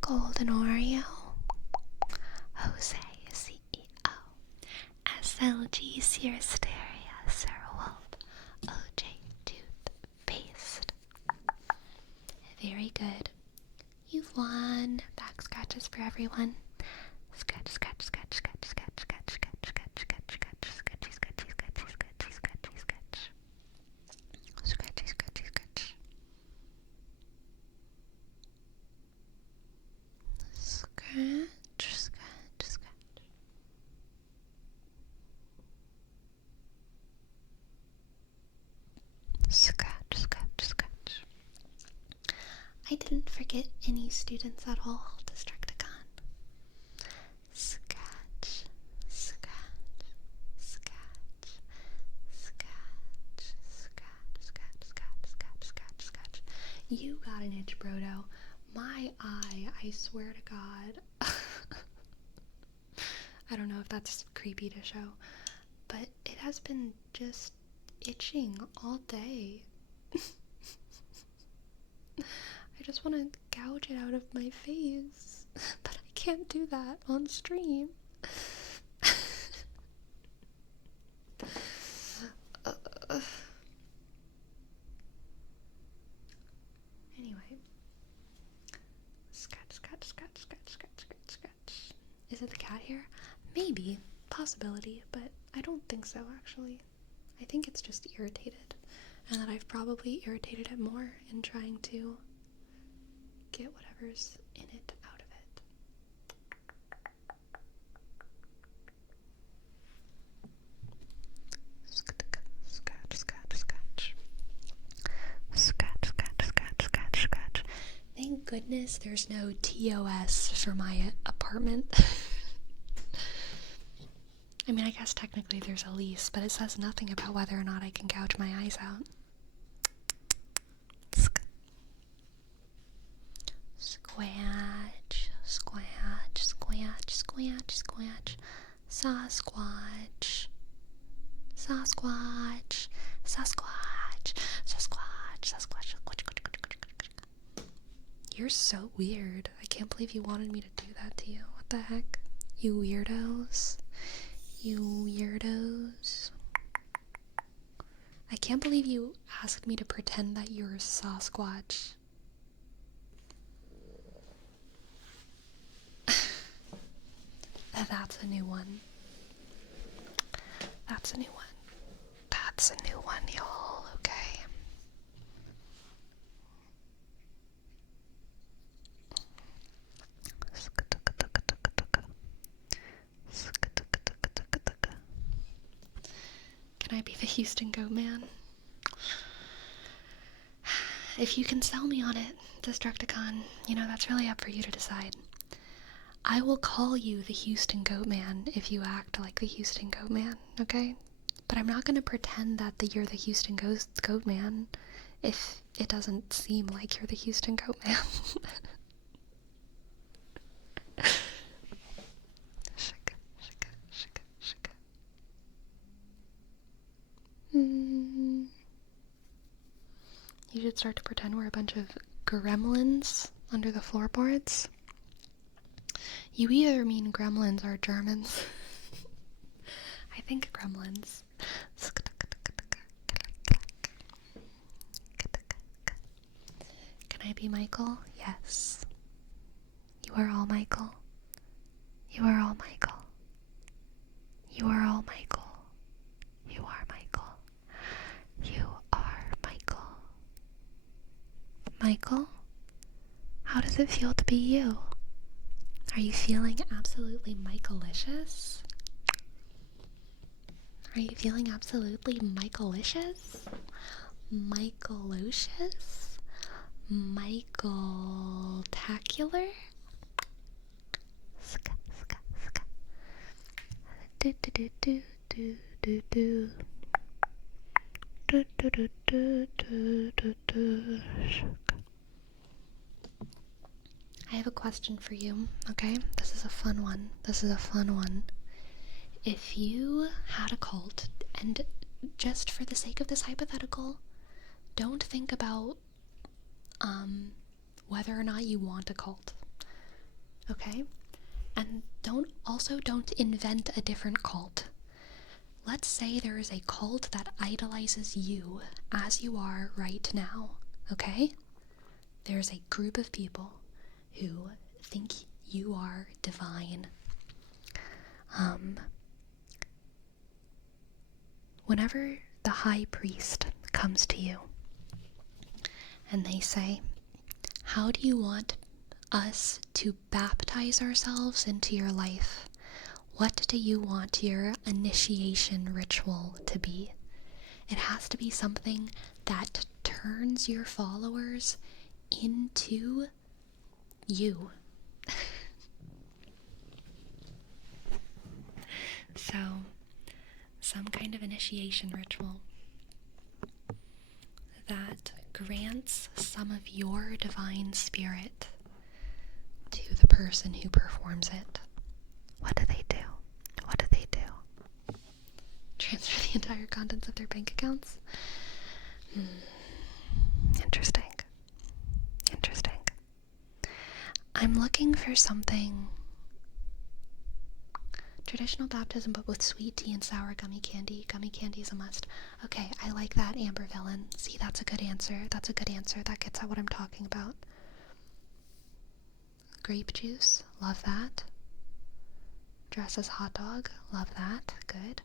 Golden Oreo, Jose, CEO, SLG, Searsteria, Sarah Wolf, OJ, Toothpaste. Very good. You've won. Back scratches for everyone. Scratch, scratch, scratch, scratch, scratch, scratch, scratch, scratch, scratch, scratch, scratchy, scratchy, scratchy, scratchy, scratchy, scratch. Scratchy, scratchy, scratch. Scratch, scratch, scratch. Scratch, scratch, scratch. I didn't forget any students at all, Destructicon. Scratch, scratch, scratch, scratch, scratch, scratch, scratch, scratch, scratch, scratch. You got an itch, Brodo. My eye, I swear to God. I don't know if that's creepy to show, but it has been just itching all day. I just want to gouge it out of my face, but I can't do that on stream. Anyway. Scratch, scratch, scratch, scratch, scratch, scratch, scratch. Is it the cat here? Maybe. Possibility, but I don't think so, actually. I think it's just irritated, and that I've probably irritated it more in trying to get whatever's in it out of it. Scratch, scratch, scratch. Scratch, scratch, scratch, scratch, scratch. Thank goodness there's no TOS for my apartment. I mean, I guess technically there's a lease, but it says nothing about whether or not I can gouge my eyes out. Squatch, squatch, squatch, squatch, squatch. Sasquatch. Sasquatch. Sasquatch. Sasquatch. Sasquatch. You're so weird. I can't believe you wanted me to do that to you. What the heck? You weirdos. You weirdos. I can't believe you asked me to pretend that you're a Sasquatch. That's a new one. That's a new one. That's a new one, y'all. Okay. Can I be the Houston Goat Man? If you can sell me on it, Destructicon, that's really up for you to decide. I will call you the Houston Goat Man if you act like the Houston Goat Man, okay? But I'm not going to pretend that you're the Houston Goat Man if it doesn't seem like you're the Houston Goat Man. Shaka, shaka, shaka, shaka. You should start to pretend we're a bunch of gremlins under the floorboards. You either mean gremlins or Germans. I think gremlins. Can I be Michael? Yes. You are all Michael. You are all Michael. Michael, how does it feel to be you? Are you feeling absolutely Michaelicious? Are you feeling absolutely Michaelicious? Michaelocious? Michael-tacular? Ska, ska, ska. Do do do do do do do. Do do do do do do do. I have a question for you, okay? This is a fun one. If you had a cult, and just for the sake of this hypothetical, don't think about whether or not you want a cult, okay? And don't invent a different cult. Let's say there is a cult that idolizes you as you are right now, okay? There's a group of people who think you are divine. Whenever the high priest comes to you and they say, how do you want us to baptize ourselves into your life? What do you want your initiation ritual to be? It has to be something that turns your followers into you. So, some kind of initiation ritual that grants some of your divine spirit to the person who performs it. What do they do? What do they do? Transfer the entire contents of their bank accounts? Interesting. Interesting. I'm looking for something. Traditional baptism, but with sweet tea and sour gummy candy. Gummy candy is a must. Okay, I like that, Amber Villain. See, that's a good answer. That gets at what I'm talking about. Grape juice, love that. Dress as hot dog, love that. Good.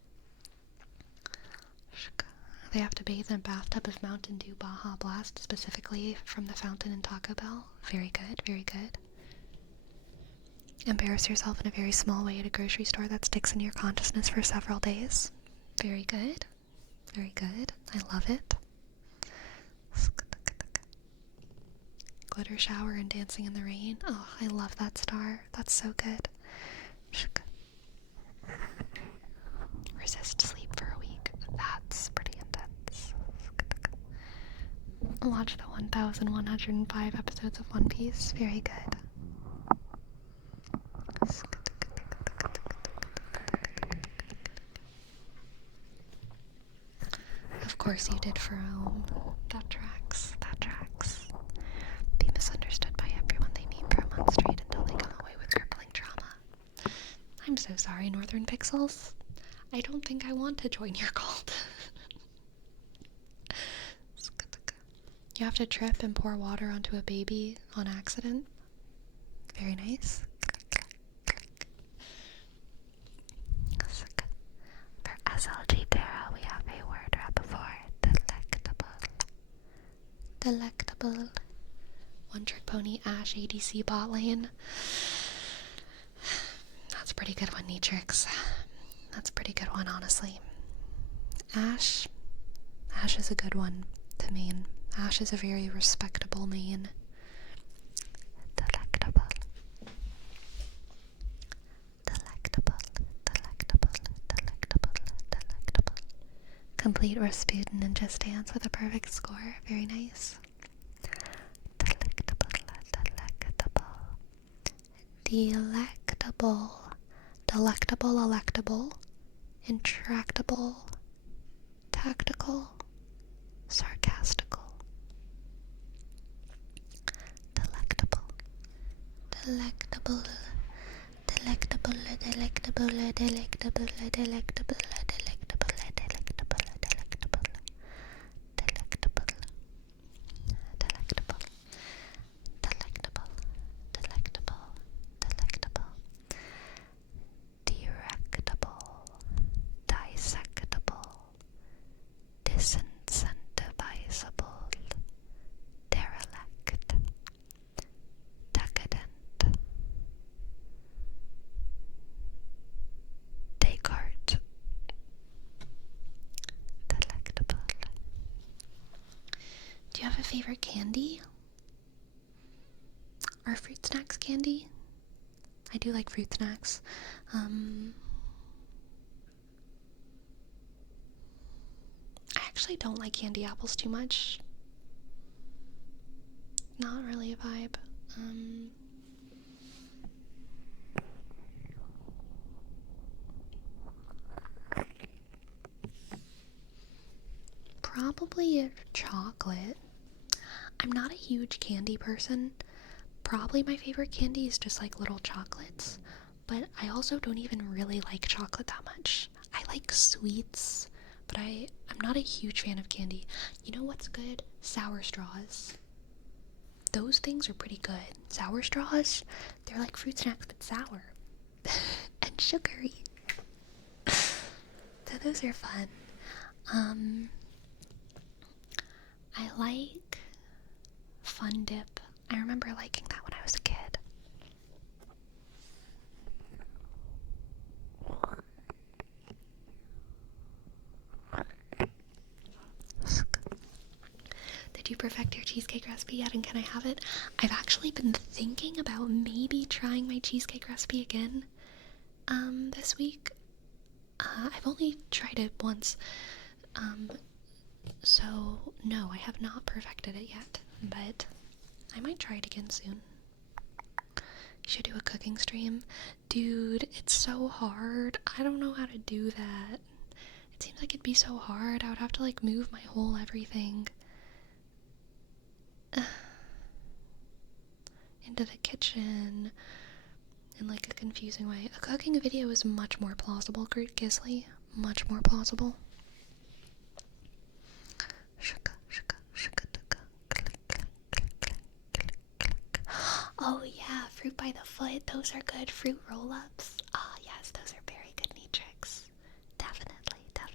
They have to bathe in a bathtub of Mountain Dew Baja Blast, specifically from the fountain in Taco Bell. Very good, very good. Embarrass yourself in a very small way at a grocery store that sticks in your consciousness for several days. Very good. Very good. I love it. Glitter shower and dancing in the rain. Oh, I love that star. That's so good. Resist sleep for a week. That's pretty intense. Watch the 1,105 episodes of One Piece. Very good. Of course you did for that tracks. Be misunderstood by everyone they meet for a month straight until they come away with crippling trauma. I'm so sorry, Northern Pixels. I don't think I want to join your cult. You have to trip and pour water onto a baby on accident. Very nice. For SLG Terra, we have a word wrap before delectable. One Trick Pony Ash ADC bot lane. That's a pretty good one, Neatrix. That's a pretty good one, honestly. Ash is a good one to main. Ash is a very respectable main. Delectable. Complete Rasputin and Just Dance with a perfect score. Very nice. Delectable, electable, intractable, tactical, sarcastical. Delectable. Derectable, dissectable, disincentivizable, derelict, you have a favorite candy? Or fruit snacks candy? I do like fruit snacks. I actually don't like candy apples too much. Not really a vibe. Probably a chocolate. I'm not a huge candy person. Probably my favorite candy is just like little chocolates. But I also don't even really like chocolate that much. I like sweets, but I'm not a huge fan of candy. You know what's good? Sour straws. Those things are pretty good. Sour straws, they're like fruit snacks but sour. And sugary. So those are fun. I like Fun Dip. I remember liking that when I was a kid. Did you perfect your cheesecake recipe yet, and can I have it? I've actually been thinking about maybe trying my cheesecake recipe again this week. I've only tried it once, so no, I have not perfected it yet, but I might try it again soon. You should do a cooking stream. Dude, it's so hard. I don't know how to do that. It seems like it'd be so hard. I would have to like move my whole everything into the kitchen in like a confusing way. A cooking video is much more plausible, Great Gisley. Much more plausible. Oh yeah, fruit by the foot. Those are good. Fruit roll-ups. Ah, yes, those are very good neat tricks. Definitely good.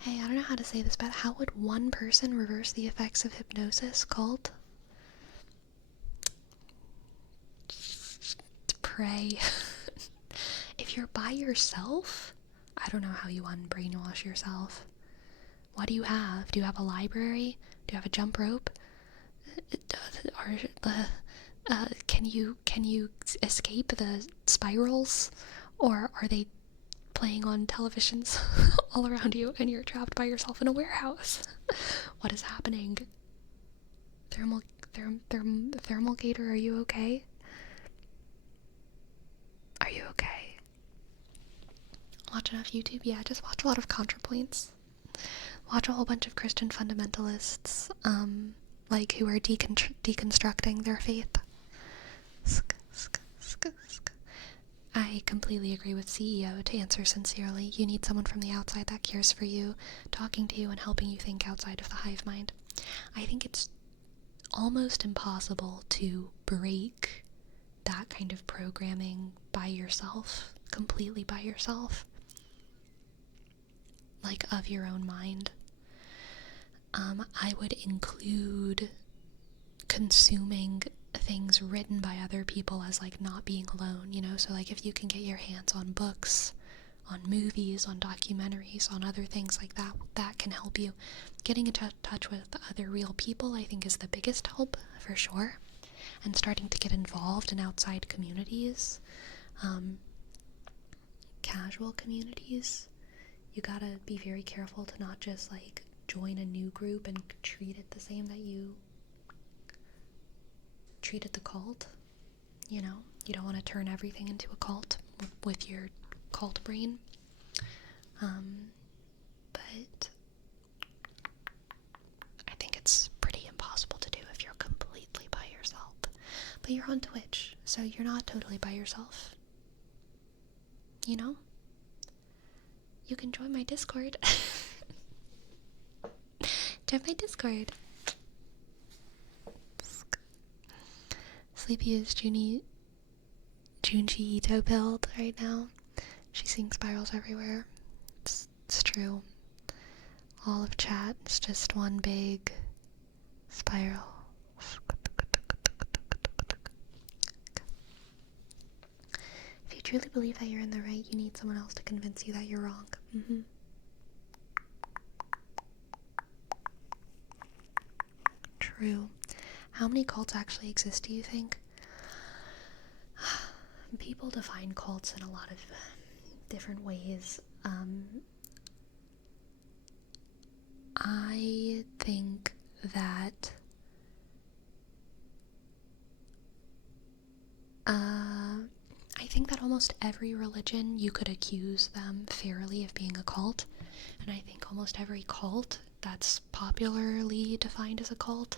Hey, I don't know how to say this, but how would one person reverse the effects of hypnosis? Called? Pray. If you're by yourself, I don't know how you unbrainwash yourself. What do you have? Do you have a library? Do you have a jump rope? Can you escape the spirals, or are they playing on televisions all around you and you're trapped by yourself in a warehouse? What is happening? Thermal gator, are you okay? Are you okay? Watch enough YouTube? Yeah, just watch a lot of ContraPoints. Watch a whole bunch of Christian fundamentalists, like who are deconstructing their faith. I completely agree with CEO. To answer sincerely, you need someone from the outside that cares for you, talking to you and helping you think outside of the hive mind. I think it's almost impossible to break that kind of programming by yourself, completely by yourself, like of your own mind. I would include consuming things written by other people as like not being alone, you know? So like if you can get your hands on books, on movies, on documentaries, on other things like that, that can help you. Getting in touch with other real people, I think, is the biggest help, for sure. And starting to get involved in outside communities, casual communities. You gotta be very careful to not just like join a new group and treat it the same that you treated the cult. You know, you don't want to turn everything into a cult with your cult brain. But I think it's pretty impossible to do if you're completely by yourself. But you're on Twitch, so you're not totally by yourself. You know? You can join my Discord. Join my Discord. Sleepy is Junji Ito build right now. She's seeing spirals everywhere. It's true. All of chat is just one big spiral. If you truly believe that you're in the right, you need someone else to convince you that you're wrong. true. How many cults actually exist, do you think? People define cults in a lot of different ways. I think that almost every religion, you could accuse them fairly of being a cult, and I think almost every cult that's popularly defined as a cult,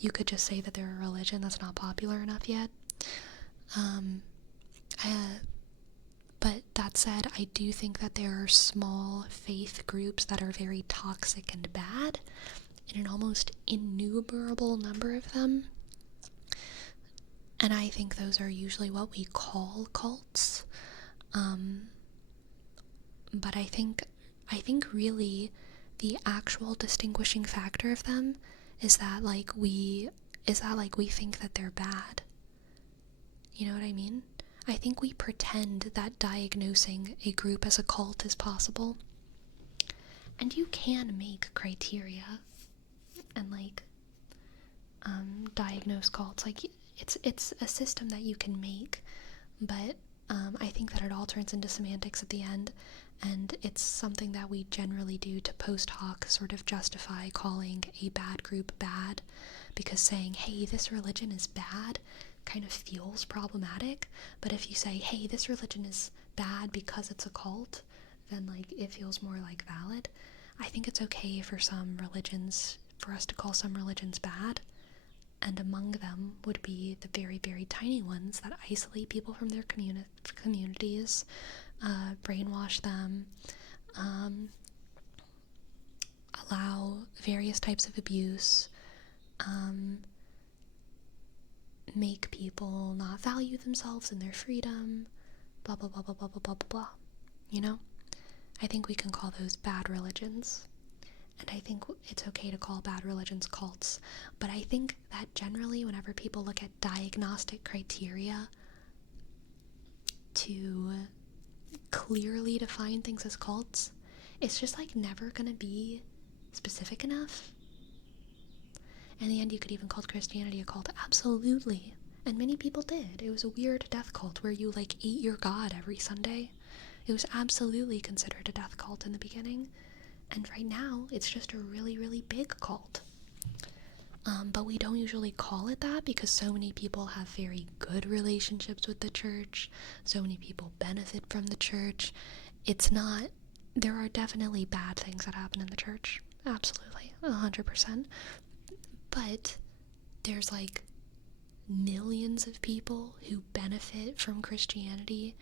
you could just say that they're a religion that's not popular enough yet. But that said, I do think that there are small faith groups that are very toxic and bad, and an almost innumerable number of them. And I think those are usually what we call cults. But I think really the actual distinguishing factor of them is that we think that they're bad. You know what I mean? I think we pretend that diagnosing a group as a cult is possible. And you can make criteria and diagnose cults. It's a system that you can make, but I think that it all turns into semantics at the end, and it's something that we generally do to post hoc sort of justify calling a bad group bad, because saying, hey, this religion is bad kind of feels problematic. But if you say, hey, this religion is bad because it's a cult, then it feels more valid. I think it's okay for us to call some religions bad, and among them would be the very, very tiny ones that isolate people from their communities, brainwash them, allow various types of abuse, make people not value themselves and their freedom, blah, blah, blah, blah, blah, blah, blah, blah, blah. You know? I think we can call those bad religions. And I think it's okay to call bad religions cults. But I think that generally whenever people look at diagnostic criteria to clearly define things as cults, it's just never gonna be specific enough. In the end, you could even call Christianity a cult. Absolutely. And many people did. It was a weird death cult where you ate your god every Sunday. It was absolutely considered a death cult in the beginning. And right now, it's just a really, really big cult. But we don't usually call it that because so many people have very good relationships with the church. So many people benefit from the church. There are definitely bad things that happen in the church. Absolutely. 100%. But there's millions of people who benefit from Christianity,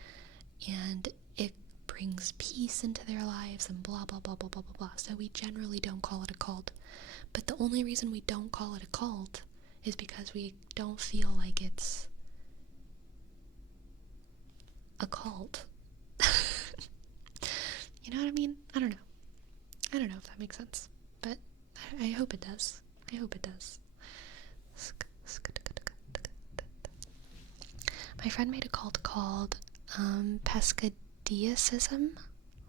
and it brings peace into their lives and blah, blah, blah, blah, blah, blah, blah. So we generally don't call it a cult. But the only reason we don't call it a cult is because we don't feel like it's a cult. You know what I mean? I don't know if that makes sense, but I hope it does. My friend made a cult called Pescadillism,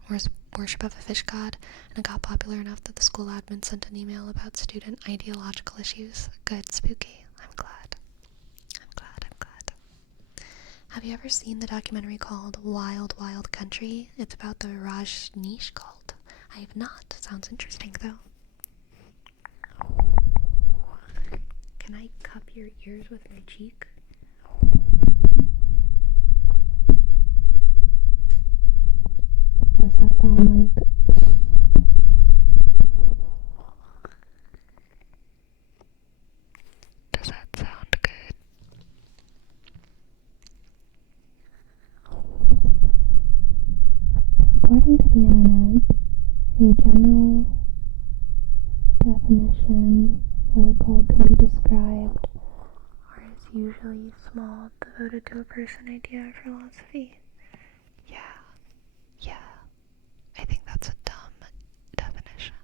or worship of a fish god, and it got popular enough that the school admin sent an email about student ideological issues. Good, spooky. I'm glad. Have you ever seen the documentary called Wild Wild Country? It's about the Rajneesh cult. I have not. Sounds interesting, though. Can I cup your ears with my cheek? What does that sound like? Does that sound good? According to the internet, a general definition of a cult can be described as usually small, devoted to a person, idea, or philosophy. Yeah. I think that's a dumb definition.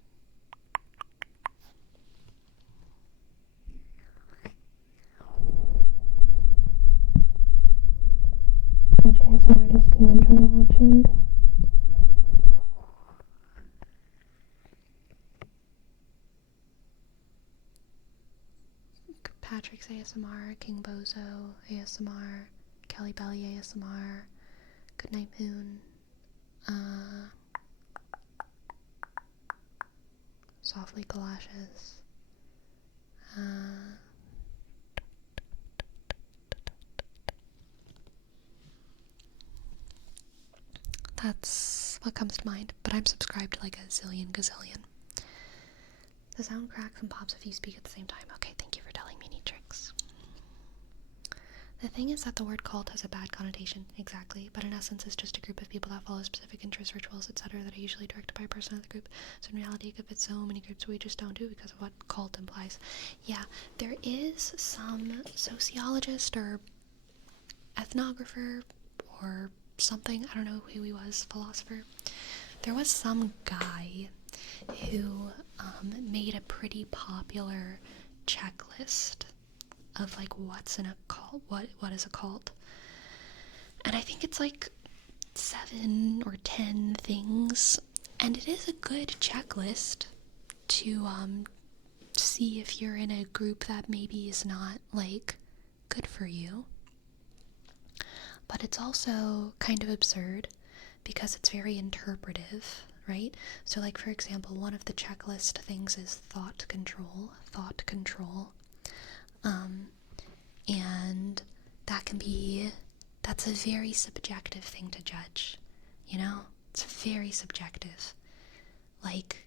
Which ASMR artist do you enjoy watching? Matrix ASMR, King Bozo ASMR, Kelly Belly ASMR, Goodnight Moon, Softly Galoshes, that's what comes to mind, but I'm subscribed to like a zillion gazillion. The sound cracks and pops if you speak at the same time. Okay, thank you for telling me, Neatrix. The thing is that the word cult has a bad connotation, exactly, but in essence it's just a group of people that follow specific interests, rituals, etc. that are usually directed by a person of the group. So in reality it could fit so many groups we just don't do because of what cult implies. Yeah, there is some sociologist or ethnographer or something, I don't know who he was, philosopher. There was some guy who made a pretty popular checklist of like what's in a cult, what is a cult, and I think it's like 7 or 10 things, and it is a good checklist to see if you're in a group that maybe is not like good for you, but it's also kind of absurd because it's very interpretive, right? So like for example, one of the checklist things is thought control, and that's a very subjective thing to judge, you know? It's very subjective. Like,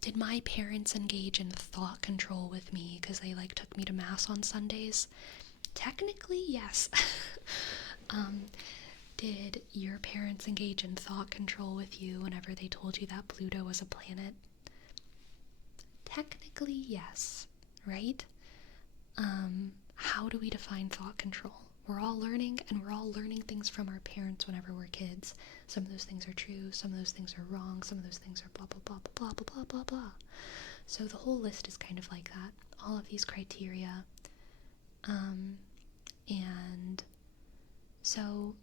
did my parents engage in thought control with me because they like took me to mass on Sundays? Technically, yes. Did your parents engage in thought control with you whenever they told you that Pluto was a planet? Technically, yes, right? How do we define thought control? We're all learning, and we're all learning things from our parents whenever we're kids. Some of those things are true, some of those things are wrong, some of those things are blah, blah, blah, blah, blah, blah, blah, blah. So the whole list is kind of like that. All of these criteria. And so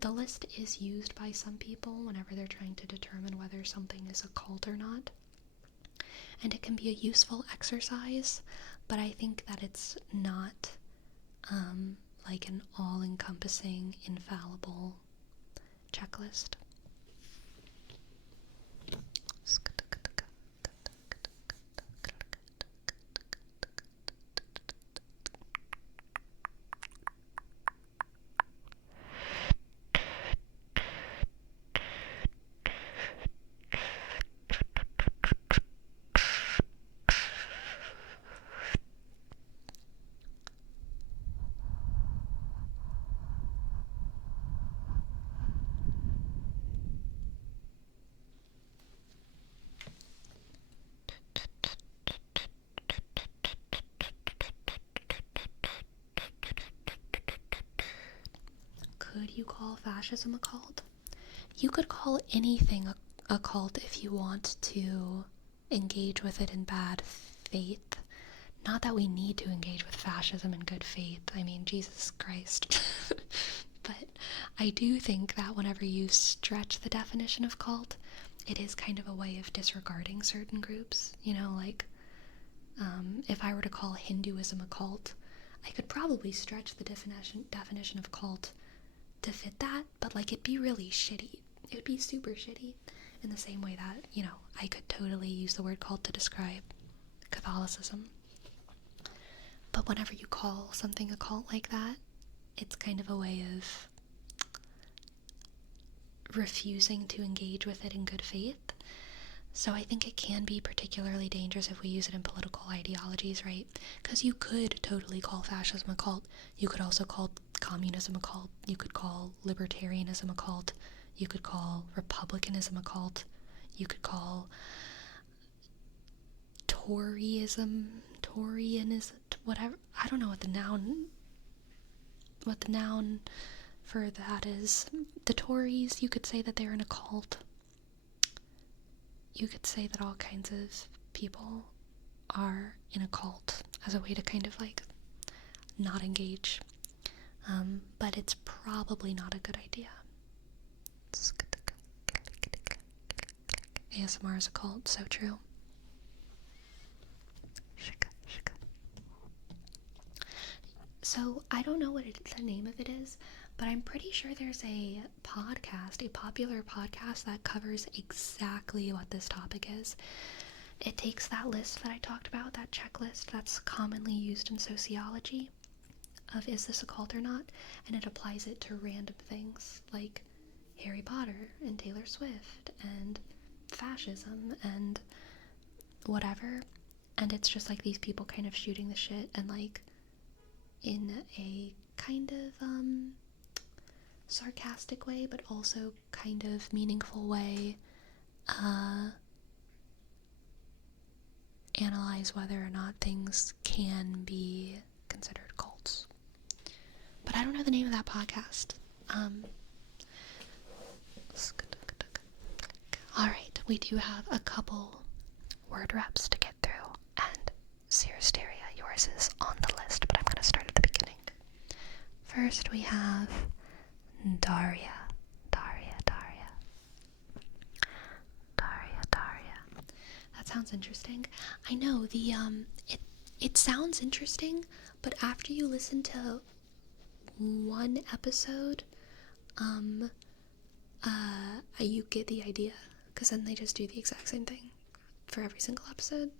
the list is used by some people whenever they're trying to determine whether something is a cult or not. And it can be a useful exercise, but I think that it's not like an all-encompassing, infallible checklist. Could you call fascism a cult? You could call anything a cult if you want to engage with it in bad faith. Not that we need to engage with fascism in good faith. I mean, Jesus Christ. But I do think that whenever you stretch the definition of cult, it is kind of a way of disregarding certain groups. You know, like, if I were to call Hinduism a cult, I could probably stretch the definition of cult to fit that, but like it'd be really shitty. It would be super shitty in the same way that, you know, I could totally use the word cult to describe Catholicism. But whenever you call something a cult like that, it's kind of a way of refusing to engage with it in good faith. So I think it can be particularly dangerous if we use it in political ideologies, right? Because you could totally call fascism a cult. You could also call communism a cult. You could call libertarianism a cult. You could call republicanism a cult. You could call Toryism, whatever. I don't know what the noun for that is. The Tories, you could say that they're in a cult. You could say that all kinds of people are in a cult as a way to kind of like not engage. But it's probably not a good idea. ASMR is a cult, so true. Shika. So I don't know what the name of it is, but I'm pretty sure there's a podcast, a popular podcast that covers exactly what this topic is. It takes that list that I talked about, that checklist that's commonly used in sociology of is this a cult or not, and it applies it to random things like Harry Potter and Taylor Swift and fascism and whatever. And it's just like these people kind of shooting the shit and like in a kind of sarcastic way, but also kind of meaningful way, analyze whether or not things can be considered cults. But I don't know the name of that podcast. Alright, we do have a couple word reps to get through, and Siristeria, yours is on the list, but I'm going to start at the beginning. First we have Daria. That sounds interesting. I know it sounds interesting, but after you listen to one episode, you get the idea, because then they just do the exact same thing for every single episode.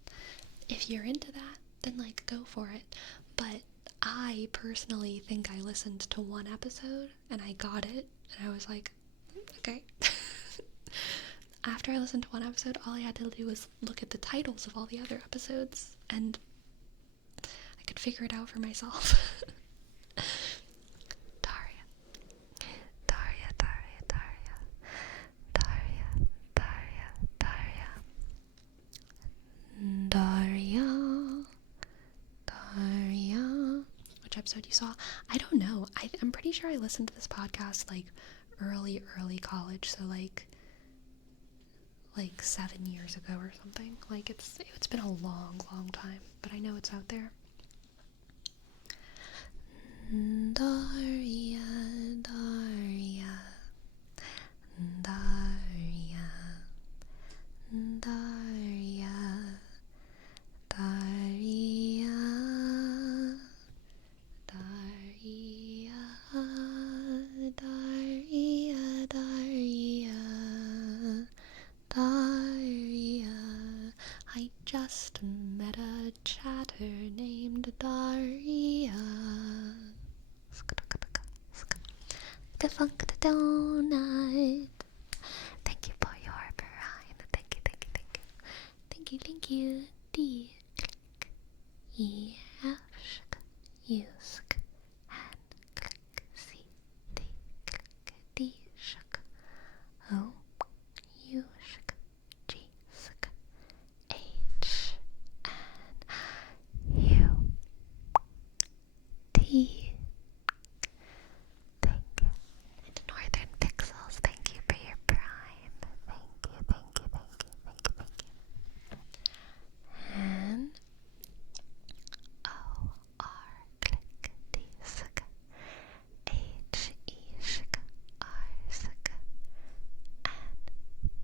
If you're into that, then like go for it. But I personally think I listened to one episode and I got it, and I was like, okay. After I listened to one episode, all I had to do was look at the titles of all the other episodes, and I could figure it out for myself. Daria. Which episode you saw? I don't know. I'm pretty sure I listened to this podcast like early college, so like 7 years ago or something. Like it's been a long time, but I know it's out there. Daria. I just met a chatter named Daria. The funk the donut. Thank you for your prime. Thank you. D, click, E, F, sh, U, sk, N, click, C, D, click, D, sh, O, U, sh, G, sk, H, N, U, T. Thank you. And Northern Pixels, thank you for your prime. Thank you. And O, R, click, D, sk, H, E, sh, R, sk, N,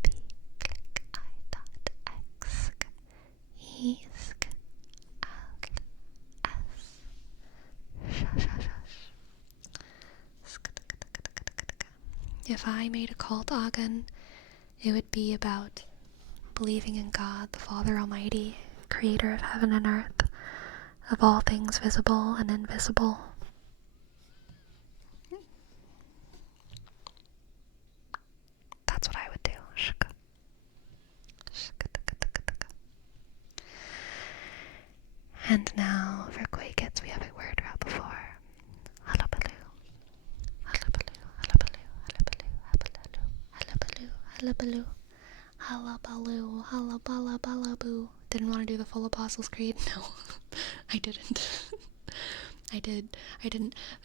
B, click, I, dot, X, E, sk, L, S, shush. If I made a cult, Agan, it would be about believing in God, the Father Almighty, creator of heaven and earth, of all things visible and invisible. That's what I would do. And now, for Quay Kids, we have a word wrap before. Hullabaloo. Hullabaloo. Didn't want to do the full Apostles' Creed? No, I didn't. I didn't.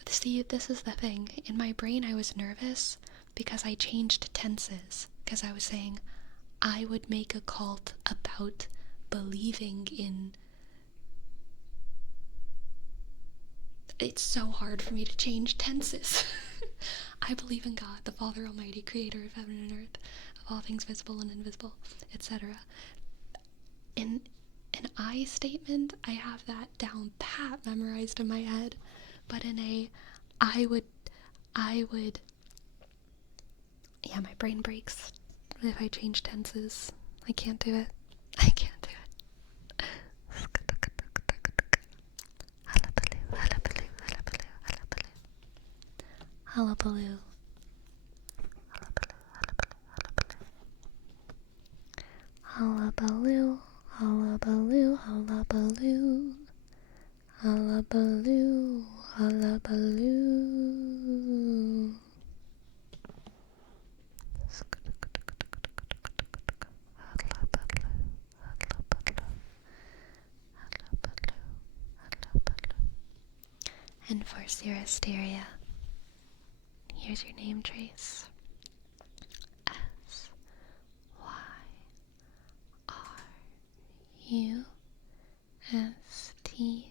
See, this is the thing. In my brain, I was nervous because I changed tenses. Because I was saying I would make a cult about believing in. It's so hard for me to change tenses. I believe in God, the Father Almighty, creator of heaven and earth, of all things visible and invisible, etc. In an I statement, I have that down pat memorized in my head, but in a I would, yeah, my brain breaks if I change tenses. I can't do it. I can't do it. Hullabaloo, hullabaloo, hullabaloo, hullabaloo. Hullabaloo, hullabaloo, hullabaloo, hullabaloo, hullabaloo. And for Syristeria, here's your name trace. SYRUST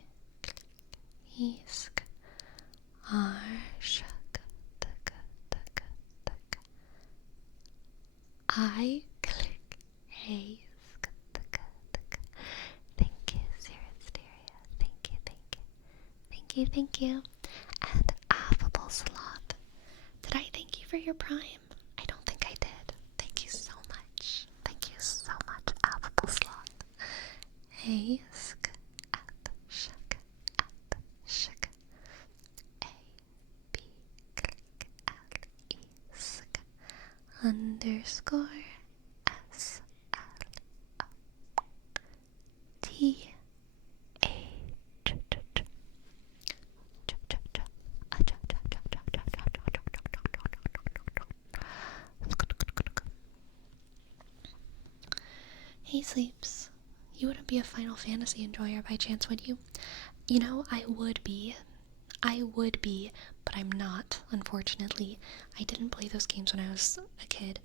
Esk I click Ask. Thank you, Syristeria. Thank you, thank you. Thank you, thank you. And Affable Sloth. Did I thank you for your Prime? I don't think I did. Thank you so much. Thank you so much, Affable Sloth. Ask at shuk at shuk. A B click L E sk underscore S L O T H. Hey Sleeps, you wouldn't be a Final Fantasy enjoyer by chance, would you? You know, I would be, but I'm not, unfortunately. I didn't play those games when I was a kid.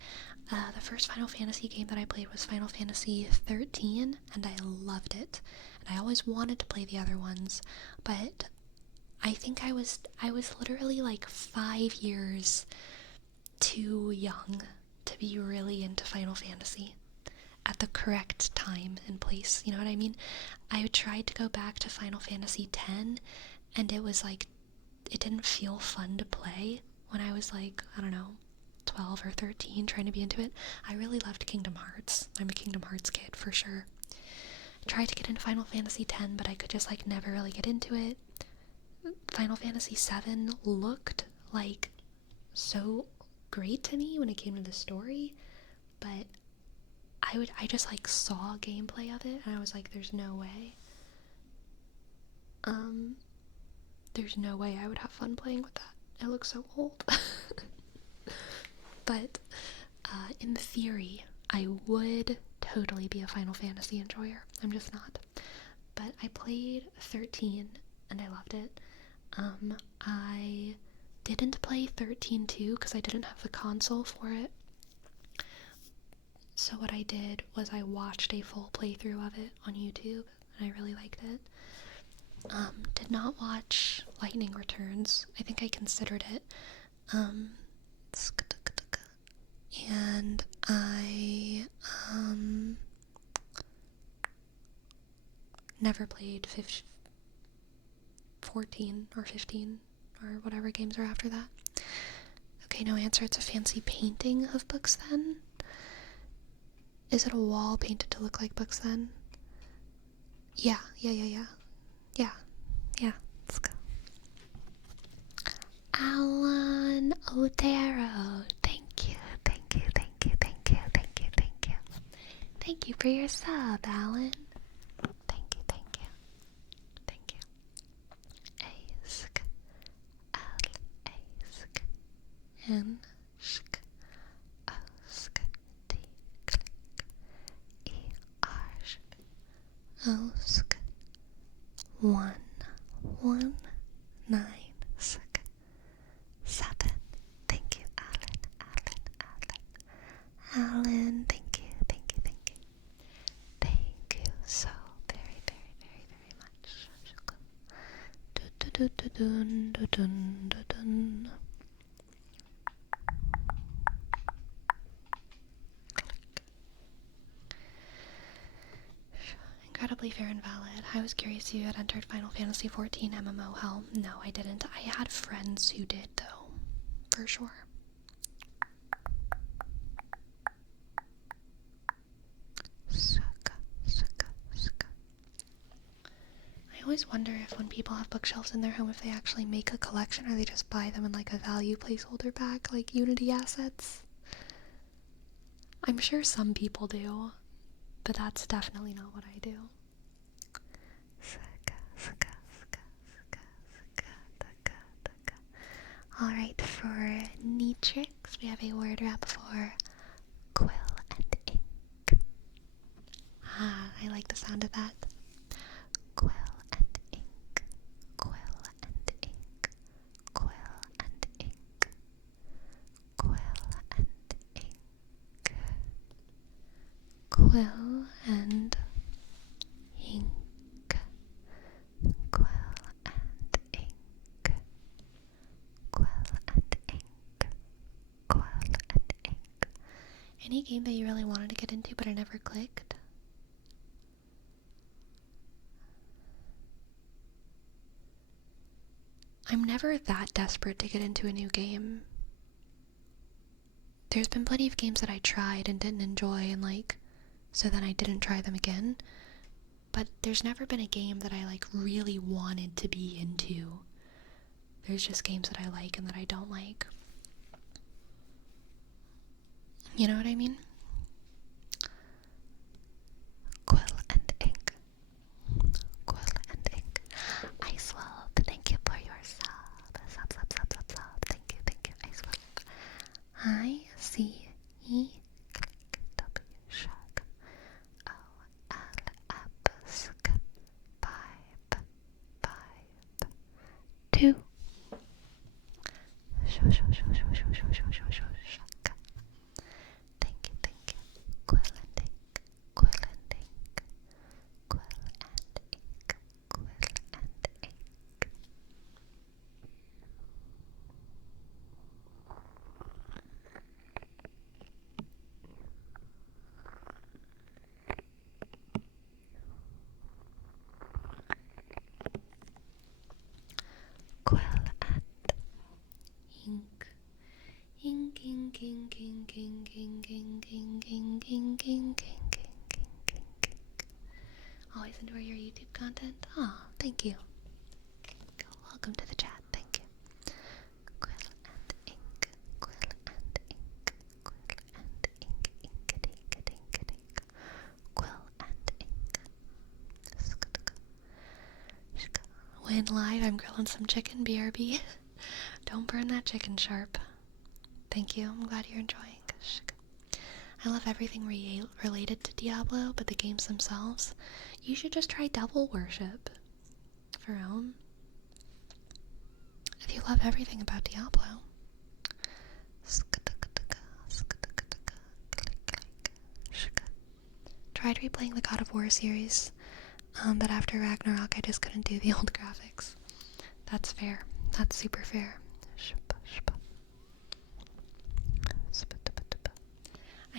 The first Final Fantasy game that I played was Final Fantasy 13, and I loved it. And I always wanted to play the other ones, but I think I was literally like 5 years too young to be really into Final Fantasy at the correct time and place, you know what I mean? I tried to go back to Final Fantasy X, and it was like, it didn't feel fun to play when I was like, I don't know, 12 or 13, trying to be into it. I really loved Kingdom Hearts. I'm a Kingdom Hearts kid, for sure. I tried to get into Final Fantasy X, but I could just like never really get into it. Final Fantasy VII looked like so great to me when it came to the story, but I just like saw gameplay of it and I was like, there's no way I would have fun playing with that. It looks so old. But in theory I would totally be a Final Fantasy enjoyer. I'm just not. But I played 13 and I loved it. I didn't play 13-2 because I didn't have the console for it. So what I did was I watched a full playthrough of it on YouTube, and I really liked it. Did not watch Lightning Returns. I think I considered it. And I never played 14 or 15 or whatever games are after that. Okay, no answer. It's a fancy painting of books then? Is it a wall painted to look like books then? Yeah. Let's go. Alan Otero. Thank you. Thank you for your sub, Alan. Thank you. Ask. Ask. N. Shk. Osk. T. Click. E. R. Shk. Osk. 11967. Thank you, Alan. Alan, thank you. Thank you so very much. incredibly fair and valid. I was curious if you had entered Final Fantasy XIV MMO hell. No, I didn't. I had friends who did, though. For sure. I always wonder if when people have bookshelves in their home, if they actually make a collection or they just buy them in like a value placeholder bag, like Unity assets. I'm sure some people do, but that's definitely not what I do. Alright, for Neatrix, we have a word wrap for quill and ink. Ah, I like the sound of that. Quill and ink, quill and ink, quill and ink, quill and ink, quill and ink, quill and ink, quill and ink, quill and ink. Any game that you really wanted to get into but it never clicked? I'm never that desperate to get into a new game. There's been plenty of games that I tried and didn't enjoy and so then I didn't try them again. But there's never been a game that I really wanted to be into. There's just games that I like and that I don't like. You know what I mean? Quill and ink. Quill and ink. Ice World, thank you for your sub. Sub. Thank you, Ice World. I-C-E W shark O-L-F-S-K 5 2 Shaka. Thank you. Quill and ink, quill and ink, quill and ink, quill and ink. Quill and ink. Ink. Always enjoy your YouTube content. Oh, thank you. Welcome to the chat. Thank you. Quill and ink. Quill and ink. Quill and ink. Ink. Quill and ink. When live, I'm grilling some chicken. BRB. Don't burn that chicken sharp. Thank you. I'm glad you're enjoying. I love everything related to Diablo, but the games themselves, you should just try Devil Worship. For real. If you love everything about Diablo. Tried replaying the God of War series, but after Ragnarok I just couldn't do the old graphics. That's fair. That's super fair.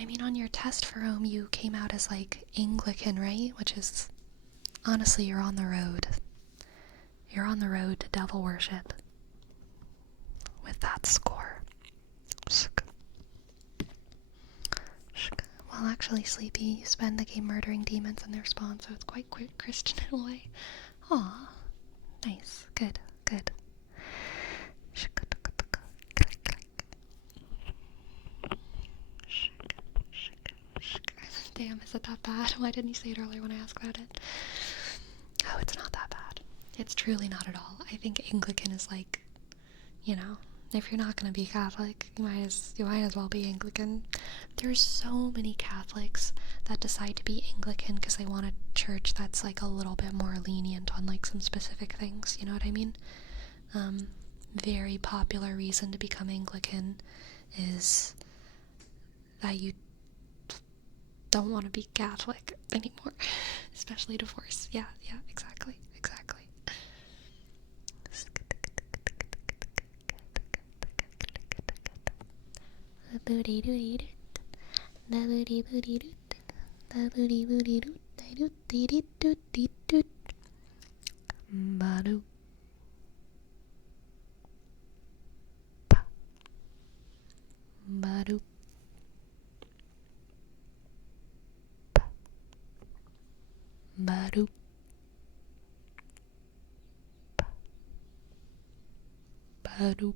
I mean, on your test for Rome, you came out as Anglican, right? Which is, honestly, you're on the road. You're on the road to Devil Worship with that score. Well, actually, Sleepy, you spend the game murdering demons in their spawn, so it's quite Christian in a way. Aw, nice, good. Damn, is it that bad? Why didn't you say it earlier when I asked about it? Oh, it's not that bad. It's truly not at all. I think Anglican is if you're not gonna be Catholic, you might as well be Anglican. There's so many Catholics that decide to be Anglican because they want a church that's a little bit more lenient on some specific things, you know what I mean? Very popular reason to become Anglican is that you don't want to be Catholic anymore, especially divorce. Yeah, exactly. Ba-doop. Ba-doop. Ba-doop. Ba-doop.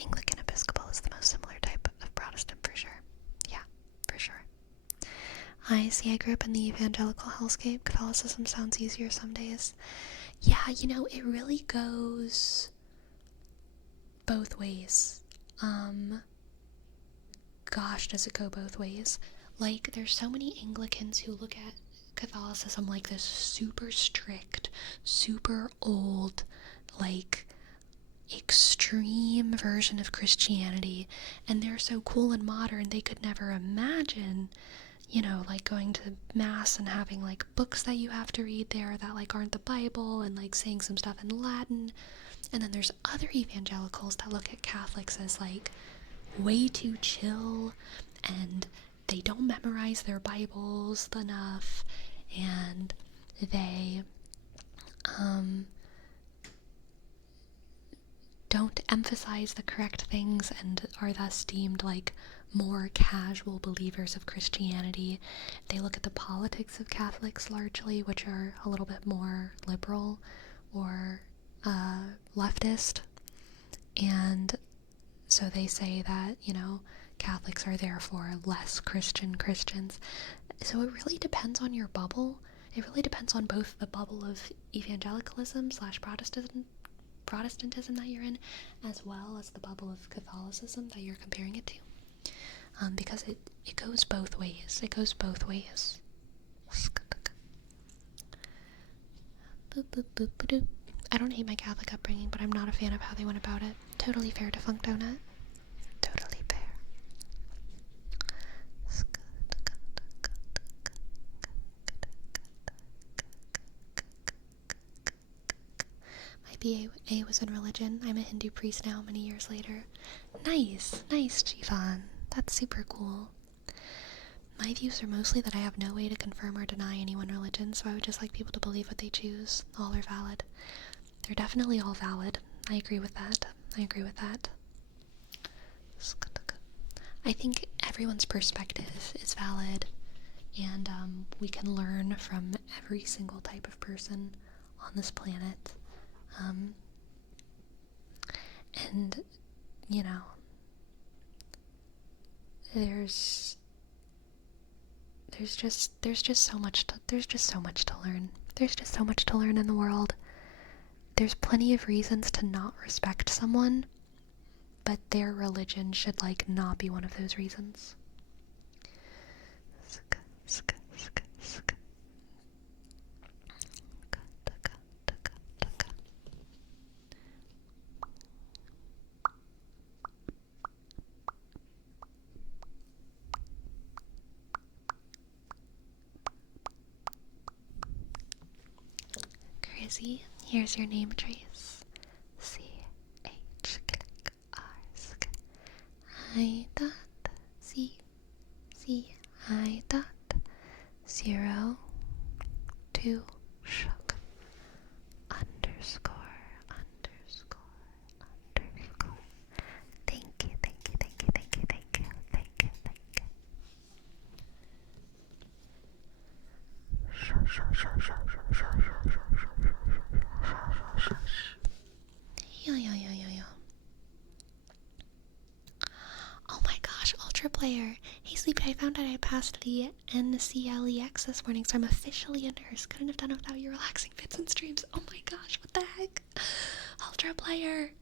Anglican Episcopal is the most similar type of Protestant for sure. Yeah, for sure. I see, I grew up in the evangelical hellscape. Catholicism sounds easier some days. Yeah, it really goes both ways. Gosh, does it go both ways? Like, there's so many Anglicans who look at Catholicism like this super strict, super old, like, extreme version of Christianity, and they're so cool and modern they could never imagine, like going to mass and having like books that you have to read there that like aren't the Bible, and like saying some stuff in Latin. And then there's other evangelicals that look at Catholics as like way too chill, and they don't memorize their Bibles enough, and they don't emphasize the correct things, and are thus deemed like more casual believers of Christianity. They look at the politics of Catholics largely, which are a little bit more liberal or leftist, and so they say that, Catholics are therefore less Christian Christians. So it really depends on your bubble. It really depends on both the bubble of evangelicalism / Protestantism that you're in, as well as the bubble of Catholicism that you're comparing it to. Because it goes both ways. It goes both ways. I don't hate my Catholic upbringing, but I'm not a fan of how they went about it. Totally fair, defunct donut. Totally fair. My BA was in religion. I'm a Hindu priest now, many years later. Nice, Jivan. That's super cool. My views are mostly that I have no way to confirm or deny any one religion, so I would just like people to believe what they choose. All are valid. They're definitely all valid. I agree with that. I think everyone's perspective is valid, and we can learn from every single type of person on this planet. And, there's just so much to learn. There's just so much to learn in the world. There's plenty of reasons to not respect someone, but their religion should not be one of those reasons. Crazy, here's your name trace. CH click R I dot C I dot 0 2 shook underscore. Thank you. Yo. Oh my gosh, Ultra Player. Hey Sleepy, I found out I passed the NCLEX this morning, so I'm officially a nurse. Couldn't have done it without your relaxing fits and streams. Oh my gosh, what the heck? Ultra Player.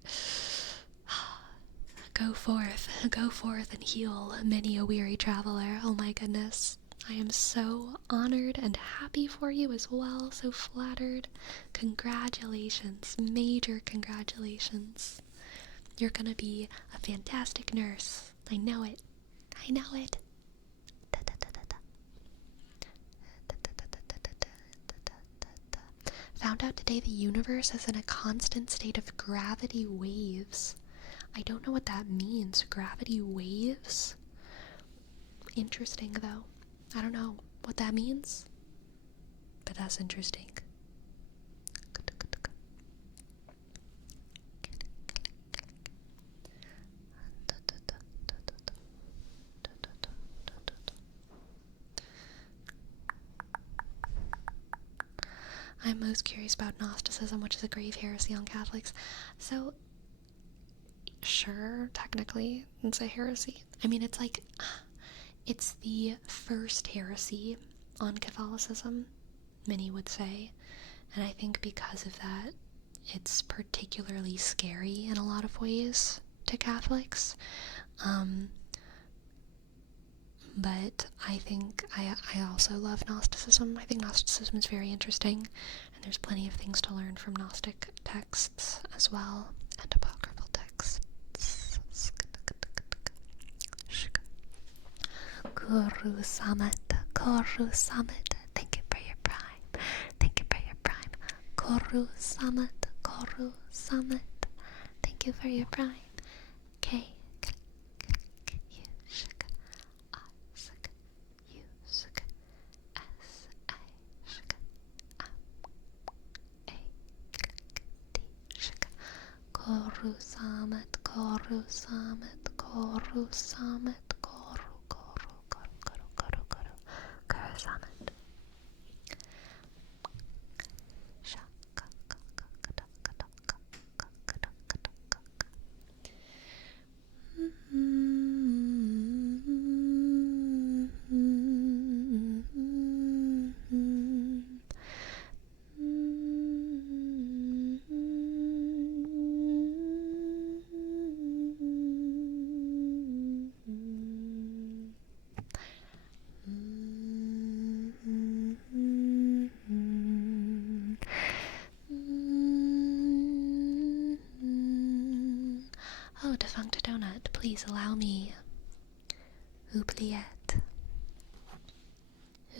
Go forth and heal many a weary traveler. Oh my goodness. I am so honored and happy for you as well, so flattered. Congratulations, major congratulations. You're gonna be a fantastic nurse. I know it. I know it. Found out today the universe is in a constant state of gravity waves. I don't know what that means. Gravity waves? Interesting, though. I don't know what that means, but that's interesting. I'm most curious about Gnosticism, which is a grave heresy on Catholics. So, sure, technically, it's a heresy. I mean, it's the first heresy on Catholicism, many would say. And I think because of that, it's particularly scary in a lot of ways to Catholics. But I think I also love Gnosticism. I think Gnosticism is very interesting, and there's plenty of things to learn from Gnostic texts as well, and apocryphal texts. Guru Summit, thank you for your prime. Thank you for your prime. Guru Summit, thank you for your prime. Okay. Koru Summit, Koru Summit, Koru Summit, Koru Summit. Oh, defunct donut, please allow me. Oubliette.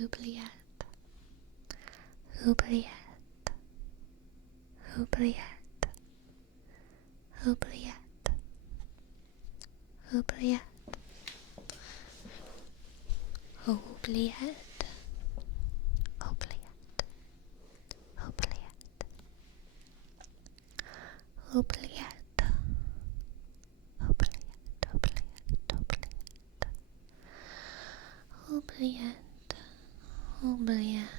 Oubliette. Oubliette. Oubliette. Oubliette. Oubliette. Oubliette. Oubliette. Oubliette. Oubliette. Oubliette, oubliette,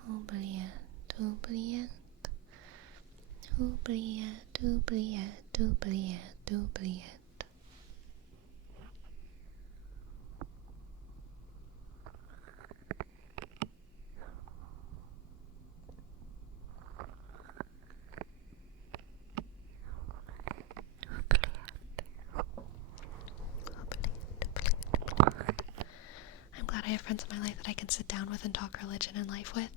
oubliette, oubliette, oubliette, oubliette, oubliette, oubliette. I'm glad I have friends in my life that I can sit down with and talk religion and life with.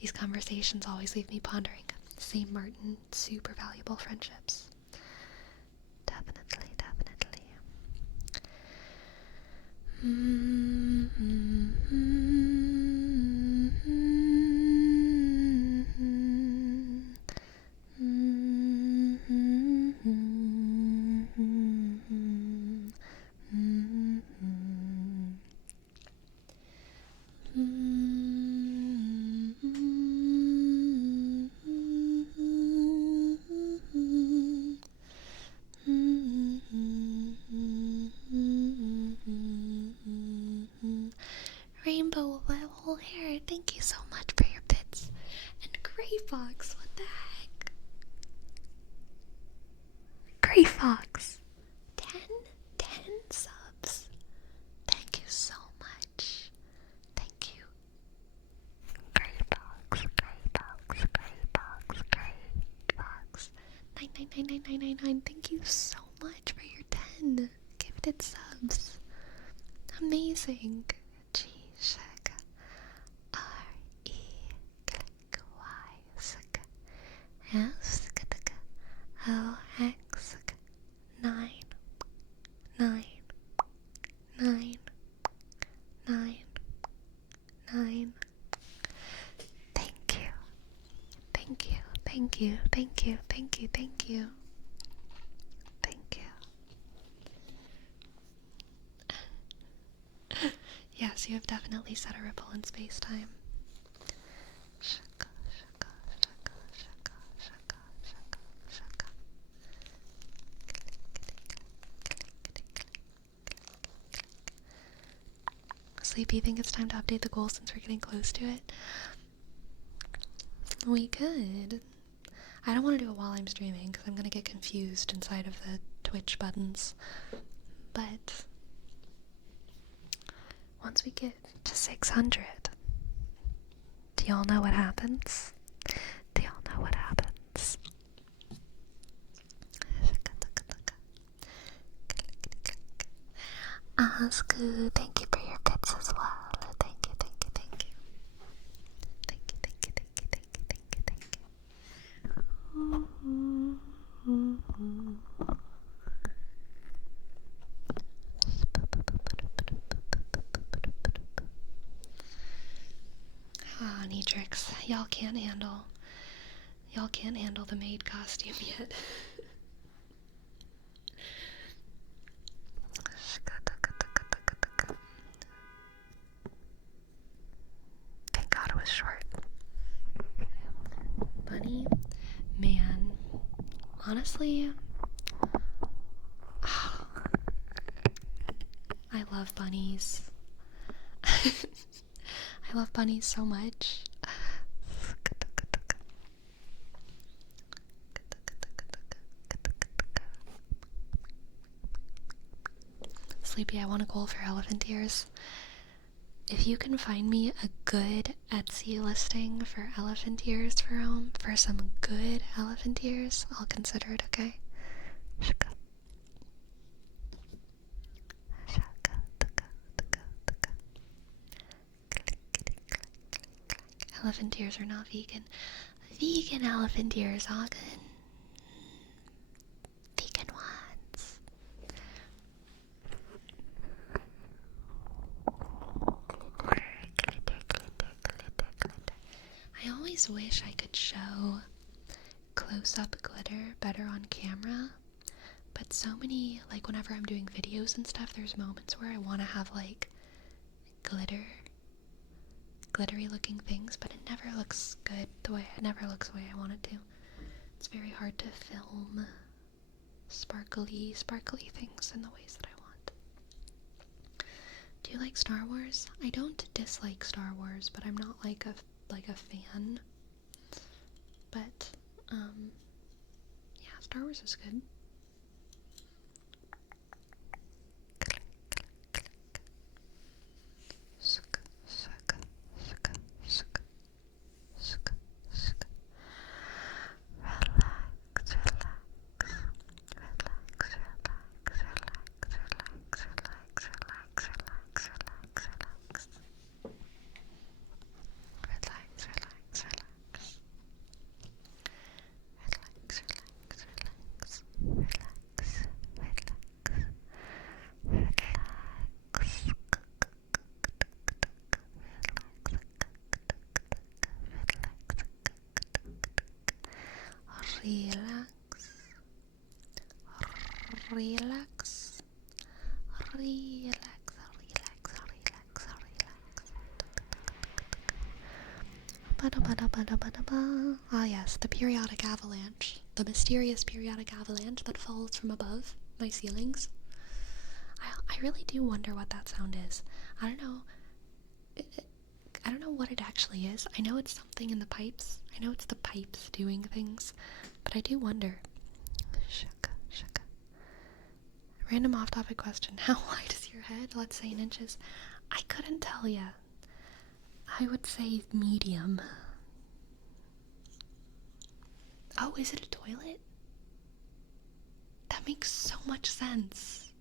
These conversations always leave me pondering. St. Martin, super valuable friendships. Definitely, definitely. Rainbow level hair, thank you so much for your bits. And Gray Fox, what the heck? Gray Fox, 10 subs. Thank you so much. Thank you. Gray Fox, Gray Fox, Gray Fox, Gray Fox. 9999999. Thank you so much for your 10 gifted subs. Amazing. G Shaka R-E click Y-Shaka S-K-K O-X 9 9 9 Thank you, thank you, thank you, thank you. Thank you. Yes, you have definitely set a ripple in space-time. Shaka, shaka, shaka, shaka, shaka, shaka, shaka. Sleepy, think it's time to update the goal since we're getting close to it? We could. I don't want to do it while I'm streaming because I'm going to get confused inside of the Twitch buttons. But once we get to 600, do y'all know what happens? Do y'all know what happens? Asku, thank you for your bits as well. Thank you, thank you, thank you. Thank you, thank you, thank you, thank you, thank you, thank you. Ah, Neatrix, y'all can't handle the maid costume yet. Thank God it was short. Bunny, man, honestly, I love bunnies. I love bunnies so much. Sleepy, I want a goal for elephant ears. If you can find me a good Etsy listing for elephant ears for some good elephant ears, I'll consider it, okay? Elephant ears are not vegan. Vegan elephant ears are good. Vegan ones. I always wish I could show close-up glitter better on camera, but so many, like whenever I'm doing videos and stuff, there's moments where I want to have like glittery looking things, but it never looks good the way I want it to. It's very hard to film sparkly things in the ways that I want. Do you like Star Wars? I don't dislike Star Wars, but I'm not like a fan. But yeah, Star Wars is good. Relax. Ah yes, the periodic avalanche. The mysterious periodic avalanche that falls from above my ceilings. I really do wonder what that sound is. I don't know. I don't know what it actually is. I know it's something in the pipes. I know it's the pipes doing things. But I do wonder. Shaka. Random off-topic question. How wide is your head? Let's say in inches. I couldn't tell ya. I would say medium. Oh, is it a toilet? That makes so much sense.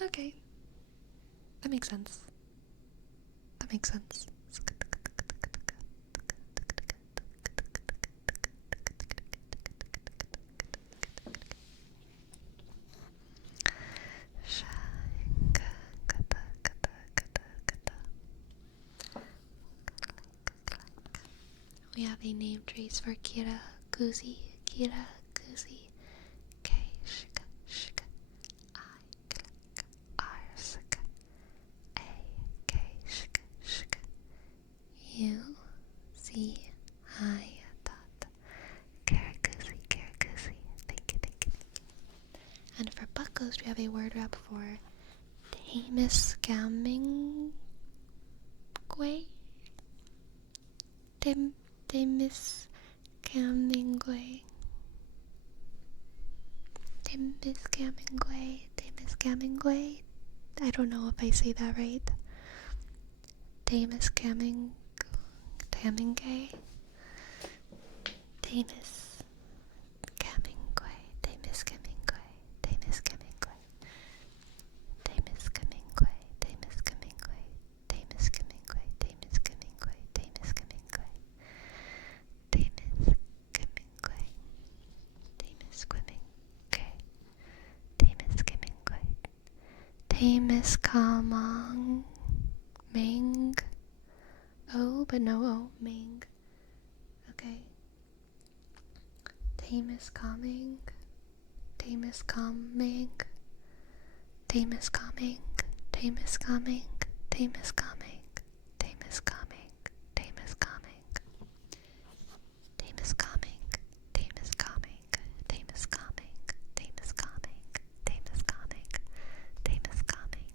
Okay. That makes sense. We have a name trace for Kira Kuzi, Kira Kuzi, K shka shka, I klk, R ska, A K shka shka, U Z I dot, Karakuzi, Karakuzi, thank you, thank you, thank you. And for buckos, we have a word wrap for Temiskamingwe. Temiskamingwe. Temiskamingwe. Temiskamingwe. I don't know if I say that right. Temiskamingwe. Temiskamingwe. Temiskamingwe. Temiskamingwe. Temiskamingwe. Temiskamingwe. Temiskamingwe. Temiskamingwe. Temiskamingwe. Temiskamingwe. Temiskamingwe. Temiskamingwe. Temiskaming. Ming. Oh, but no O. Ming. Okay. Temiskaming. Temiskaming. Temiskaming. Temiskaming. Temiskaming. Temiskaming. Temiskaming. Temiskaming. Temiskaming. Temiskaming. Temiskaming. Temiskaming. Temiskaming. Temiskaming.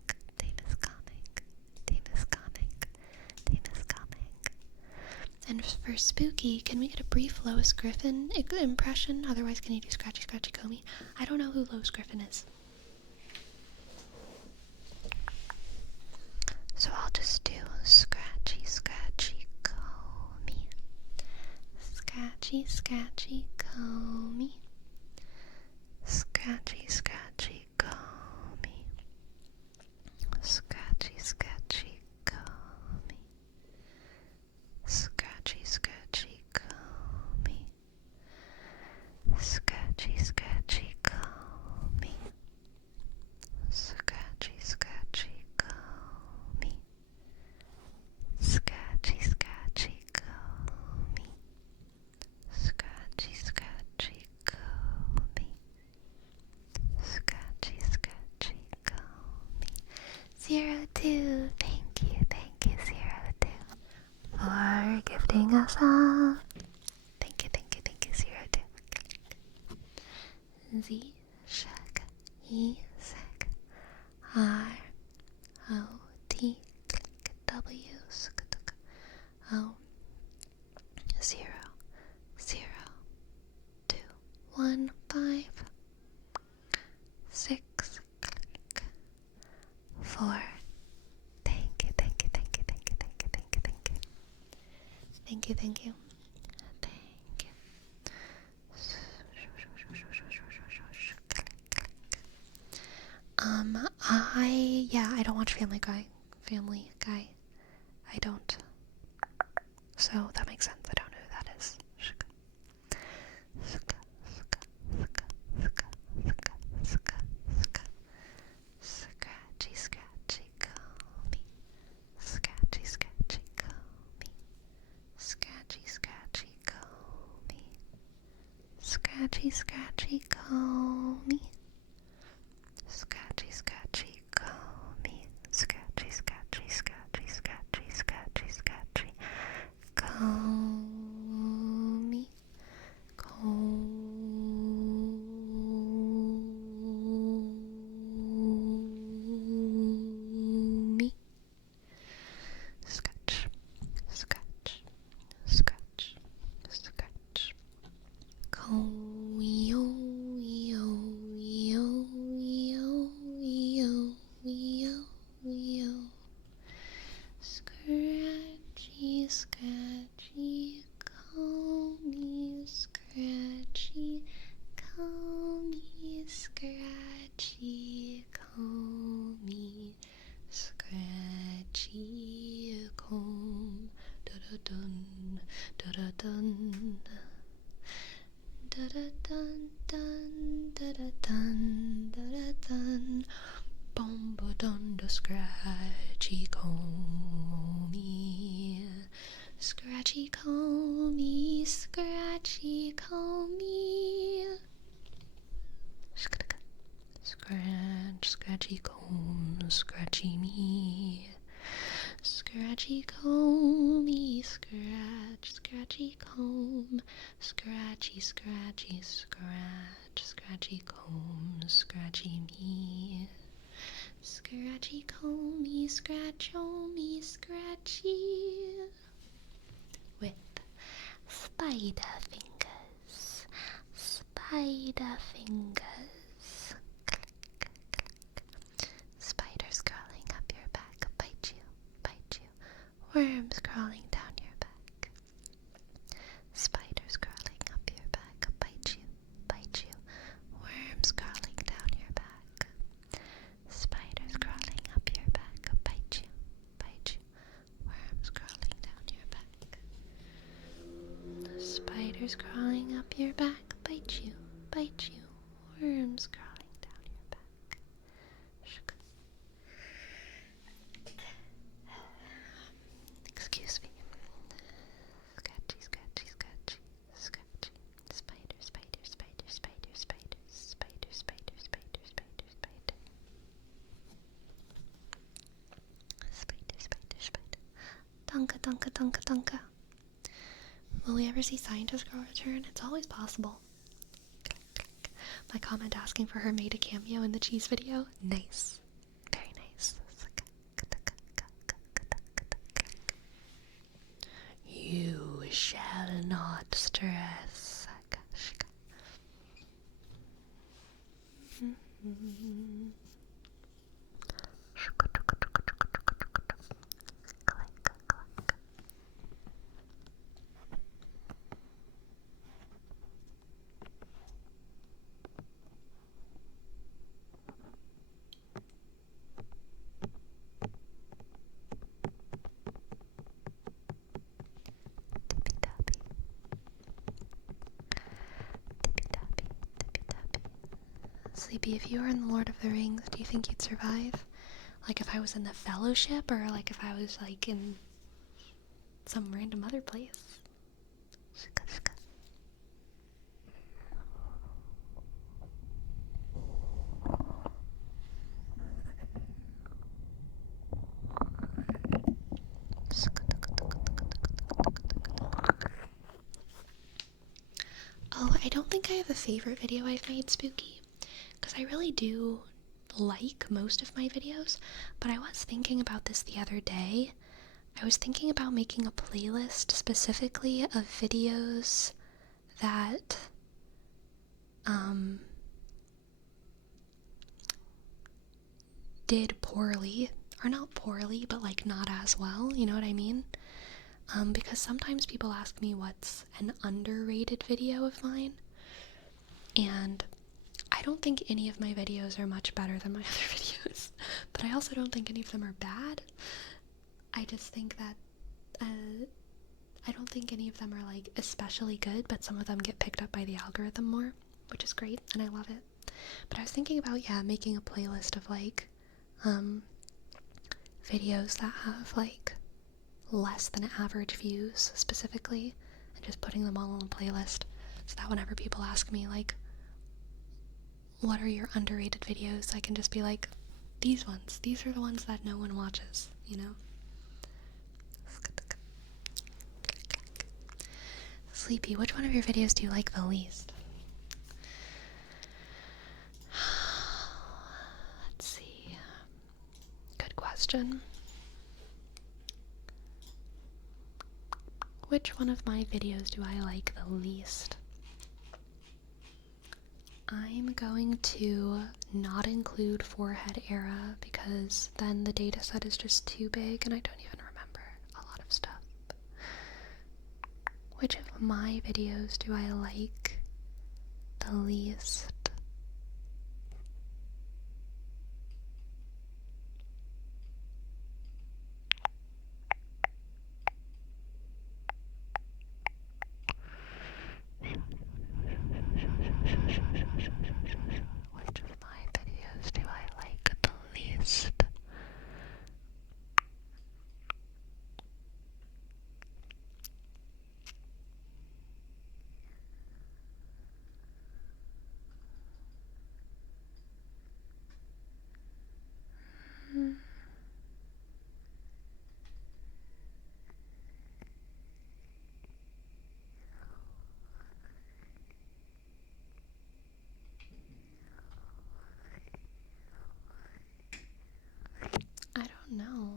Temiskaming. Temiskaming. And for spooky, can we get a brief Lois Griffin impression? Otherwise, can you do Scratchy Scratchy Comey? I don't know who Lois Griffin is. So I'll just do Scratchy Scratchy Comey. Scratchy Scratchy Comey. Scratchy Scratchy Comey. Scratchy Scratchy Comey. Scratchy Scratchy Comey. Scratchy Scratchy Comey. Scratchy Scratchy Comey. Scratchy Scratchy Comey. Scratchy Scratchy Comey. Scratchy Scratchy Comey. 02, thank you 02 for gifting us up. Thank you 02. Z shak E sek R O T W O 0 0 2 1 5 6 4. Thank you. Thank you. I don't watch Family Guy. I don't. So that makes sense. I don't know who that is. Scratchy, scratchy, comey. Scratchy, scratchy, comey. Scratchy, scratchy, comey. Scratchy, scratchy, comey. Scratchy, scratchy, comey. Scratchy, scratchy, scratchy, scratchy, scratchy, scratchy, comey. Comey. Scratch, scratch, scratch, scratch. Yo, yo, yo, yo, yo, yo, yo. Scratchy, scratchy, comey, scratchy, comey, scratchy, comey, scratchy, comb, da-da-dun, da-da-dun. Da-da-dun, dun, da-da-dun, da-da-dun. Bum-ba-dun, da scratchy comey. Scratchy comey, scratchy comb, scratchy me. Scratchy comb, me scratch, scratchy comb, scratchy, scratchy, scratch, scratchy comb, scratchy me. Scratchy comb, me scratch, oh me scratchy. With spider fingers, spider fingers. Spiders crawling up your back, bite you, bite you. Worms crawling down your back. Spiders crawling up your back, bite you, bite you. Worms crawling down your back. Spiders crawling up your back, bite you, bite you. Worms crawling down your back. Spiders crawling up your back, bite you, bite you. Worms crawling down your back. Excuse me. Scratchy, scratchy, scratchy, scratchy. Spider, spider, spider, spider, spider, spider, spider, spider, spider, spider. Spider, spider, spider. Dunka, dunka, dunka, dunka. Will we ever see Scientist Girl return? It's always possible. My comment asking for her made a cameo in the cheese video. Nice. Very nice. You shall not stress. Sleepy, if you were in the Lord of the Rings, do you think you'd survive? Like if I was in the Fellowship, or like if I was like in some random other place? Oh, I don't think I have a favorite video I've made, Spooky, because I really do like most of my videos, but I was thinking about this the other day. I was thinking about making a playlist specifically of videos that did poorly, or not poorly, but like not as well, you know what I mean? Because sometimes people ask me what's an underrated video of mine, and I don't think any of my videos are much better than my other videos, but I also don't think any of them are bad. I just think that I don't think any of them are like especially good, but some of them get picked up by the algorithm more, which is great, and I love it. But I was thinking about, yeah, making a playlist of like videos that have like less than average views specifically, and just putting them all on a playlist, so that whenever people ask me like, what are your underrated videos, I can just be like, these ones. These are the ones that no one watches, you know? Sleepy, which one of your videos do you like the least? Let's see. Good question. Which one of my videos do I like the least? I'm going to not include forehead era because then the data set is just too big and I don't even remember a lot of stuff. Which of my videos do I like the least? Which of my videos do I like the least? don't know.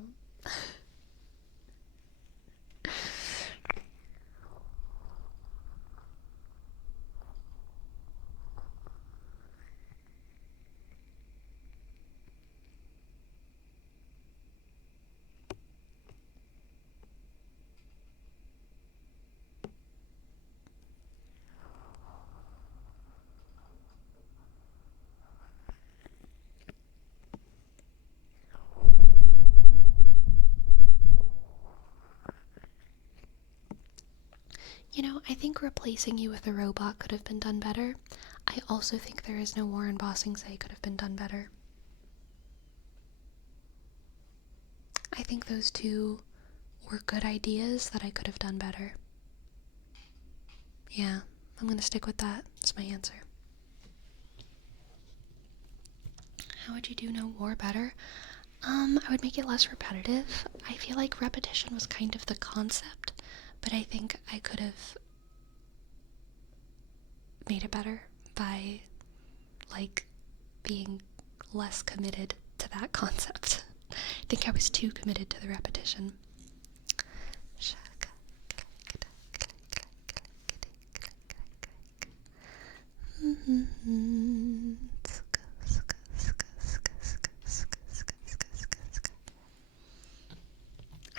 You know, I think replacing you with a robot could have been done better. I also think There Is No War in Bossing Say could have been done better. I think those two were good ideas that I could have done better. Yeah, I'm gonna stick with that. That's my answer. How would you do No War better? I would make it less repetitive. I feel like repetition was kind of the concept, but I think I could have made it better by, like, being less committed to that concept. I think I was too committed to the repetition.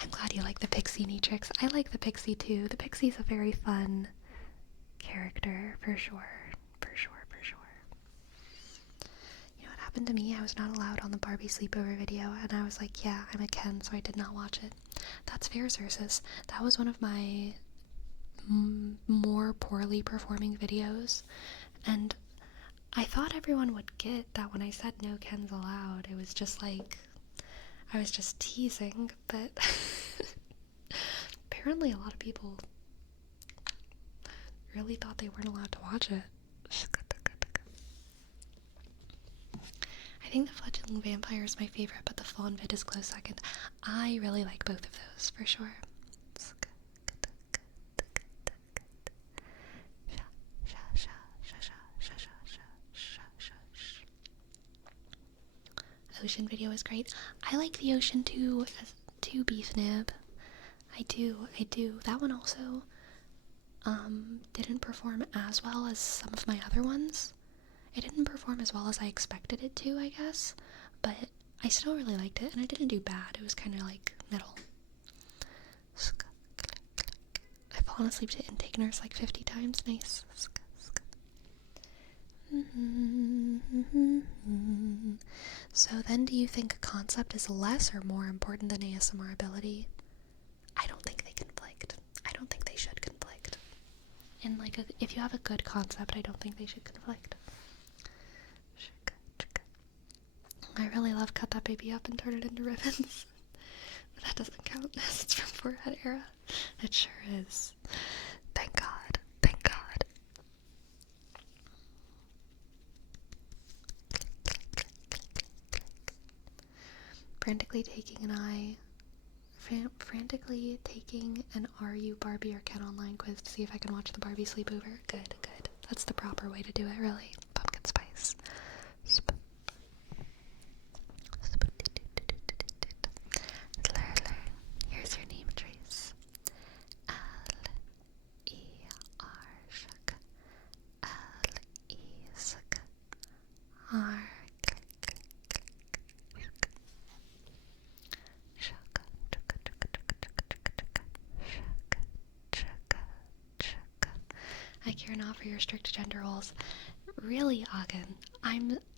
I'm glad you like the Pixie Matrix. I like the Pixie too. The Pixie's a very fun character, for sure. You know what happened to me? I was not allowed on the Barbie sleepover video, and I was like, yeah, I'm a Ken, so I did not watch it. That's fair, Cersus. That was one of my more poorly performing videos, and I thought everyone would get that when I said no Kens allowed. It was just like, I was just teasing, but apparently a lot of people really thought they weren't allowed to watch it. I think the Fledgling Vampire is my favorite, but the Fawn vid is close second. I really like both of those, for sure. Ocean video is great. I like the Ocean too, Beef Nib. I do. That one also didn't perform as well as some of my other ones. It didn't perform as well as I expected it to, I guess, but I still really liked it, and I didn't do bad. It was kind of like middle. I've fallen asleep to Intake Nurse like 50 times. Nice. So then, do you think concept is less or more important than ASMR ability? I don't think they conflict. I don't think they should conflict. And like, if you have a good concept, I don't think they should conflict. I really love Cut That Baby Up and Turn It Into Ribbons. But that doesn't count as it's from Forehead Era. It sure is. Thank God. Frantically taking an Are You Barbie or Ken online quiz to see if I can watch the Barbie sleepover. Good. That's the proper way to do it, really. Pumpkin spice. Here's your name, Trace. L-E-R-L-E-S-R. I care not for your strict gender roles. Really, Agen,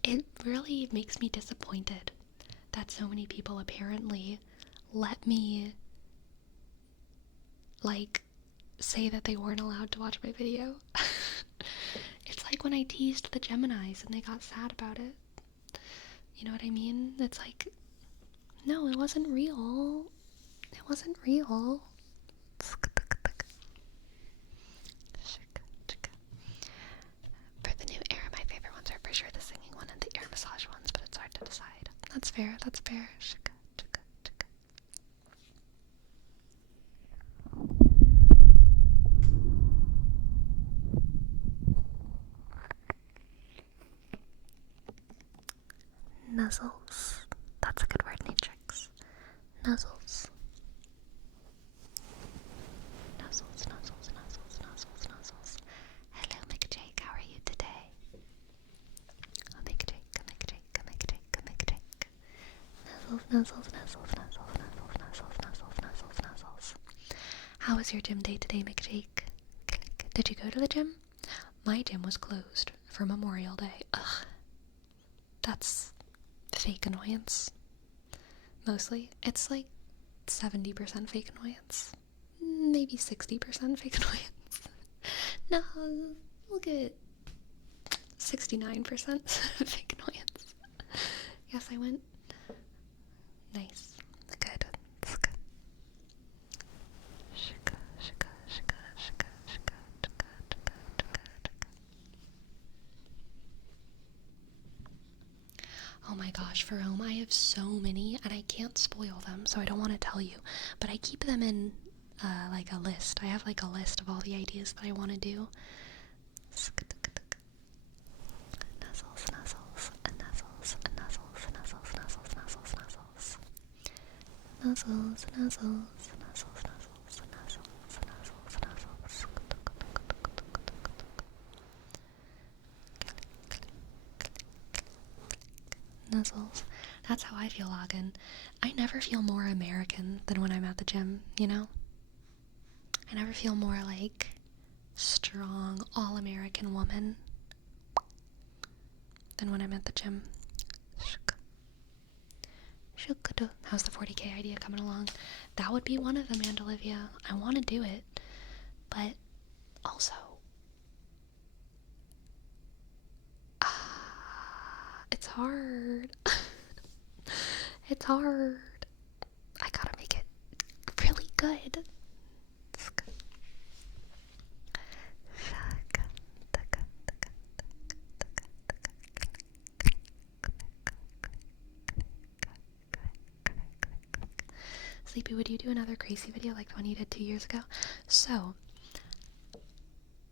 it really makes me disappointed that so many people apparently let me, like, say that they weren't allowed to watch my video. It's like when I teased the Geminis and they got sad about it. You know what I mean? It's like, no, it wasn't real. For the new era, my favorite ones are for sure the singing one and the ear massage ones, but it's hard to decide. That's fair. Nuzzles. That's a good word, Matrix. Nuzzles. Nuzzles, nuzzles, nuzzles, nuzzles, nuzzles. Hello, McJake, how are you today? Oh, McJake, McJake, McJake, McJake. Nuzzles, nuzzles, nuzzles, nuzzles, nuzzles, nuzzles, nuzzles, nuzzles, nuzzles. How was your gym day today, McJake? Did you go to the gym? My gym was closed for Memorial Day. Ugh. That's fake annoyance. Mostly. It's like 70% fake annoyance. Maybe 60% fake annoyance. No, we'll get 69% fake annoyance. Yes, I went. Nice. Good. It's good. Oh my gosh, for home I have so many and I can't spoil them, so I don't want to tell you, but I keep them in like a list. I have like a list of all the ideas that I want to do. Nuzzles, nuzzles, nuzzles, nuzzles, nuzzles, nuzzles, nuzzles, nuzzles. Nuzzles, nuzzles, nuzzles, nuzzles, nuzzles, nuzzles, nuzzles. Nuzzles. That's how I feel, Logan. I never feel more American than when I'm at the gym, you know? I never feel more like strong, all-American woman than when I'm at the gym. How's the 40K idea coming along? That would be one of them, and Olivia. I want to do it, but also, it's hard. It's hard. I gotta make it really good. Sleepy, would you do another crazy video like the one you did 2 years ago? So,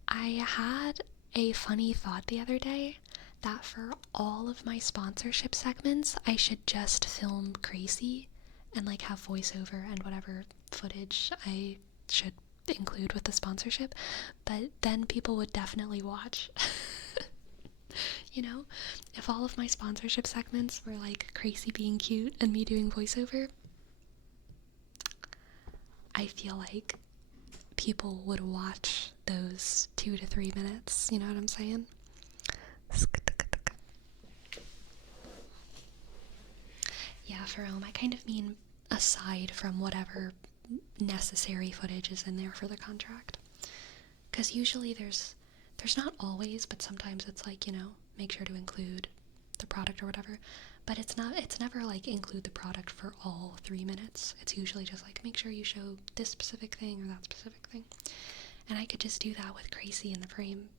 I had a funny thought the other day that for all of my sponsorship segments, I should just film crazy and like have voiceover and whatever footage I should include with the sponsorship, but then people would definitely watch. You know, if all of my sponsorship segments were like crazy being cute and me doing voiceover, I feel like people would watch those 2 to 3 minutes, you know what I'm saying? Yeah, for I kind of mean aside from whatever necessary footage is in there for the contract. Because usually there's not always, but sometimes it's like, you know, make sure to include the product or whatever. But it's never like include the product for all 3 minutes. It's usually just like make sure you show this specific thing or that specific thing. And I could just do that with crazy in the frame.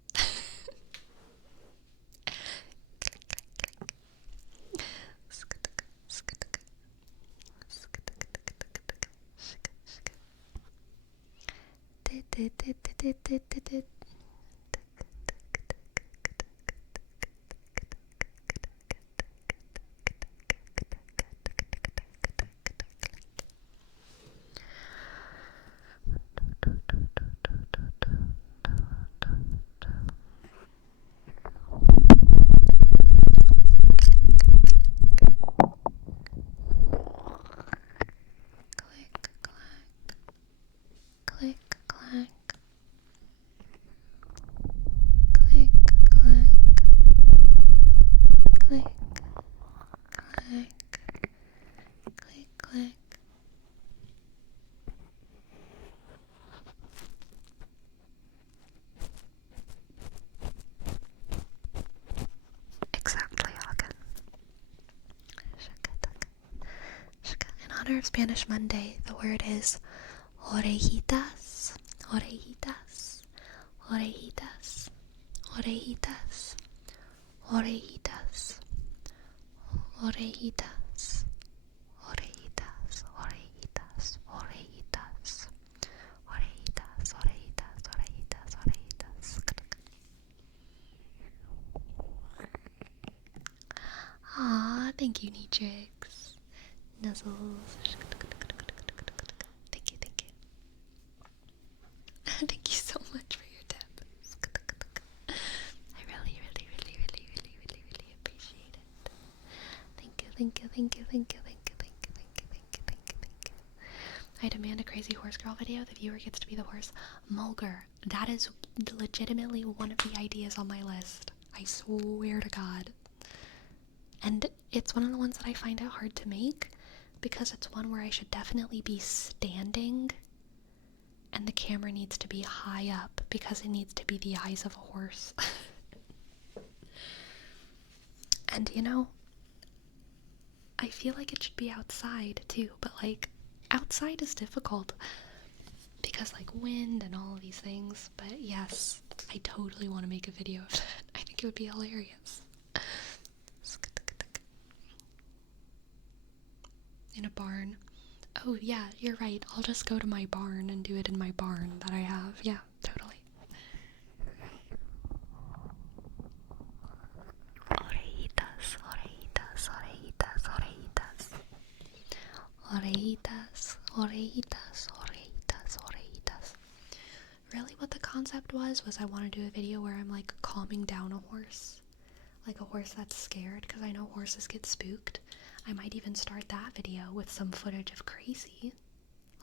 Click, clack. Click, clack. Click, clack. Click, clack. Exactly, Hagen. In honor of Spanish Monday, the word is orejitas, orejitas, orejitas, orejitas, orejitas, orejitas, orejitas, orejitas, orejitas, orejitas, orejitas, orejitas, orejitas. Aw, thank you, Neatrix. Nuzzles. thank you, thank you, thank you, thank you, thank you, thank you, thank you, thank you, thank you. I demand a crazy horse girl video. The viewer gets to be the horse. Mulger. That is legitimately one of the ideas on my list. I swear to God. And it's one of the ones that I find it hard to make because it's one where I should definitely be standing and the camera needs to be high up because it needs to be the eyes of a horse. And you know, I feel like it should be outside too, but like outside is difficult because like wind and all of these things. But yes, I totally want to make a video of that. I think it would be hilarious. In a barn. Oh yeah, you're right. I'll just go to my barn and do it in my barn that I have. Yeah, totally. Orejitas, orejitas, orejitas, orejitas. Orejitas, orejitas, orejitas, orejitas. Really what the concept was I want to do a video where I'm like calming down a horse. Like a horse that's scared, because I know horses get spooked. I might even start that video with some footage of Crazy,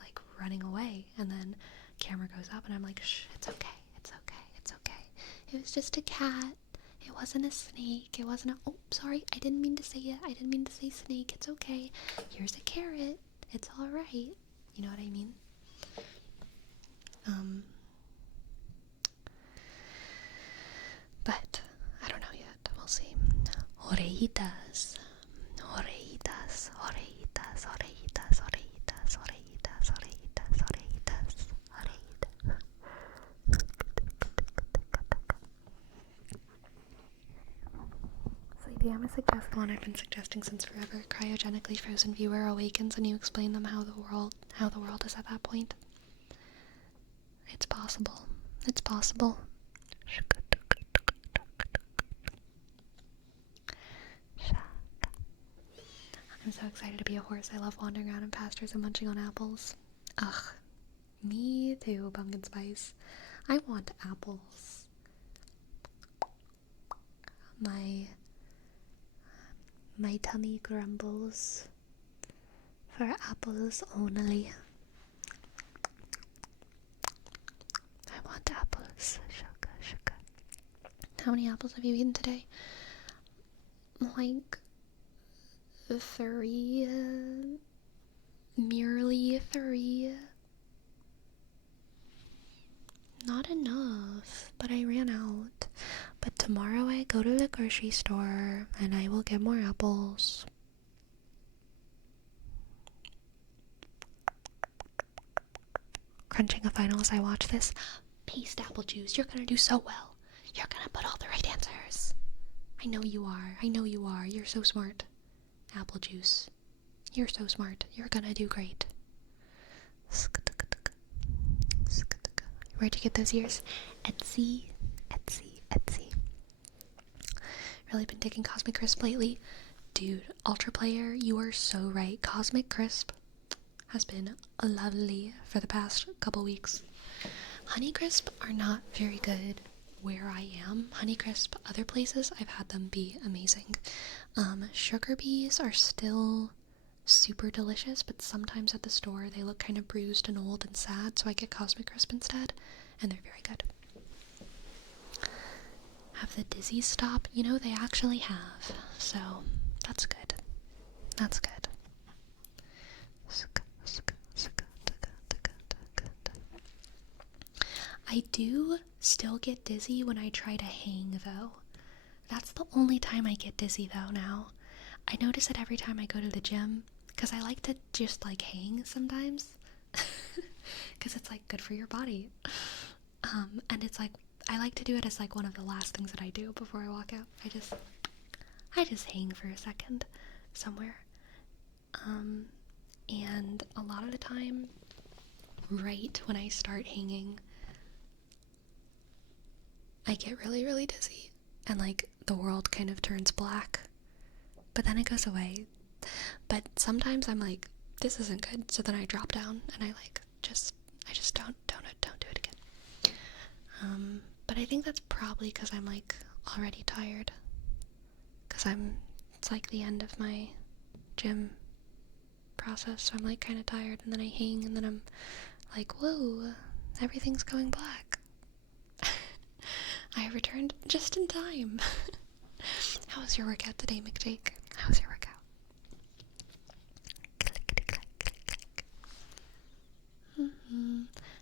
like running away, and then camera goes up and I'm like, shh, it's okay, it's okay, it's okay. It was just a cat. It wasn't a snake. It wasn't a, oh, sorry, I didn't mean to say it. I didn't mean to say snake. It's okay. Here's a carrot. It's alright. You know what I mean? But I don't know yet. We'll see. Orejitas. Orejitas, orejitas, orejitas, orejitas, orejitas, orejitas, orejitas, orejitas. Sleepy, I'm gonna suggest the one I've been suggesting since forever. Cryogenically frozen viewer awakens and you explain them how the world is at that point. It's possible. It's possible. I'm so excited to be a horse. I love wandering around in pastures and munching on apples. Ugh. Me too, pumpkin spice. I want apples. My tummy grumbles for apples only. I want apples. Sugar, sugar. How many apples have you eaten today? Like 3, merely 3. Not enough, but I ran out. But tomorrow I go to the grocery store and I will get more apples. Crunching a final as I watch this. Paste apple juice, you're gonna do so well. You're gonna put all the right answers. I know you are. I know you are. You're so smart. Apple juice. You're so smart. You're gonna do great. Where'd you get those ears? Etsy. Etsy. Etsy. Really been digging Cosmic Crisp lately. Dude, Ultra Player, you are so right. Cosmic Crisp has been lovely for the past couple weeks. Honeycrisp are not very good where I am. Honeycrisp, other places, I've had them be amazing. Sugar bees are still super delicious, but sometimes at the store they look kind of bruised and old and sad, so I get Cosmic Crisp instead, and they're very good. Have the dizzy stop? You know, they actually have, so that's good. That's good. I do still get dizzy when I try to hang, though. That's the only time I get dizzy, though, now. I notice it every time I go to the gym, because I like to just, like, hang sometimes. Because it's, like, good for your body. And it's, like, I like to do it as, like, one of the last things that I do before I walk out. I just hang for a second somewhere. And a lot of the time, right when I start hanging, I get really, really dizzy, and like the world kind of turns black, but then it goes away. But sometimes I'm like, this isn't good, so then I drop down and I just don't do it again. But I think that's probably because I'm like already tired, because it's like the end of my gym process, so I'm like kind of tired, and then I hang, and then I'm like, whoa, everything's going black. I returned just in time. How was your workout today, McJake? How was your workout?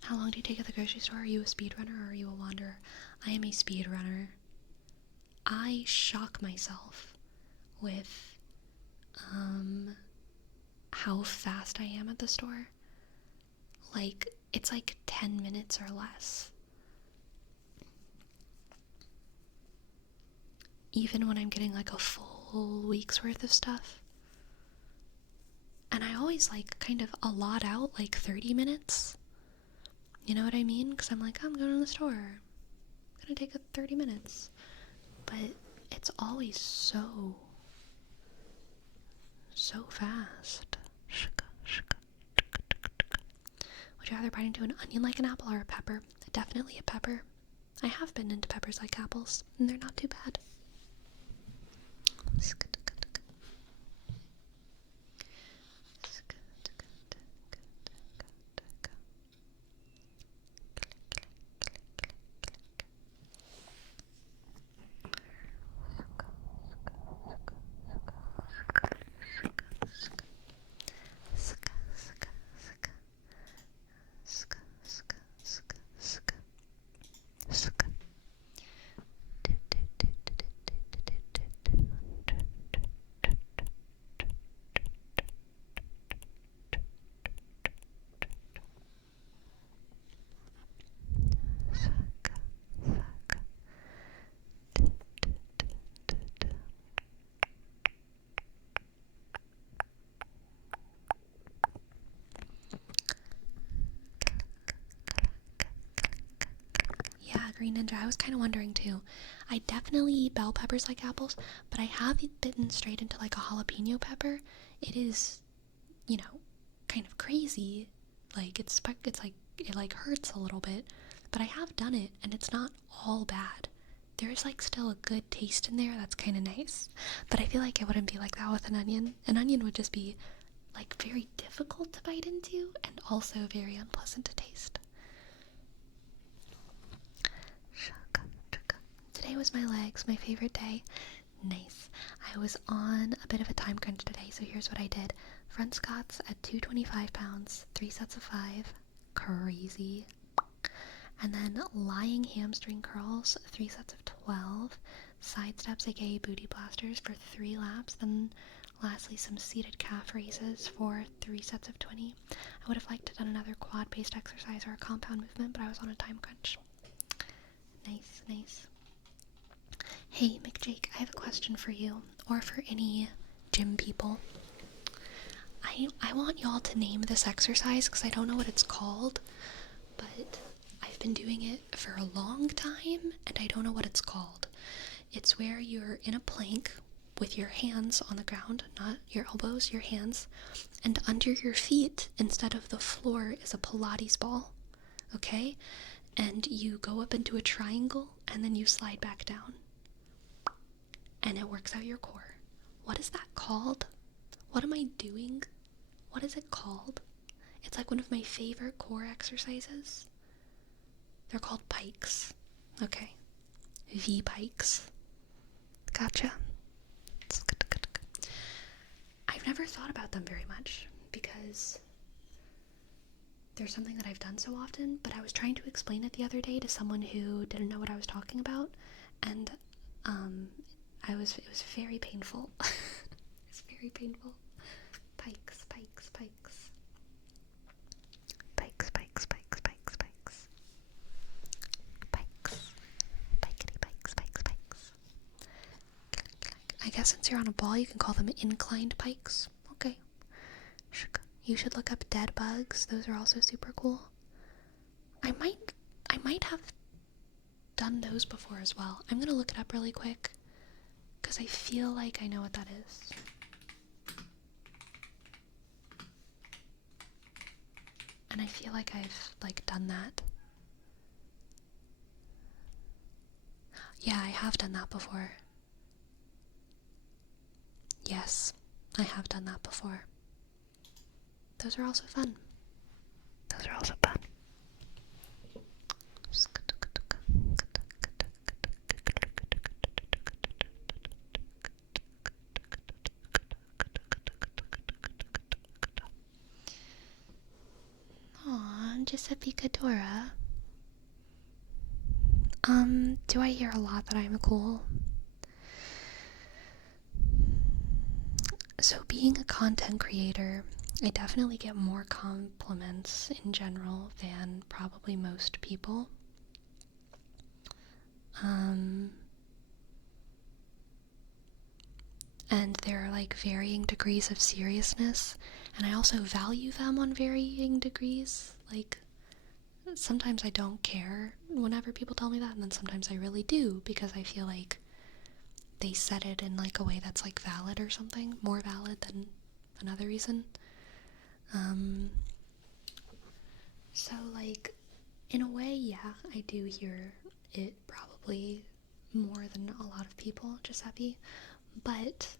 How long do you take at the grocery store? Are you a speedrunner or are you a wanderer? I am a speedrunner. I shock myself with how fast I am at the store. Like, it's like 10 minutes or less. Even when I'm getting like a full week's worth of stuff. And I always like kind of allot out like 30 minutes. You know what I mean? Because I'm like, I'm going to the store. I'm going to take 30 minutes. But it's always so fast. Would you rather bite into an onion like an apple or a pepper? Definitely a pepper. I have been into peppers like apples, and they're not too bad. Yeah, Green Ninja, I was kind of wondering too. I definitely eat bell peppers like apples, but I have bitten straight into like a jalapeno pepper. It is, kind of crazy. Like, it's like, it like hurts a little bit, but I have done it, and it's not all bad. There's like still a good taste in there that's kind of nice, but I feel like it wouldn't be like that with an onion. An onion would just be like very difficult to bite into and also very unpleasant to taste. Today was my legs, my favorite day. Nice. I was on a bit of a time crunch today, so here's what I did. Front squats at 225 pounds, 3 sets of 5. Crazy. And then lying hamstring curls, 3 sets of 12. Side steps, aka booty blasters, for 3 laps. Then lastly, some seated calf raises for 3 sets of 20. I would have liked to have done another quad-based exercise or a compound movement, but I was on a time crunch. Nice, nice. Hey, McJake, I have a question for you, or for any gym people. I want y'all to name this exercise because I don't know what it's called, but I've been doing it for a long time and I don't know what it's called. It's where you're in a plank with your hands on the ground, not your elbows, your hands, and under your feet, instead of the floor, is a Pilates ball, okay? And you go up into a triangle and then you slide back down. And it works out your core. What is that called? What am I doing? What is it called? It's like one of my favorite core exercises. They're called pikes. Okay. V-pikes. Gotcha. I've never thought about them very much because they're something that I've done so often, but I was trying to explain it the other day to someone who didn't know what I was talking about, and it was very painful. It's very painful. Pikes, pikes, pikes. Pikes, pikes, pikes, pikes, pikes. Pikes. Pikety pikes, pikes, pikes. I guess since you're on a ball, you can call them inclined pikes. Okay. You should look up dead bugs. Those are also super cool. I might have done those before as well. I'm gonna look it up really quick because I feel like I know what that is. And I feel like I've done that. Yeah, I have done that before. Yes. I have done that before. Those are also fun. Those are also fun. Aw, Giuseppe Cadora. Do I hear a lot that I'm cool? So being a content creator, I definitely get more compliments in general than probably most people. And there are like varying degrees of seriousness, and I also value them on varying degrees. Like, sometimes I don't care whenever people tell me that, and then sometimes I really do, because I feel like they said it in like a way that's like valid or something, more valid than another reason. So like, in a way, yeah, I do hear it probably more than a lot of people, Giuseppe, but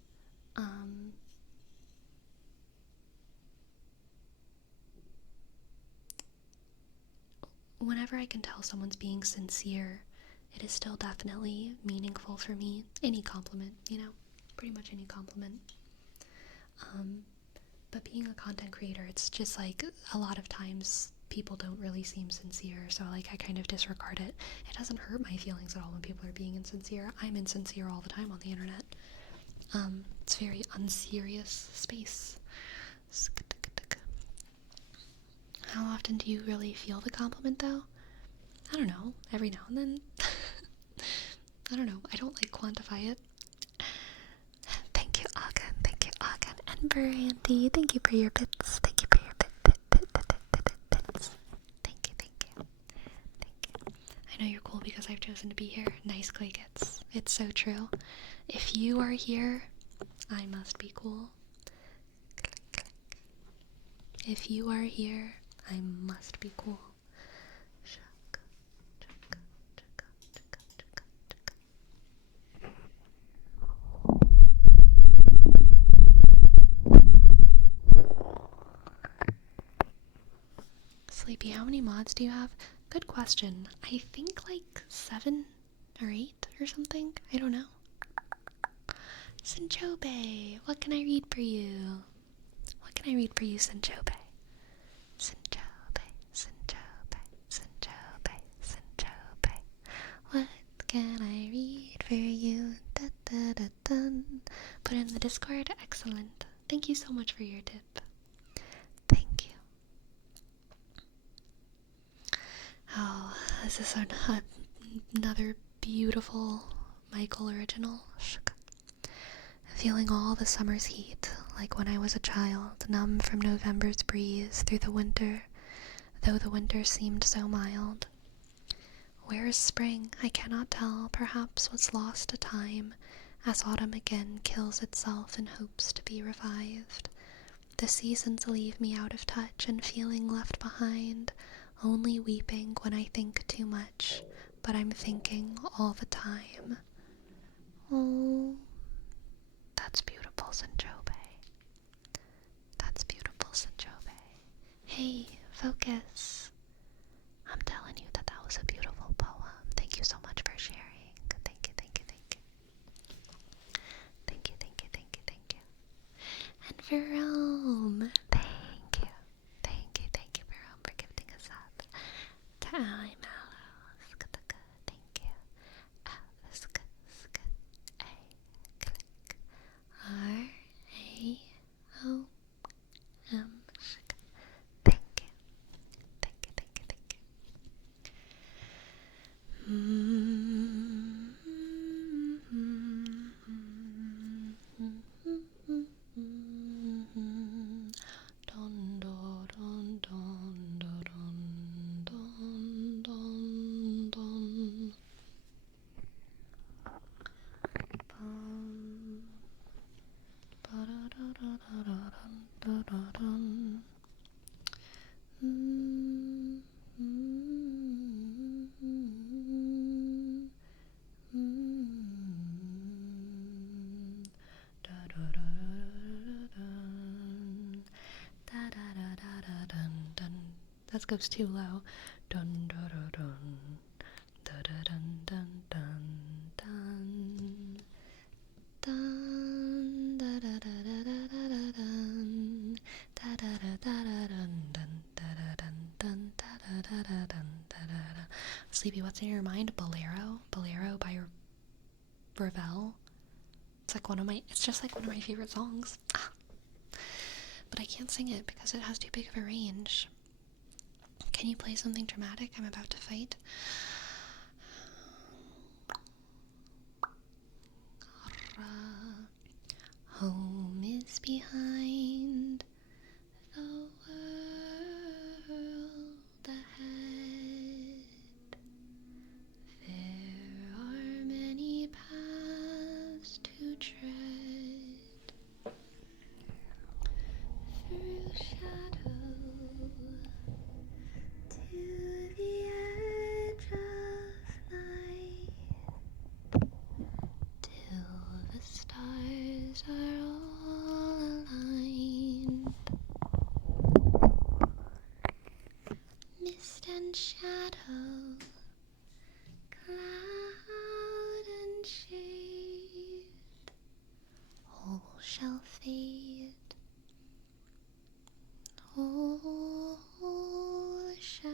whenever I can tell someone's being sincere, it is still definitely meaningful for me. Any compliment, pretty much any compliment. But being a content creator, it's just like a lot of times people don't really seem sincere, so like I kind of disregard it. It doesn't hurt my feelings at all when people are being insincere. I'm insincere all the time on the internet. It's a very unserious space. How often do you really feel the compliment, though? I don't know. Every now and then. I don't know. I don't like quantify it. Thank you, Agan. Thank you, Agan. And Brandy, thank you for your bits. Thank you for your bits. Thank you, thank you. Thank you. I know you're cool because I've chosen to be here. Nice clickets. It's so true. If you are here, I must be cool. If you are here, I must be cool. Sleepy, how many mods do you have? Good question. I think like 7 or 8 or something. I don't know. Sinchobe, what can I read for you? What can I read for you, Sinchobe? Sinchobe, Sinchobe, Sinchobe, Sinchobe. What can I read for you? Da, da, da, dun. Put in the Discord. Excellent. Thank you so much for your tip. Thank you. Oh, this is another beautiful Michael original. Feeling all the summer's heat, like when I was a child, numb from November's breeze through the winter, though the winter seemed so mild. Where is spring? I cannot tell, perhaps what's lost to time, as autumn again kills itself in hopes to be revived. The seasons leave me out of touch and feeling left behind, only weeping when I think too much, but I'm thinking all the time. Oh, that's beautiful, Sinchobe. That's beautiful, Sinchobe. Hey, focus. I'm telling you that was a beautiful poem. Thank you so much for sharing. Thank you, thank you, thank you. Thank you, thank you, thank you, thank you. And Jerome, thank you. Thank you, Jerome, for gifting us up. Time Aloes. Thank you. Alice, A, click. R-A-O-M. Thank you. Thank you, thank you, thank you. That goes too low. Dun dun dun dun. Dun dun dun dun dun. Dun da da da da da da dun. Da da da da da dun dun da da dun dun da da da da dun da da da. Sleepy, what's in your mind? Bolero? Bolero by Ravel? It's just like one of my favorite songs. But I can't sing it because it has too big of a range. Can you play something dramatic? I'm about to fight. Home is behind, the world ahead. There are many paths to tread. Through shadow to the edge of night, till the stars are all aligned. Mist and shadow, cloud and shade, all shall fade. All shall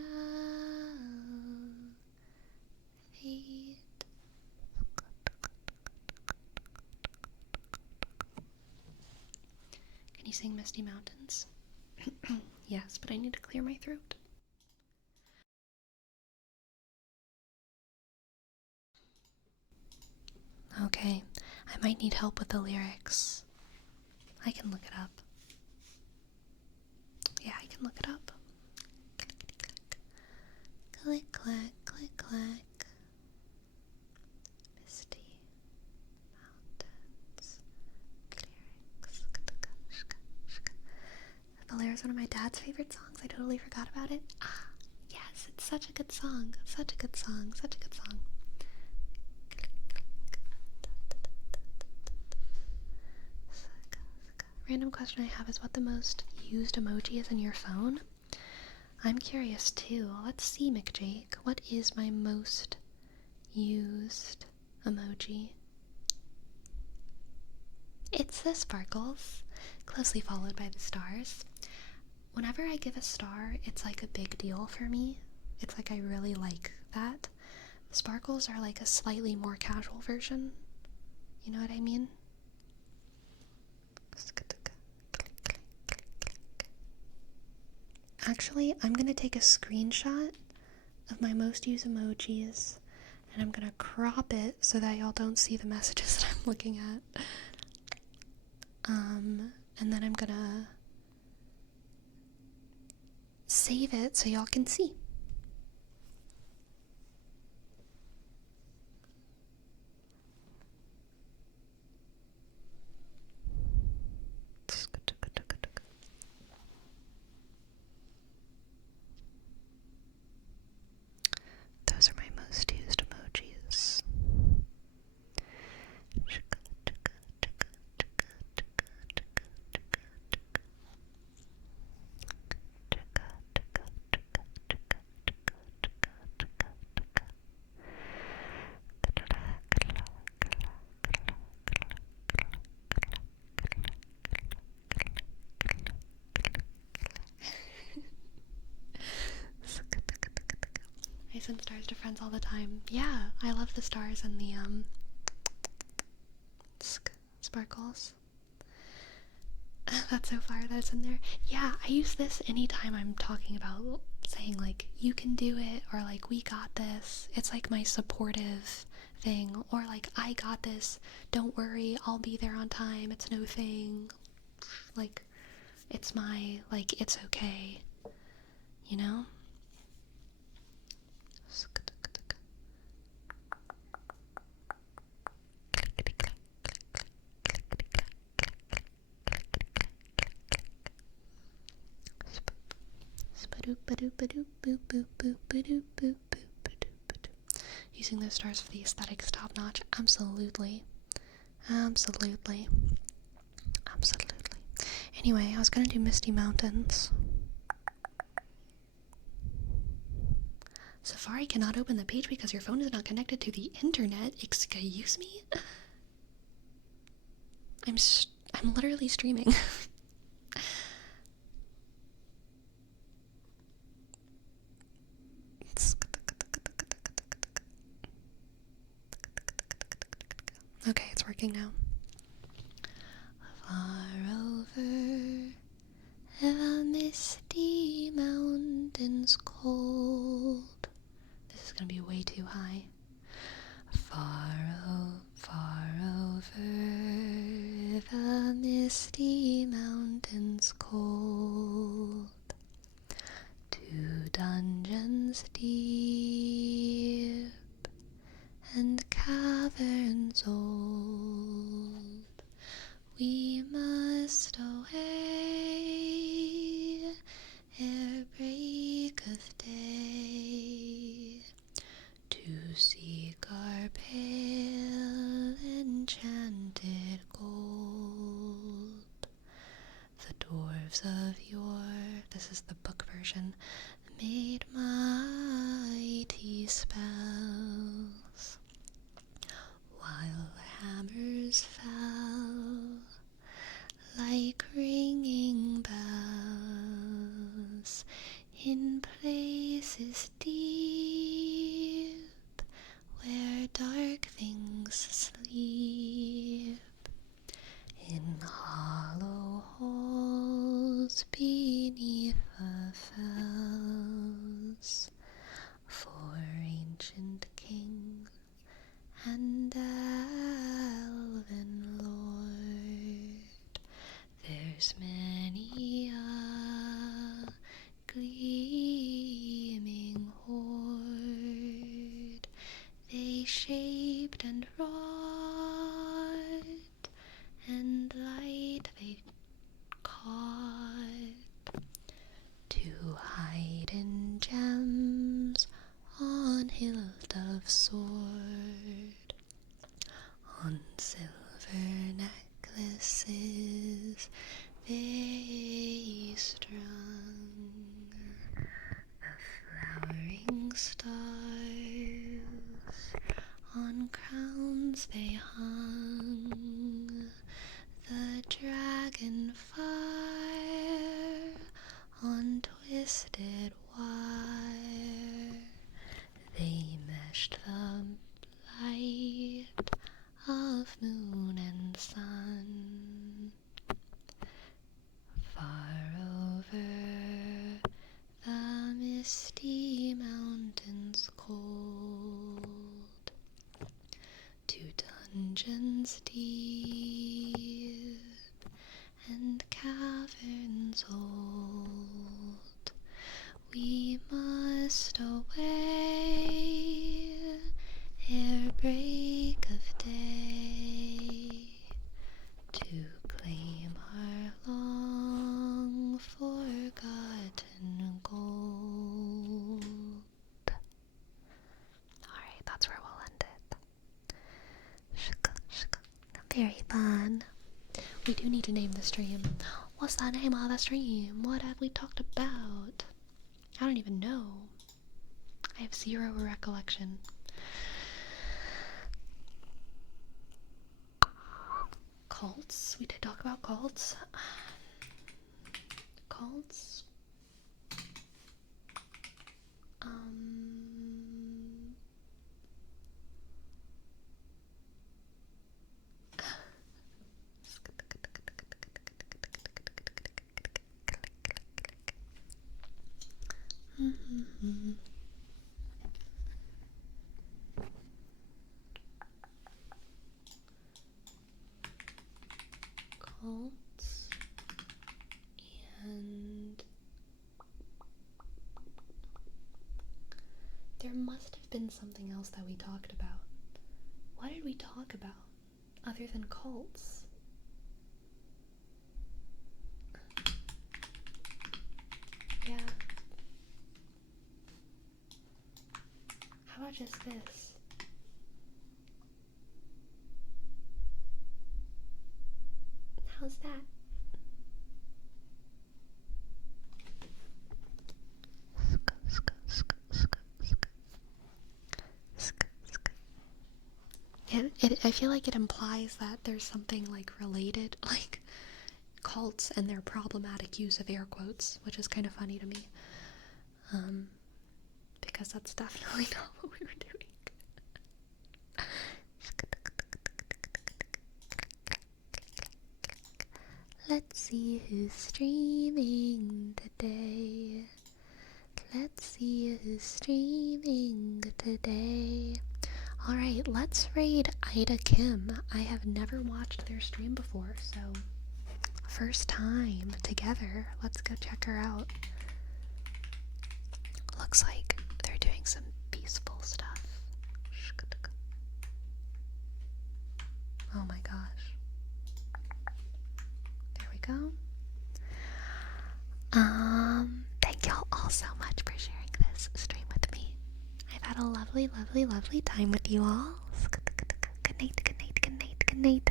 fade. Can you sing Misty Mountains? Yes, but I need to clear my throat. Okay, I might need help with the lyrics. I can look it up. Yeah, I can look it up. Click, clack, click, clack. Misty Mountains. Lyrics. Valera is one of my dad's favorite songs. I totally forgot about it. Ah, yes, it's such a good song. Such a good song. Such a good song. Random question I have is what the most used emoji is in your phone? I'm curious too. Let's see, McJake. What is my most used emoji? It's the sparkles, closely followed by the stars. Whenever I give a star, it's like a big deal for me. It's like I really like that. Sparkles are like a slightly more casual version. You know what I mean? Actually, I'm gonna take a screenshot of my most used emojis and I'm gonna crop it so that y'all don't see the messages that I'm looking at. And then I'm gonna save it so y'all can see. Those are my most used emojis. I send stars to friends all the time. Yeah, I love the stars and the sparkles. That's so fire that it's in there. Yeah, I use this anytime I'm talking about saying like you can do it or like we got this. It's like my supportive thing, or like I got this, don't worry, I'll be there on time, it's no thing. Like it's my, like, it's okay, you know? Using those stars for the aesthetics top notch. Absolutely. Absolutely. Absolutely. Anyway, I was gonna do Misty Mountains. Safari cannot open the page because your phone is not connected to the internet. Excuse me? I'm literally streaming. Okay, it's working now. Far over the misty mountains cold. This is gonna be way too high. Far over the misty mountains cold, to dungeons deep and caverns old, we must away ere break of day, to seek our pale enchanted gold. The dwarves of yore, this is the book version, made mighty spells, while hammers fell like ringing bells in places deep where dark things sleep, in hollow halls beneath the fells, for ancient kings and elven lord, there's many a gleaming hoard they shaped and wrought, and light they caught, to hide in gems on hilt of sword, on silver necklaces they strung, the flowering stars on crowns they hung, the dragonfire on twisted wire, they meshed the light of moon and sun. Far over the misty mountains cold, to dungeons deep and caverns old, we must away ere break of day, to claim our long forgotten gold. Alright, that's where we'll end it. Very fun. We do need to name the stream. What's the name of the stream? What have we talked about? I don't even know. I have zero recollection. Cults? We did talk about cults. Cults? Cults and there must have been something else that we talked about. What did we talk about other than cults? Yeah. How about just this? How's that? I feel like it implies that there's something like related, like cults and their problematic use of air quotes, which is kind of funny to me. Because that's definitely not what we were doing. Let's see who's streaming today. Let's see who's streaming today. Alright, let's raid Ida Kim. I have never watched their stream before, so first time together. Let's go check her out. Looks like they're doing some peaceful stuff. Oh my gosh. There we go. Thank y'all all so much for sharing this stream with me. I've had a lovely, lovely, lovely time with you all. Good night, good night, good night, good night.